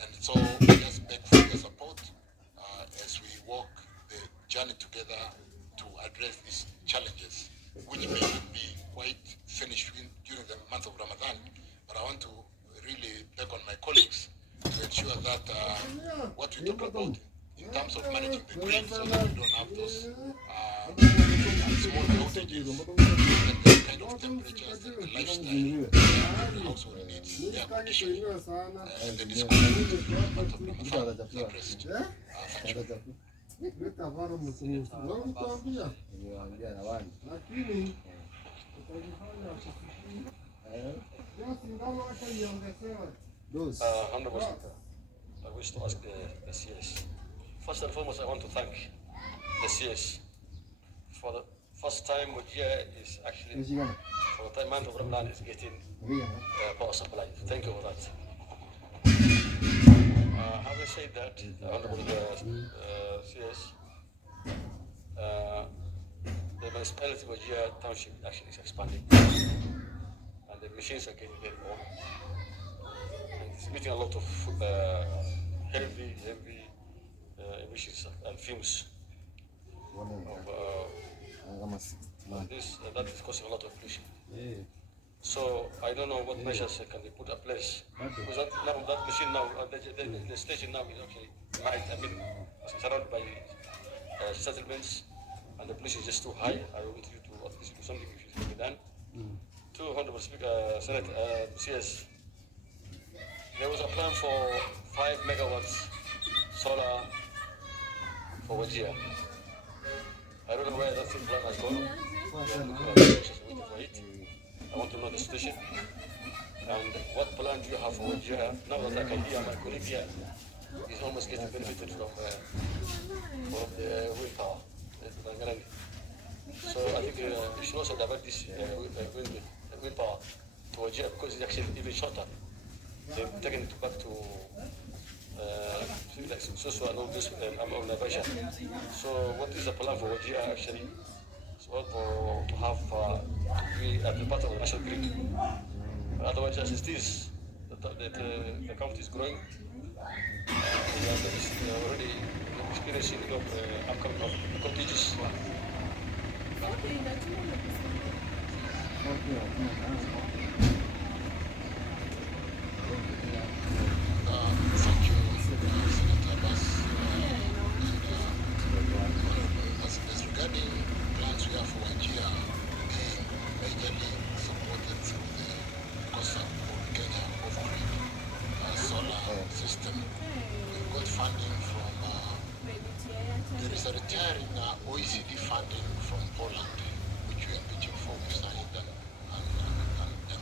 And so we just beg for your support as we walk the journey together to address these challenges, which may not be quite finished during the month of Ramadan, but I want to really beg on my colleagues to ensure that what we talk about in terms of managing the grid so that we don't have those small outages and the kind of temperatures and the lifestyle and the household needs, air conditioning, and the discomfort of the month of Ramadan is addressed. Thank you. Honorable Speaker, I wish to ask the CS. First and foremost, I want to thank the CS for the first time Wajir is actually, for the month of Ramadan, is getting power supply. Thank you for that. Having said that, Honorable CS, the municipality of Wajir Township actually is expanding, and the machines are getting very old. And it's emitting a lot of heavy emissions and fumes of this, that is causing a lot of pollution. So I don't know what measures can be put in place, because that machine now, the station now is actually surrounded by settlements, and the pollution is just too high. I want you to at least do something if it can be done. To Honorable Speaker, Senate, CS, there was a plan for 5 megawatts solar for Wajir. I don't know where that plan has gone. We are looking at waiting for it. I want to know the situation. And what plan do you have for Wajir? Now that I can hear my colleague here is almost getting benefited from the wind power. So I think you should also divert this wind power to Wajir, because it's actually even shorter. They've taken it back to like social and all this version. So what is the plan for Wajir actually? So to have be at the part of the national grid. Otherwise, as it is, the county is growing. We are already experiencing upcoming of contagious. Thank you, Senator Abbas. As regarding plans we have for Wajir being majorly supported through the COSA or Kenya off-grid solar system, we've got funding from, there is a retiring OECD funding from Poland, which we are pitching for. We signed an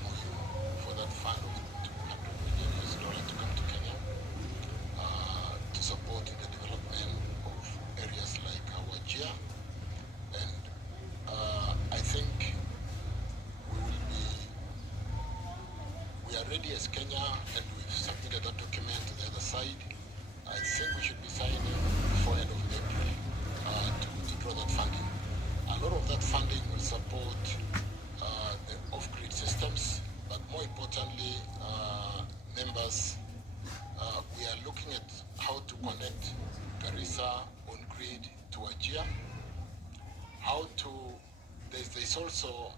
MOU for that fund of $200 million to come to Kenya to support the development of areas like Wajir. And I think we are ready as Kenya, and we've submitted that document to the other side. I think we should be signing before end of April to draw that funding. A lot of that funding will support the off-grid systems, but more importantly, members, we are looking at how to connect Garissa on-grid to to Wajir, how to, there's also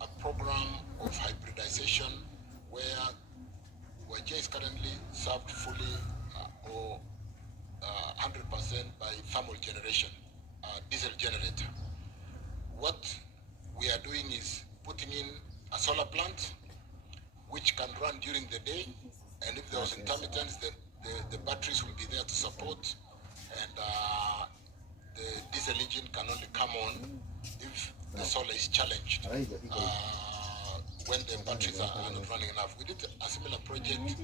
a program of hybridization where Wajir is currently served fully or 100% by thermal generation, diesel generator. What we are doing is putting in a solar plant which can run during the day, and if there was intermittence, the batteries will be there to support, and the diesel engine can only come on if the solar is challenged when the batteries are not running enough. We did a similar project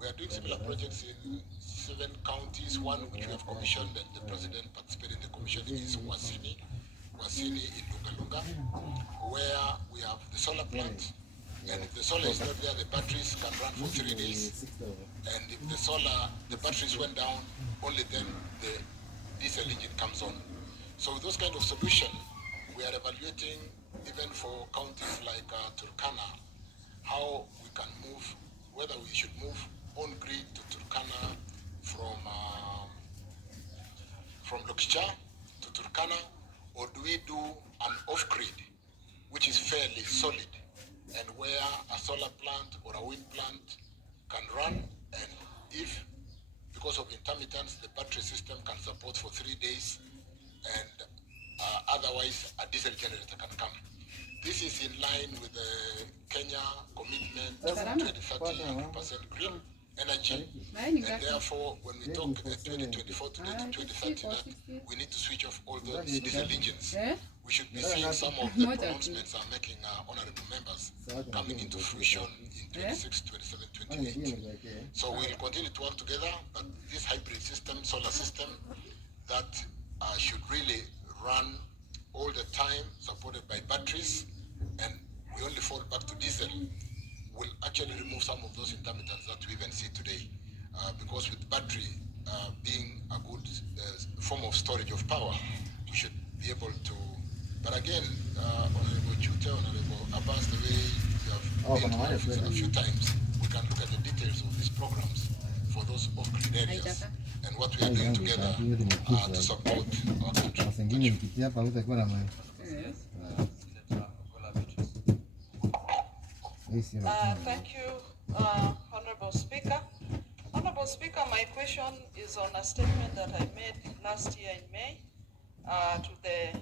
we are doing similar projects in 7 counties. One which we have commissioned and the president participated in the commission is Wasini in Lunga, where we have the solar plant, and if the solar is not there, the batteries can run for 3 days, and if the batteries went down, only then the diesel engine comes on. So with those kind of solution, we are evaluating even for counties like Turkana, how we can move, whether we should move on grid to Turkana from Lokcha to Turkana, or do we do an off-grid, which is fairly solid, and where a solar plant or a wind plant can run, and if, because of intermittence, the battery system can support for 3 days, and otherwise a diesel generator can come. This is in line with the Kenya commitment to 2030 100% green energy, and therefore when we talk 2024 to 2030, we need to switch off all those diesel engines. We should be seeing some of the pronouncements are making honorable members coming into fruition in 26, 27, 28. So we'll continue to work together, but this hybrid system, solar system, that should really run all the time, supported by batteries, and we only fall back to diesel, will actually remove some of those intermittents that we even see today. Because with battery being a good form of storage of power, we should be able to. But again, Honorable Chute, Honorable Abbas, the way you have been a few times, we can look at the details of these programs for those off-grid areas and what we are doing together to support our country. Thank you, Honorable Speaker. Honorable Speaker, my question is on a statement that I made last year in May to the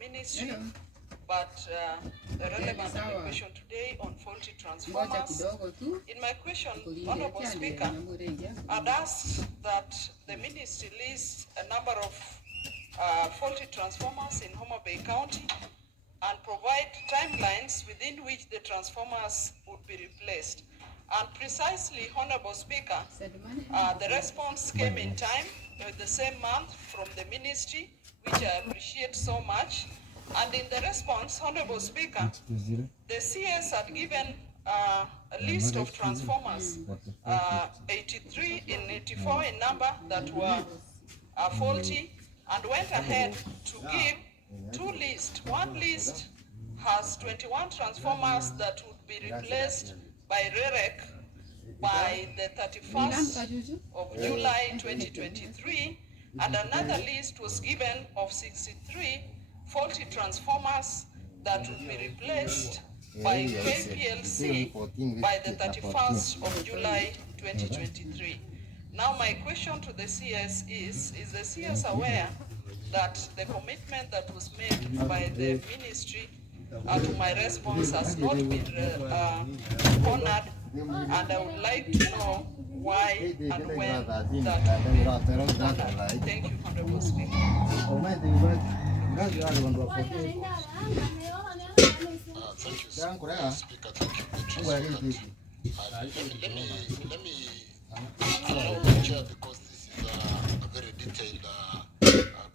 ministry, but the relevant of the question today on faulty transformers. In my question, Honorable Speaker, I'd ask that the ministry list a number of faulty transformers in Homa Bay County and provide timelines within which the transformers would be replaced. And precisely, Honorable Speaker, the response came in time, the same month from the ministry, which I appreciate so much. And in the response, Honorable Speaker, the CS had given a list of transformers, 83 in 84 in number, that were faulty, and went ahead to give 2 lists. One list has 21 transformers that would be replaced by REREC by the 31st of July 2023, and another list was given of 63 faulty transformers that would be replaced by KPLC by the 31st of July 2023. Now my question to the CS is the CS aware that the commitment that was made by the ministry to my response has not been honored, and I would like to know why and when that will be honored. Thank you, Honorable Speaker. Thank you, Speaker. Thank you, let me allow the chair, because this is a very detailed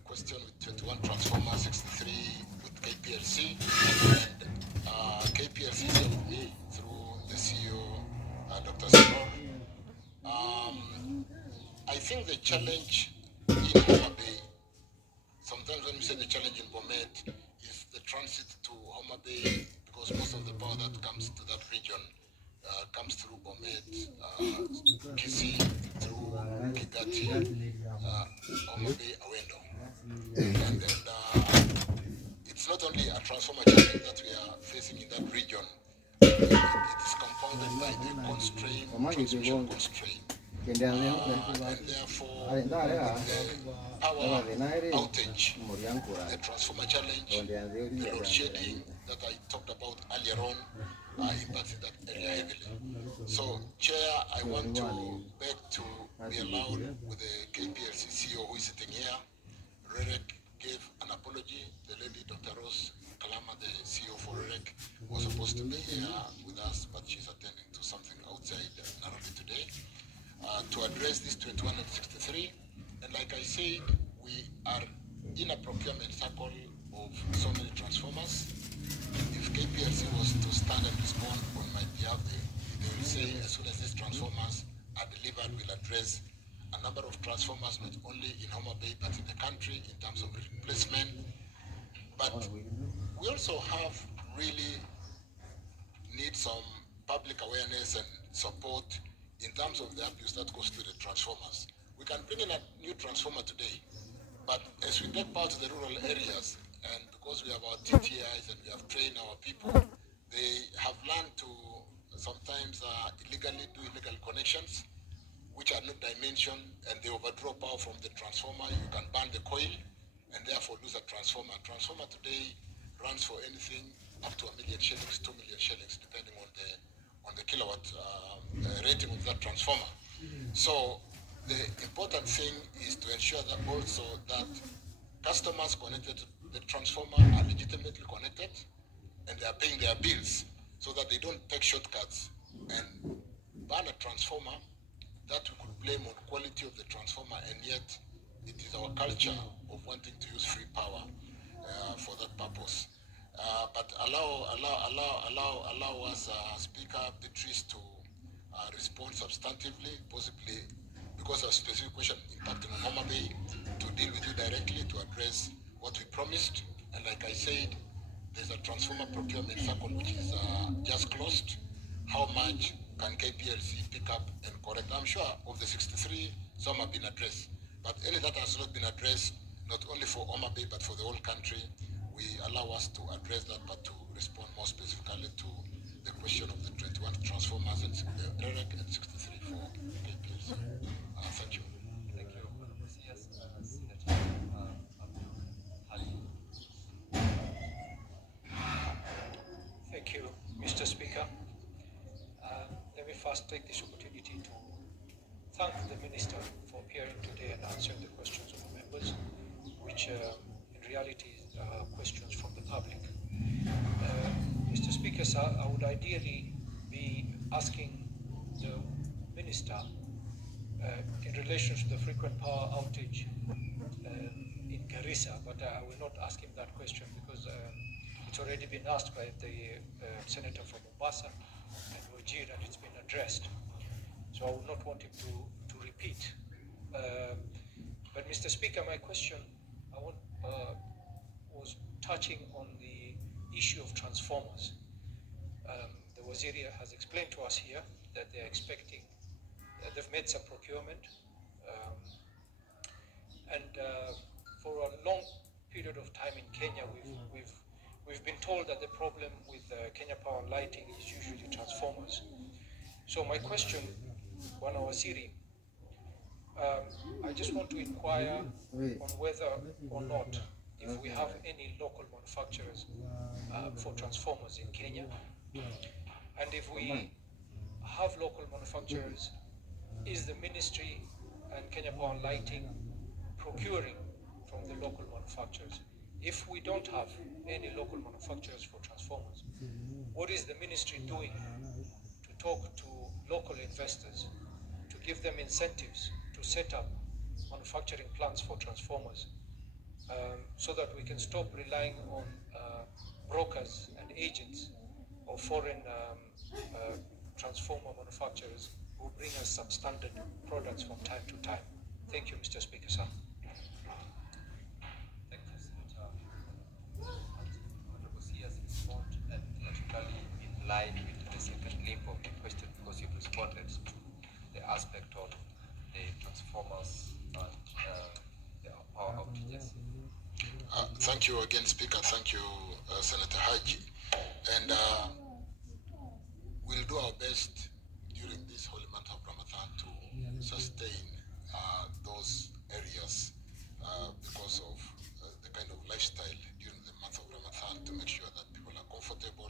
question with 21 transformers, 63 with KPLC, and KPLC is here with me through the CEO, Dr. Sinor. I think the challenge in Homa Bay, sometimes when we say the challenge in Bomet, is the transit to Homa Bay, because most of the power that comes to that region comes through Bomet, Kisii, through Kigati, Homa Bay. clouded by the transmission constraint. And therefore, with the power outage, the transformer challenge, the load shedding that I talked about earlier on, impacting that area heavily. So, Chair, I want to beg to be allowed with the KPLC CEO who is sitting here. REREC gave an apology. The lady, Dr. Rose Kalama, the CEO for REREC, was supposed to be here with us, but she's attending to something outside Nairobi today. To address this 21 and 63, and like I said, we are in a procurement cycle of so many transformers. If KPLC was to stand and respond on my behalf, they will say as soon as these transformers are delivered, we'll address a number of transformers, not only in Homa Bay, but in the country in terms of replacement. But we also have really need some public awareness and support in terms of the abuse that goes to the transformers. We can bring in a new transformer today, but as we take part to the rural areas, and because we have our TTIs and we have trained our people, they have learned to sometimes illegally do illegal connections, which are not dimensioned, and they overdraw power from the transformer. You can burn the coil and therefore lose a transformer. Transformer today runs for anything up to 1 million shillings, 2 million shillings, depending on the kilowatt rating of that transformer. So the important thing is to ensure that also that customers connected to the transformer are legitimately connected and they are paying their bills, so that they don't take shortcuts and burn a transformer that we could blame on quality of the transformer, and yet it is our culture of wanting to use free power for that purpose. But allow us, Speaker Beatrice, to respond substantively, possibly because a specific question impacting on Homa Bay, to deal with you directly to address what we promised. And like I said, there's a transformer procurement cycle which is just closed. How much can KPLC pick up and correct? I'm sure of the 63, some have been addressed. But any that has not been addressed, not only for Homa Bay, but for the whole country, we allow us to address that, but to respond more specifically to the question of the 21 transformers and REREC and 63 for KPLC. Thank you. Thank you. Yes, Senator Thank you, Mr. Speaker. Let me first take this opportunity to thank the Minister for appearing today and answering the questions of the members, which in reality are questions from the public. Mr. Speaker, sir, I would ideally be asking the Minister in relation to the frequent power outage in Garissa, but I will not ask him that question because it's already been asked by the Senator from Mombasa and Wajir, and it's been addressed. So I would not want him to repeat. But Mr. Speaker, my question was touching on the issue of transformers. The Waziri has explained to us here that they're expecting, they've made some procurement, and for a long period of time in Kenya, we've been told that the problem with Kenya Power and Lighting is usually transformers. So my question, Bwana Waziri, I just want to inquire on whether or not if we have any local manufacturers for transformers in Kenya, and if we have local manufacturers, is the ministry and Kenya Power and Lighting procuring from the local manufacturers? If we don't have any local manufacturers for transformers, what is the ministry doing to talk to local investors, to give them incentives to set up manufacturing plants for transformers, so that we can stop relying on brokers and agents or foreign transformer manufacturers who bring us substandard products from time to time? Thank you, Mr. Speaker, sir. Thank you, Senator. Honorable CS respond, and naturally in line with the second limb of the question, because you've responded to the aspect of the transformers and the power outages. Thank you again, Speaker. Thank you, Senator Haji. And we'll do our best best during this holy month of Ramadan to sustain those areas because of the kind of lifestyle during the month of Ramadan, to make sure that people are comfortable,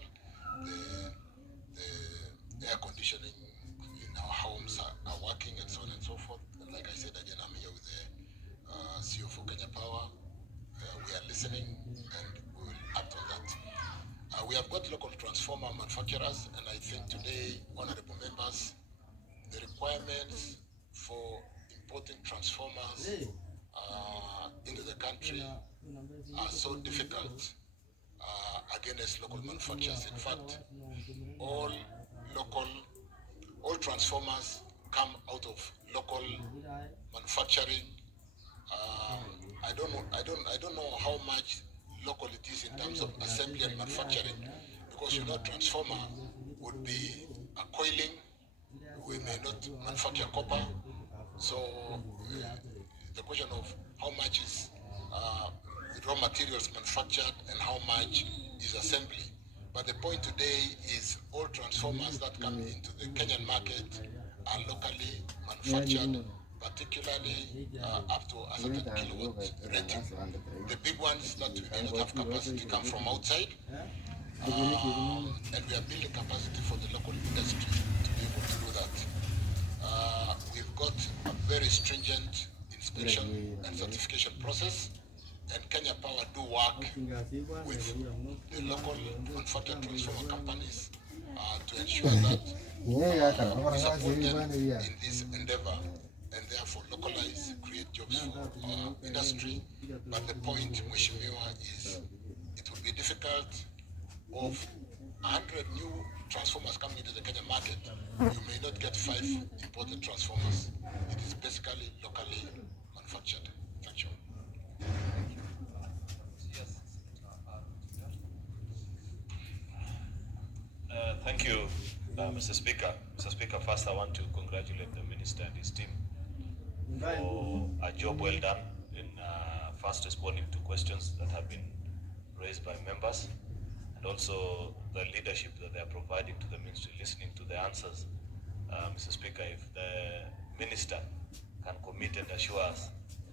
the air conditioning in our homes are working, and so on and so forth. And like I said, again, I'm here with the CEO for Kenya Power. We are listening and we will act on that. We have got local transformer manufacturers, and I think today, honorable members, the requirements for importing transformers into the country are so difficult against local manufacturers. In fact, all transformers come out of local manufacturing. I don't know how much local it is in terms of assembly and manufacturing, because transformer would be a coiling. We may not manufacture copper, so the question of how much is raw materials manufactured and how much is assembly. But the point today is all transformers that come into the Kenyan market are locally manufactured, particularly up to a certain kilowatt rating. The big ones that we may not have capacity come from outside, and we are building capacity for the local industry to be able to do that. We've got a very stringent inspection and certification process, and Kenya Power do work with the local manufactured transformer companies to ensure that we support them in this endeavor and therefore localize, create jobs for industry. But the point, Mheshimiwa, is it will be difficult. Of 100 new transformers coming into the Kenyan market, you may not get 5 imported transformers. It is basically locally manufactured. Thank you. Thank you, Mr. Speaker. Mr. Speaker, first I want to congratulate the Minister and his team for a job well done in first responding to questions that have been raised by members, and also the leadership that they are providing to the ministry, listening to the answers. Mr. Speaker, if the Minister can commit and assure us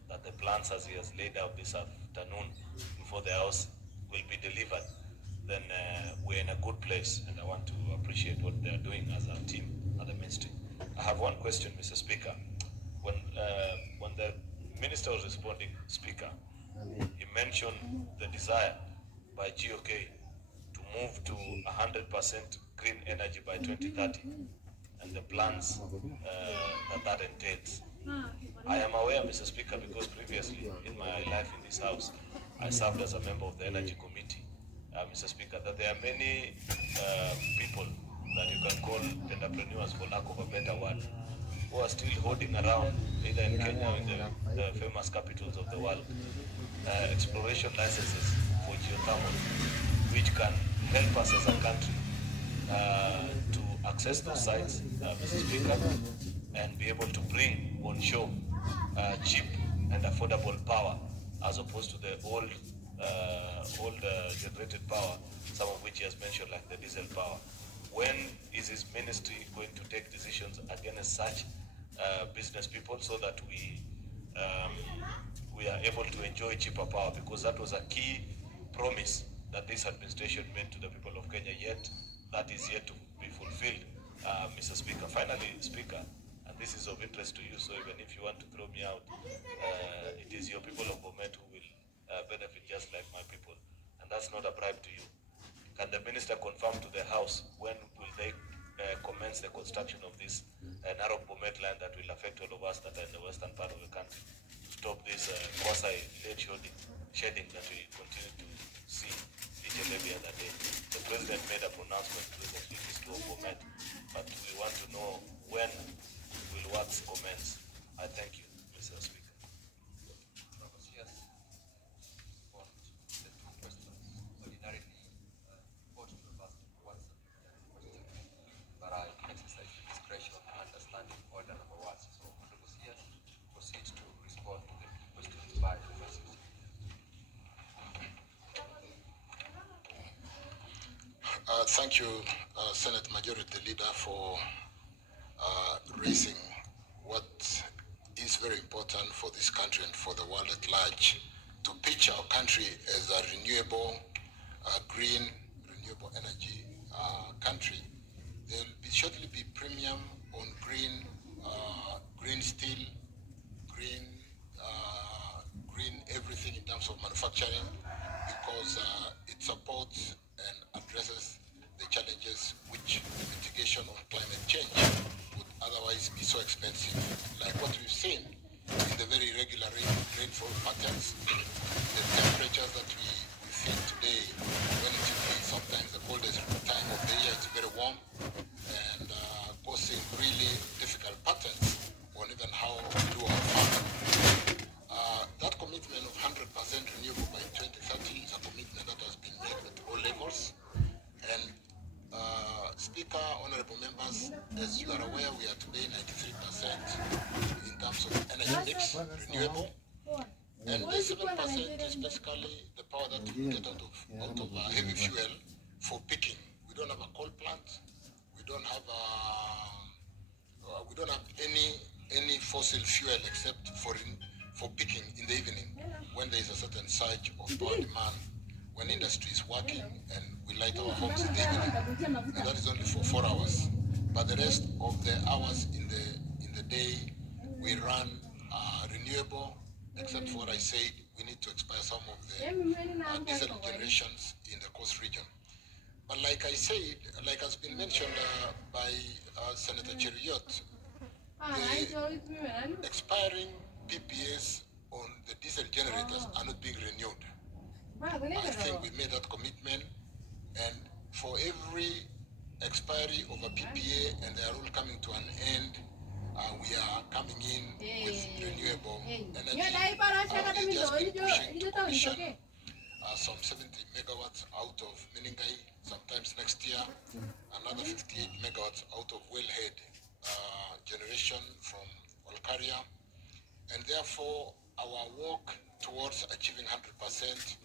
that the plans as he has laid out this afternoon before the House will be delivered, then we're in a good place, and I want to appreciate what they are doing as a team at the ministry. I have one question, Mr. Speaker. When the Minister was responding, Speaker, he mentioned the desire by GOK to move to 100% green energy by 2030 and the plans that entails. I am aware, Mr. Speaker, because previously in my life in this House, I served as a member of the Energy Committee, Mr. Speaker, that there are many people that you can call entrepreneurs, for lack of a better word, who are still holding around, either in Kenya or in the famous capitals of the world, exploration licenses for geothermal, which can help us as a country to access those sites, Mr. Speaker, and be able to bring on shore cheap and affordable power, as opposed to the old generated power, some of which he has mentioned, like the diesel power. When is his ministry going to take decisions against such business people, so that we are able to enjoy cheaper power? Because that was a key promise that this administration made to the people of Kenya, yet that is yet to be fulfilled, Mr. Speaker. Finally, Speaker, and this is of interest to you, so even if you want to throw me out, it is your people of Bomet who will benefit just like my people, and that's not a bribe to you. Can the Minister confirm to the House when will they commence the construction of this narrow Bomet line that will affect all of us that are in the western part of the country, to stop this quasi-late shedding that we continue to see each and every other day? The President made a pronouncement during the history of Bomet, but we want to know when will works commence. I thank you, Mr. Speaker. But I exercise the discretion of understanding order number 1. So, Honorable CS proceeds to respond to the questions by the President. Thank you, Senate Majority Leader for raising what is very important for this country and for the world at large, to pitch our country as a renewable, green, renewable energy country. There will shortly be premium on green, green steel, green, green everything in terms of manufacturing, because it supports and addresses the challenges which mitigation of climate change would otherwise be so expensive. Like what we've seen in the very irregular rainfall patterns, the temperatures that we feel today, when it will be sometimes the coldest time of the year, it's very warm, and causing really difficult patterns on even how we do our farming. That commitment of 100% renewable by 2030 is a commitment that has been made at all levels. And Speaker, honorable members, as you are aware, we are today 93% in terms of energy mix, renewable. And the 7% is basically the power that we get out of heavy fuel for picking. We don't have a coal plant. We don't have any fossil fuel except for picking in the evening when there is a certain surge of power demand, when industry is working and we light our homes in the evening, and that is only for 4 hours. But the rest of the hours in the day we run renewable, except for what I said, we need to expire some of the diesel generations in the coast region. But like I said, like has been mentioned by Senator Cheriot, the expiring PPAs on the diesel generators are not being renewed. I think we made that commitment, and for every expiry of a PPA and they are all coming to an end, we are coming in with renewable energy. We've just been pushing to commission some 70 megawatts out of Meningai sometimes next year, another 58 megawatts out of wellhead generation from Olkaria, and therefore our walk towards achieving 100%,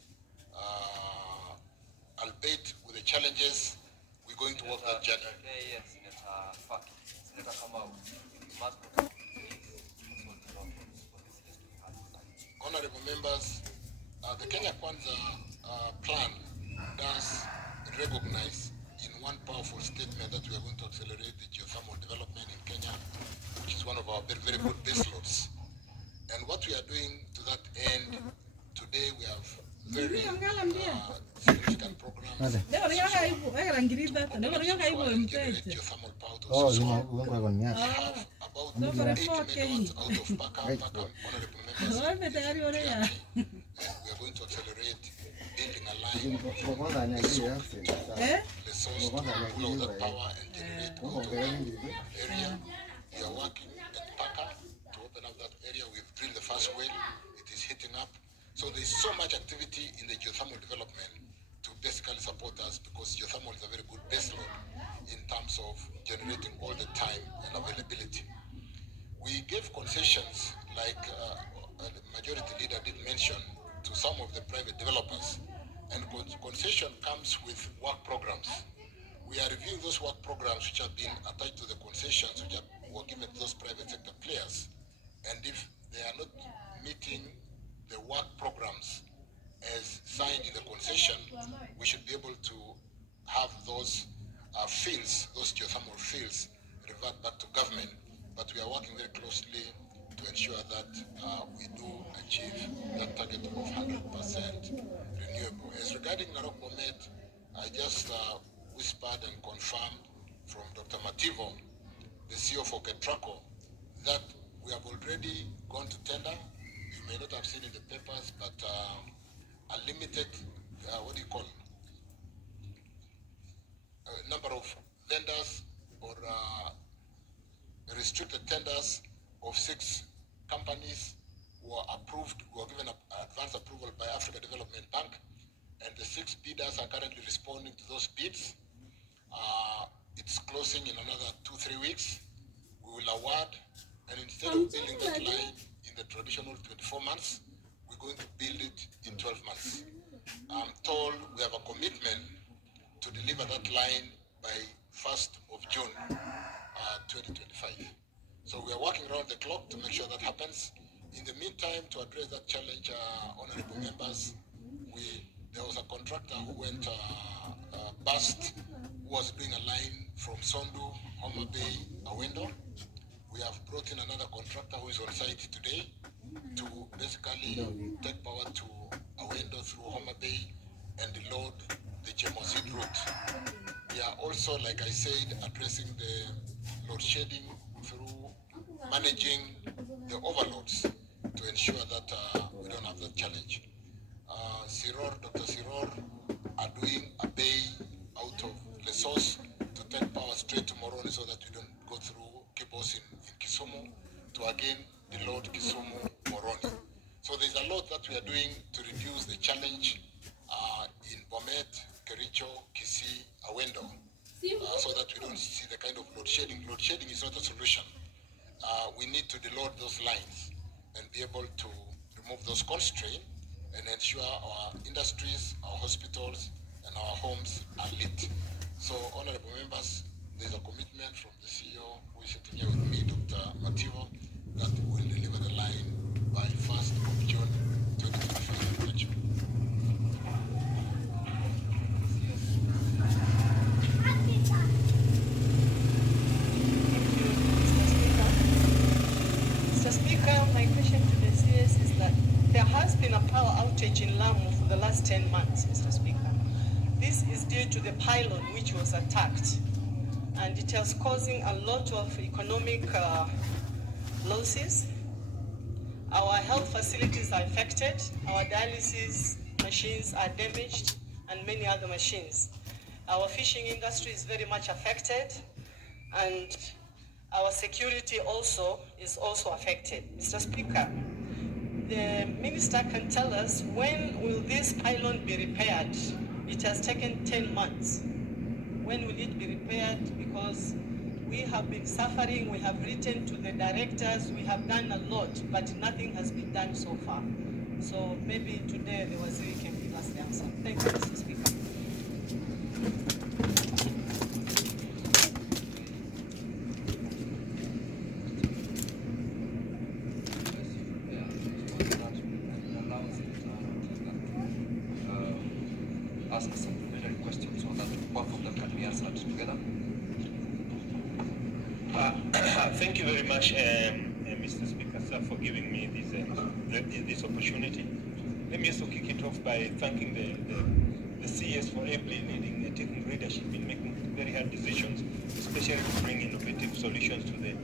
albeit with the challenges, we're going to walk that journey. Honorable members, the Kenya Kwanza plan does recognize in one powerful statement that we are going to accelerate the geothermal development in Kenya, which is one of our very, very good baseloads. And what we are doing to that end, today we have very significant programs to generate geothermal power to Suswan. We have about 80 megawatts out of Paka, honorable members. We are going to accelerate building a line from the source to pull out that power and generate out of that area. We are working at Paka to open up that area. We've drilled the first well. It is heating up. So there's so much activity in the geothermal development to basically support us, because geothermal is a very good baseload in terms of generating all the time and availability. We gave concessions, like the Majority Leader did mention, to some of the private developers, and concession comes with work programs. We are reviewing those work programs which have been attached to the concessions which were given to those private sector players, and if they are not meeting the work programs as signed in the concession, we should be able to have those fields, those geothermal fields, revert back to government. But we are working very closely to ensure that we do achieve that target of 100% renewable. As regarding Narok Bomet, I just whispered and confirmed from Dr. Mativo, the CEO for Ketraco, that we have already gone to tender. You may not have seen in the papers, but a limited, number of vendors or restricted tenders of 6 companies were approved, were given advance approval by Africa Development Bank, and the 6 bidders are currently responding to those bids. It's closing in another 2-3 weeks. We will award, and instead of building that line in the traditional 24 months, we're going to build it in 12 months. I'm told we have a commitment to deliver that line by o'clock to make sure that happens. In the meantime, to address that challenge, honorable members, there was a contractor who went bust, who was doing a line from Sondu, Homa Bay, Awendo. We have brought in another contractor who is on site today to basically take power to Awendo through Homa Bay and load the Chemosit route. We are also, like I said, addressing the load shedding through managing the overloads to ensure that we don't have that challenge. Dr. Siror are doing a bay out of Lesos to take power straight to Moroni so that we don't go through Kibos in Kisumu to again deload Kisumu, Moroni. So there's a lot that we are doing to reduce the challenge in Bomet, Kericho, Kisii, Awendo, so that we don't see the kind of load shedding. Load shedding is not a solution. We need to deload those lines and be able to remove those constraints and ensure our industries, our hospitals, and our homes are lit. So, honorable members, there's a commitment from the CEO who is sitting here with me, Dr. Mativo, that we will deliver the line by 1st of June 2025. Thank you. Mr. Speaker, my question to the CS is that there has been a power outage in Lamu for the last 10 months, Mr. Speaker. This is due to the pylon which was attacked, and it is causing a lot of economic losses. Our health facilities are affected, our dialysis machines are damaged, and many other machines. Our fishing industry is very much affected, and our security is also affected. Mr. Speaker, the minister can tell us when will this pylon be repaired? It has taken 10 months. When will it be repaired? Because we have been suffering, we have written to the directors, we have done a lot, but nothing has been done so far. So maybe today the Waziri can give us the answer. Thank you, Mr. Speaker. Ask a supplementary question so that both of them can be answered together. Thank you very much, Mr. Speaker, sir, for giving me this opportunity. Let me also kick it off by thanking the CS for ably leading, taking leadership in making very hard decisions, especially to bring innovative solutions to the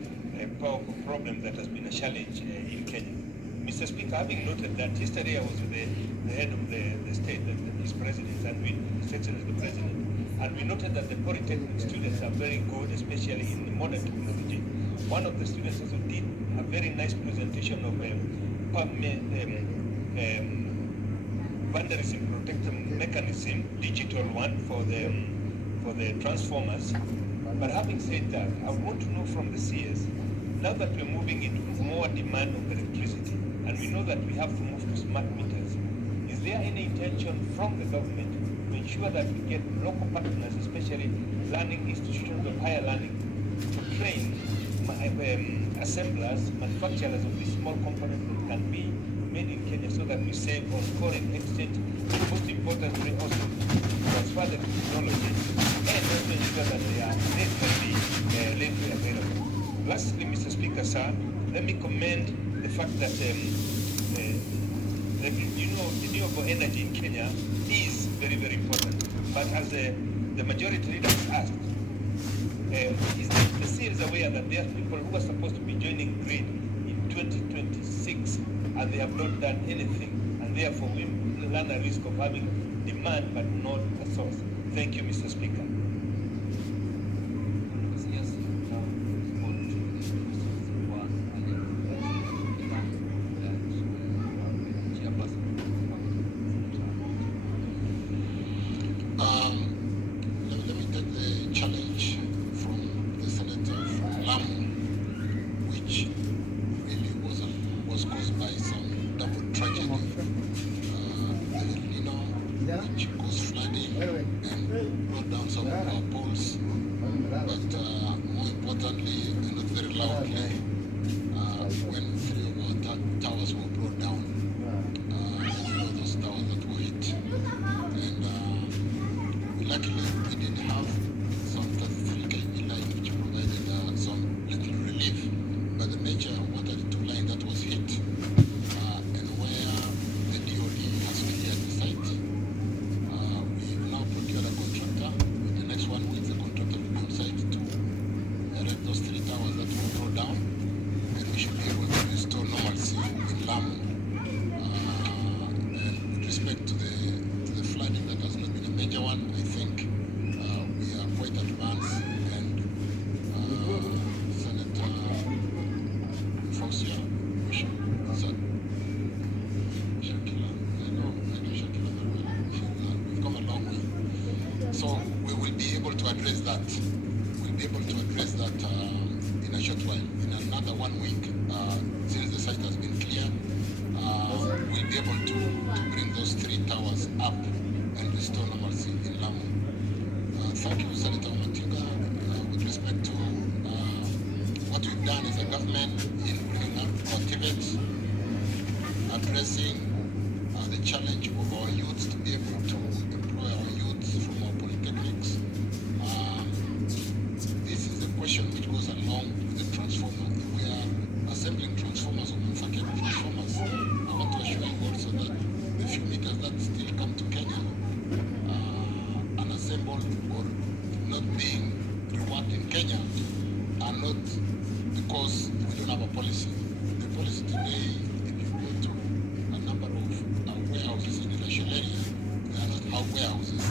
powerful problem that has been a challenge in Kenya. Mr. Speaker, having noted that yesterday I was with the head of the state, his president, and His Excellency the President, and we noted that the Polytechnic students are very good, especially in the modern technology. One of the students also did a very nice presentation of vandalism protection mechanism, digital one for the transformers. But having said that, I want to know from the CS, now that we're moving into more demand of electricity, and we know that we have to move to smart meters, is there any intention from the government to ensure that we get local partners, especially learning institutions of higher learning, to train assemblers, manufacturers of these small components that can be made in Kenya so that we save on foreign exchange, and most importantly also transfer the technology and also ensure that they can be locally available. Lastly, Mr. Speaker, sir, let me commend the fact that renewable energy in Kenya is very, very important. But as the majority leader has asked, is the CS aware that there are people who are supposed to be joining grid in 2026 and they have not done anything, and therefore we run a risk of having demand but not a source? Thank you, Mr. Speaker. Let me take the challenge from the senator from Lamu, which really was caused by some double tragedy. The El Nino, which caused flooding and brought down some of our poles, but more importantly, and not very loudly, when 3 of our towers were brought down. Those towers that were hit. And luckily we did have some 33 kV line which provided some little relief. But the major 132 line that was hit and where the DOD has cleared the site, we've now procured a contractor. The next 1 week the contractor will be on site to erect those 3 towers that were brought down, and we should be able to restore normalcy in Lamu. And with respect to the flooding that has not been a major one, I think we are quite advanced, and Senator Faucia, we've come a long way. So we will be able to address that. We'll be able to address that in a short while. In another 1 week, since the site has been clear, we'll be able to bring those 3 towers up and restore normalcy in Lamu. Thank you, Senator Matinga. With respect to what we've done as a government in bringing up our TVET, addressing the challenge of our youth to be able to employ our youth from our polytechnics. This is a question which goes along with the transformer. We are assembling transformers or manufacturing transformers. I want to assure you also that the few meters that still come to Kenya, unassembled or not being reworked in Kenya, are not because we don't have a policy. The policy today, if you go to a number of warehouses in the national area, they are not our warehouses.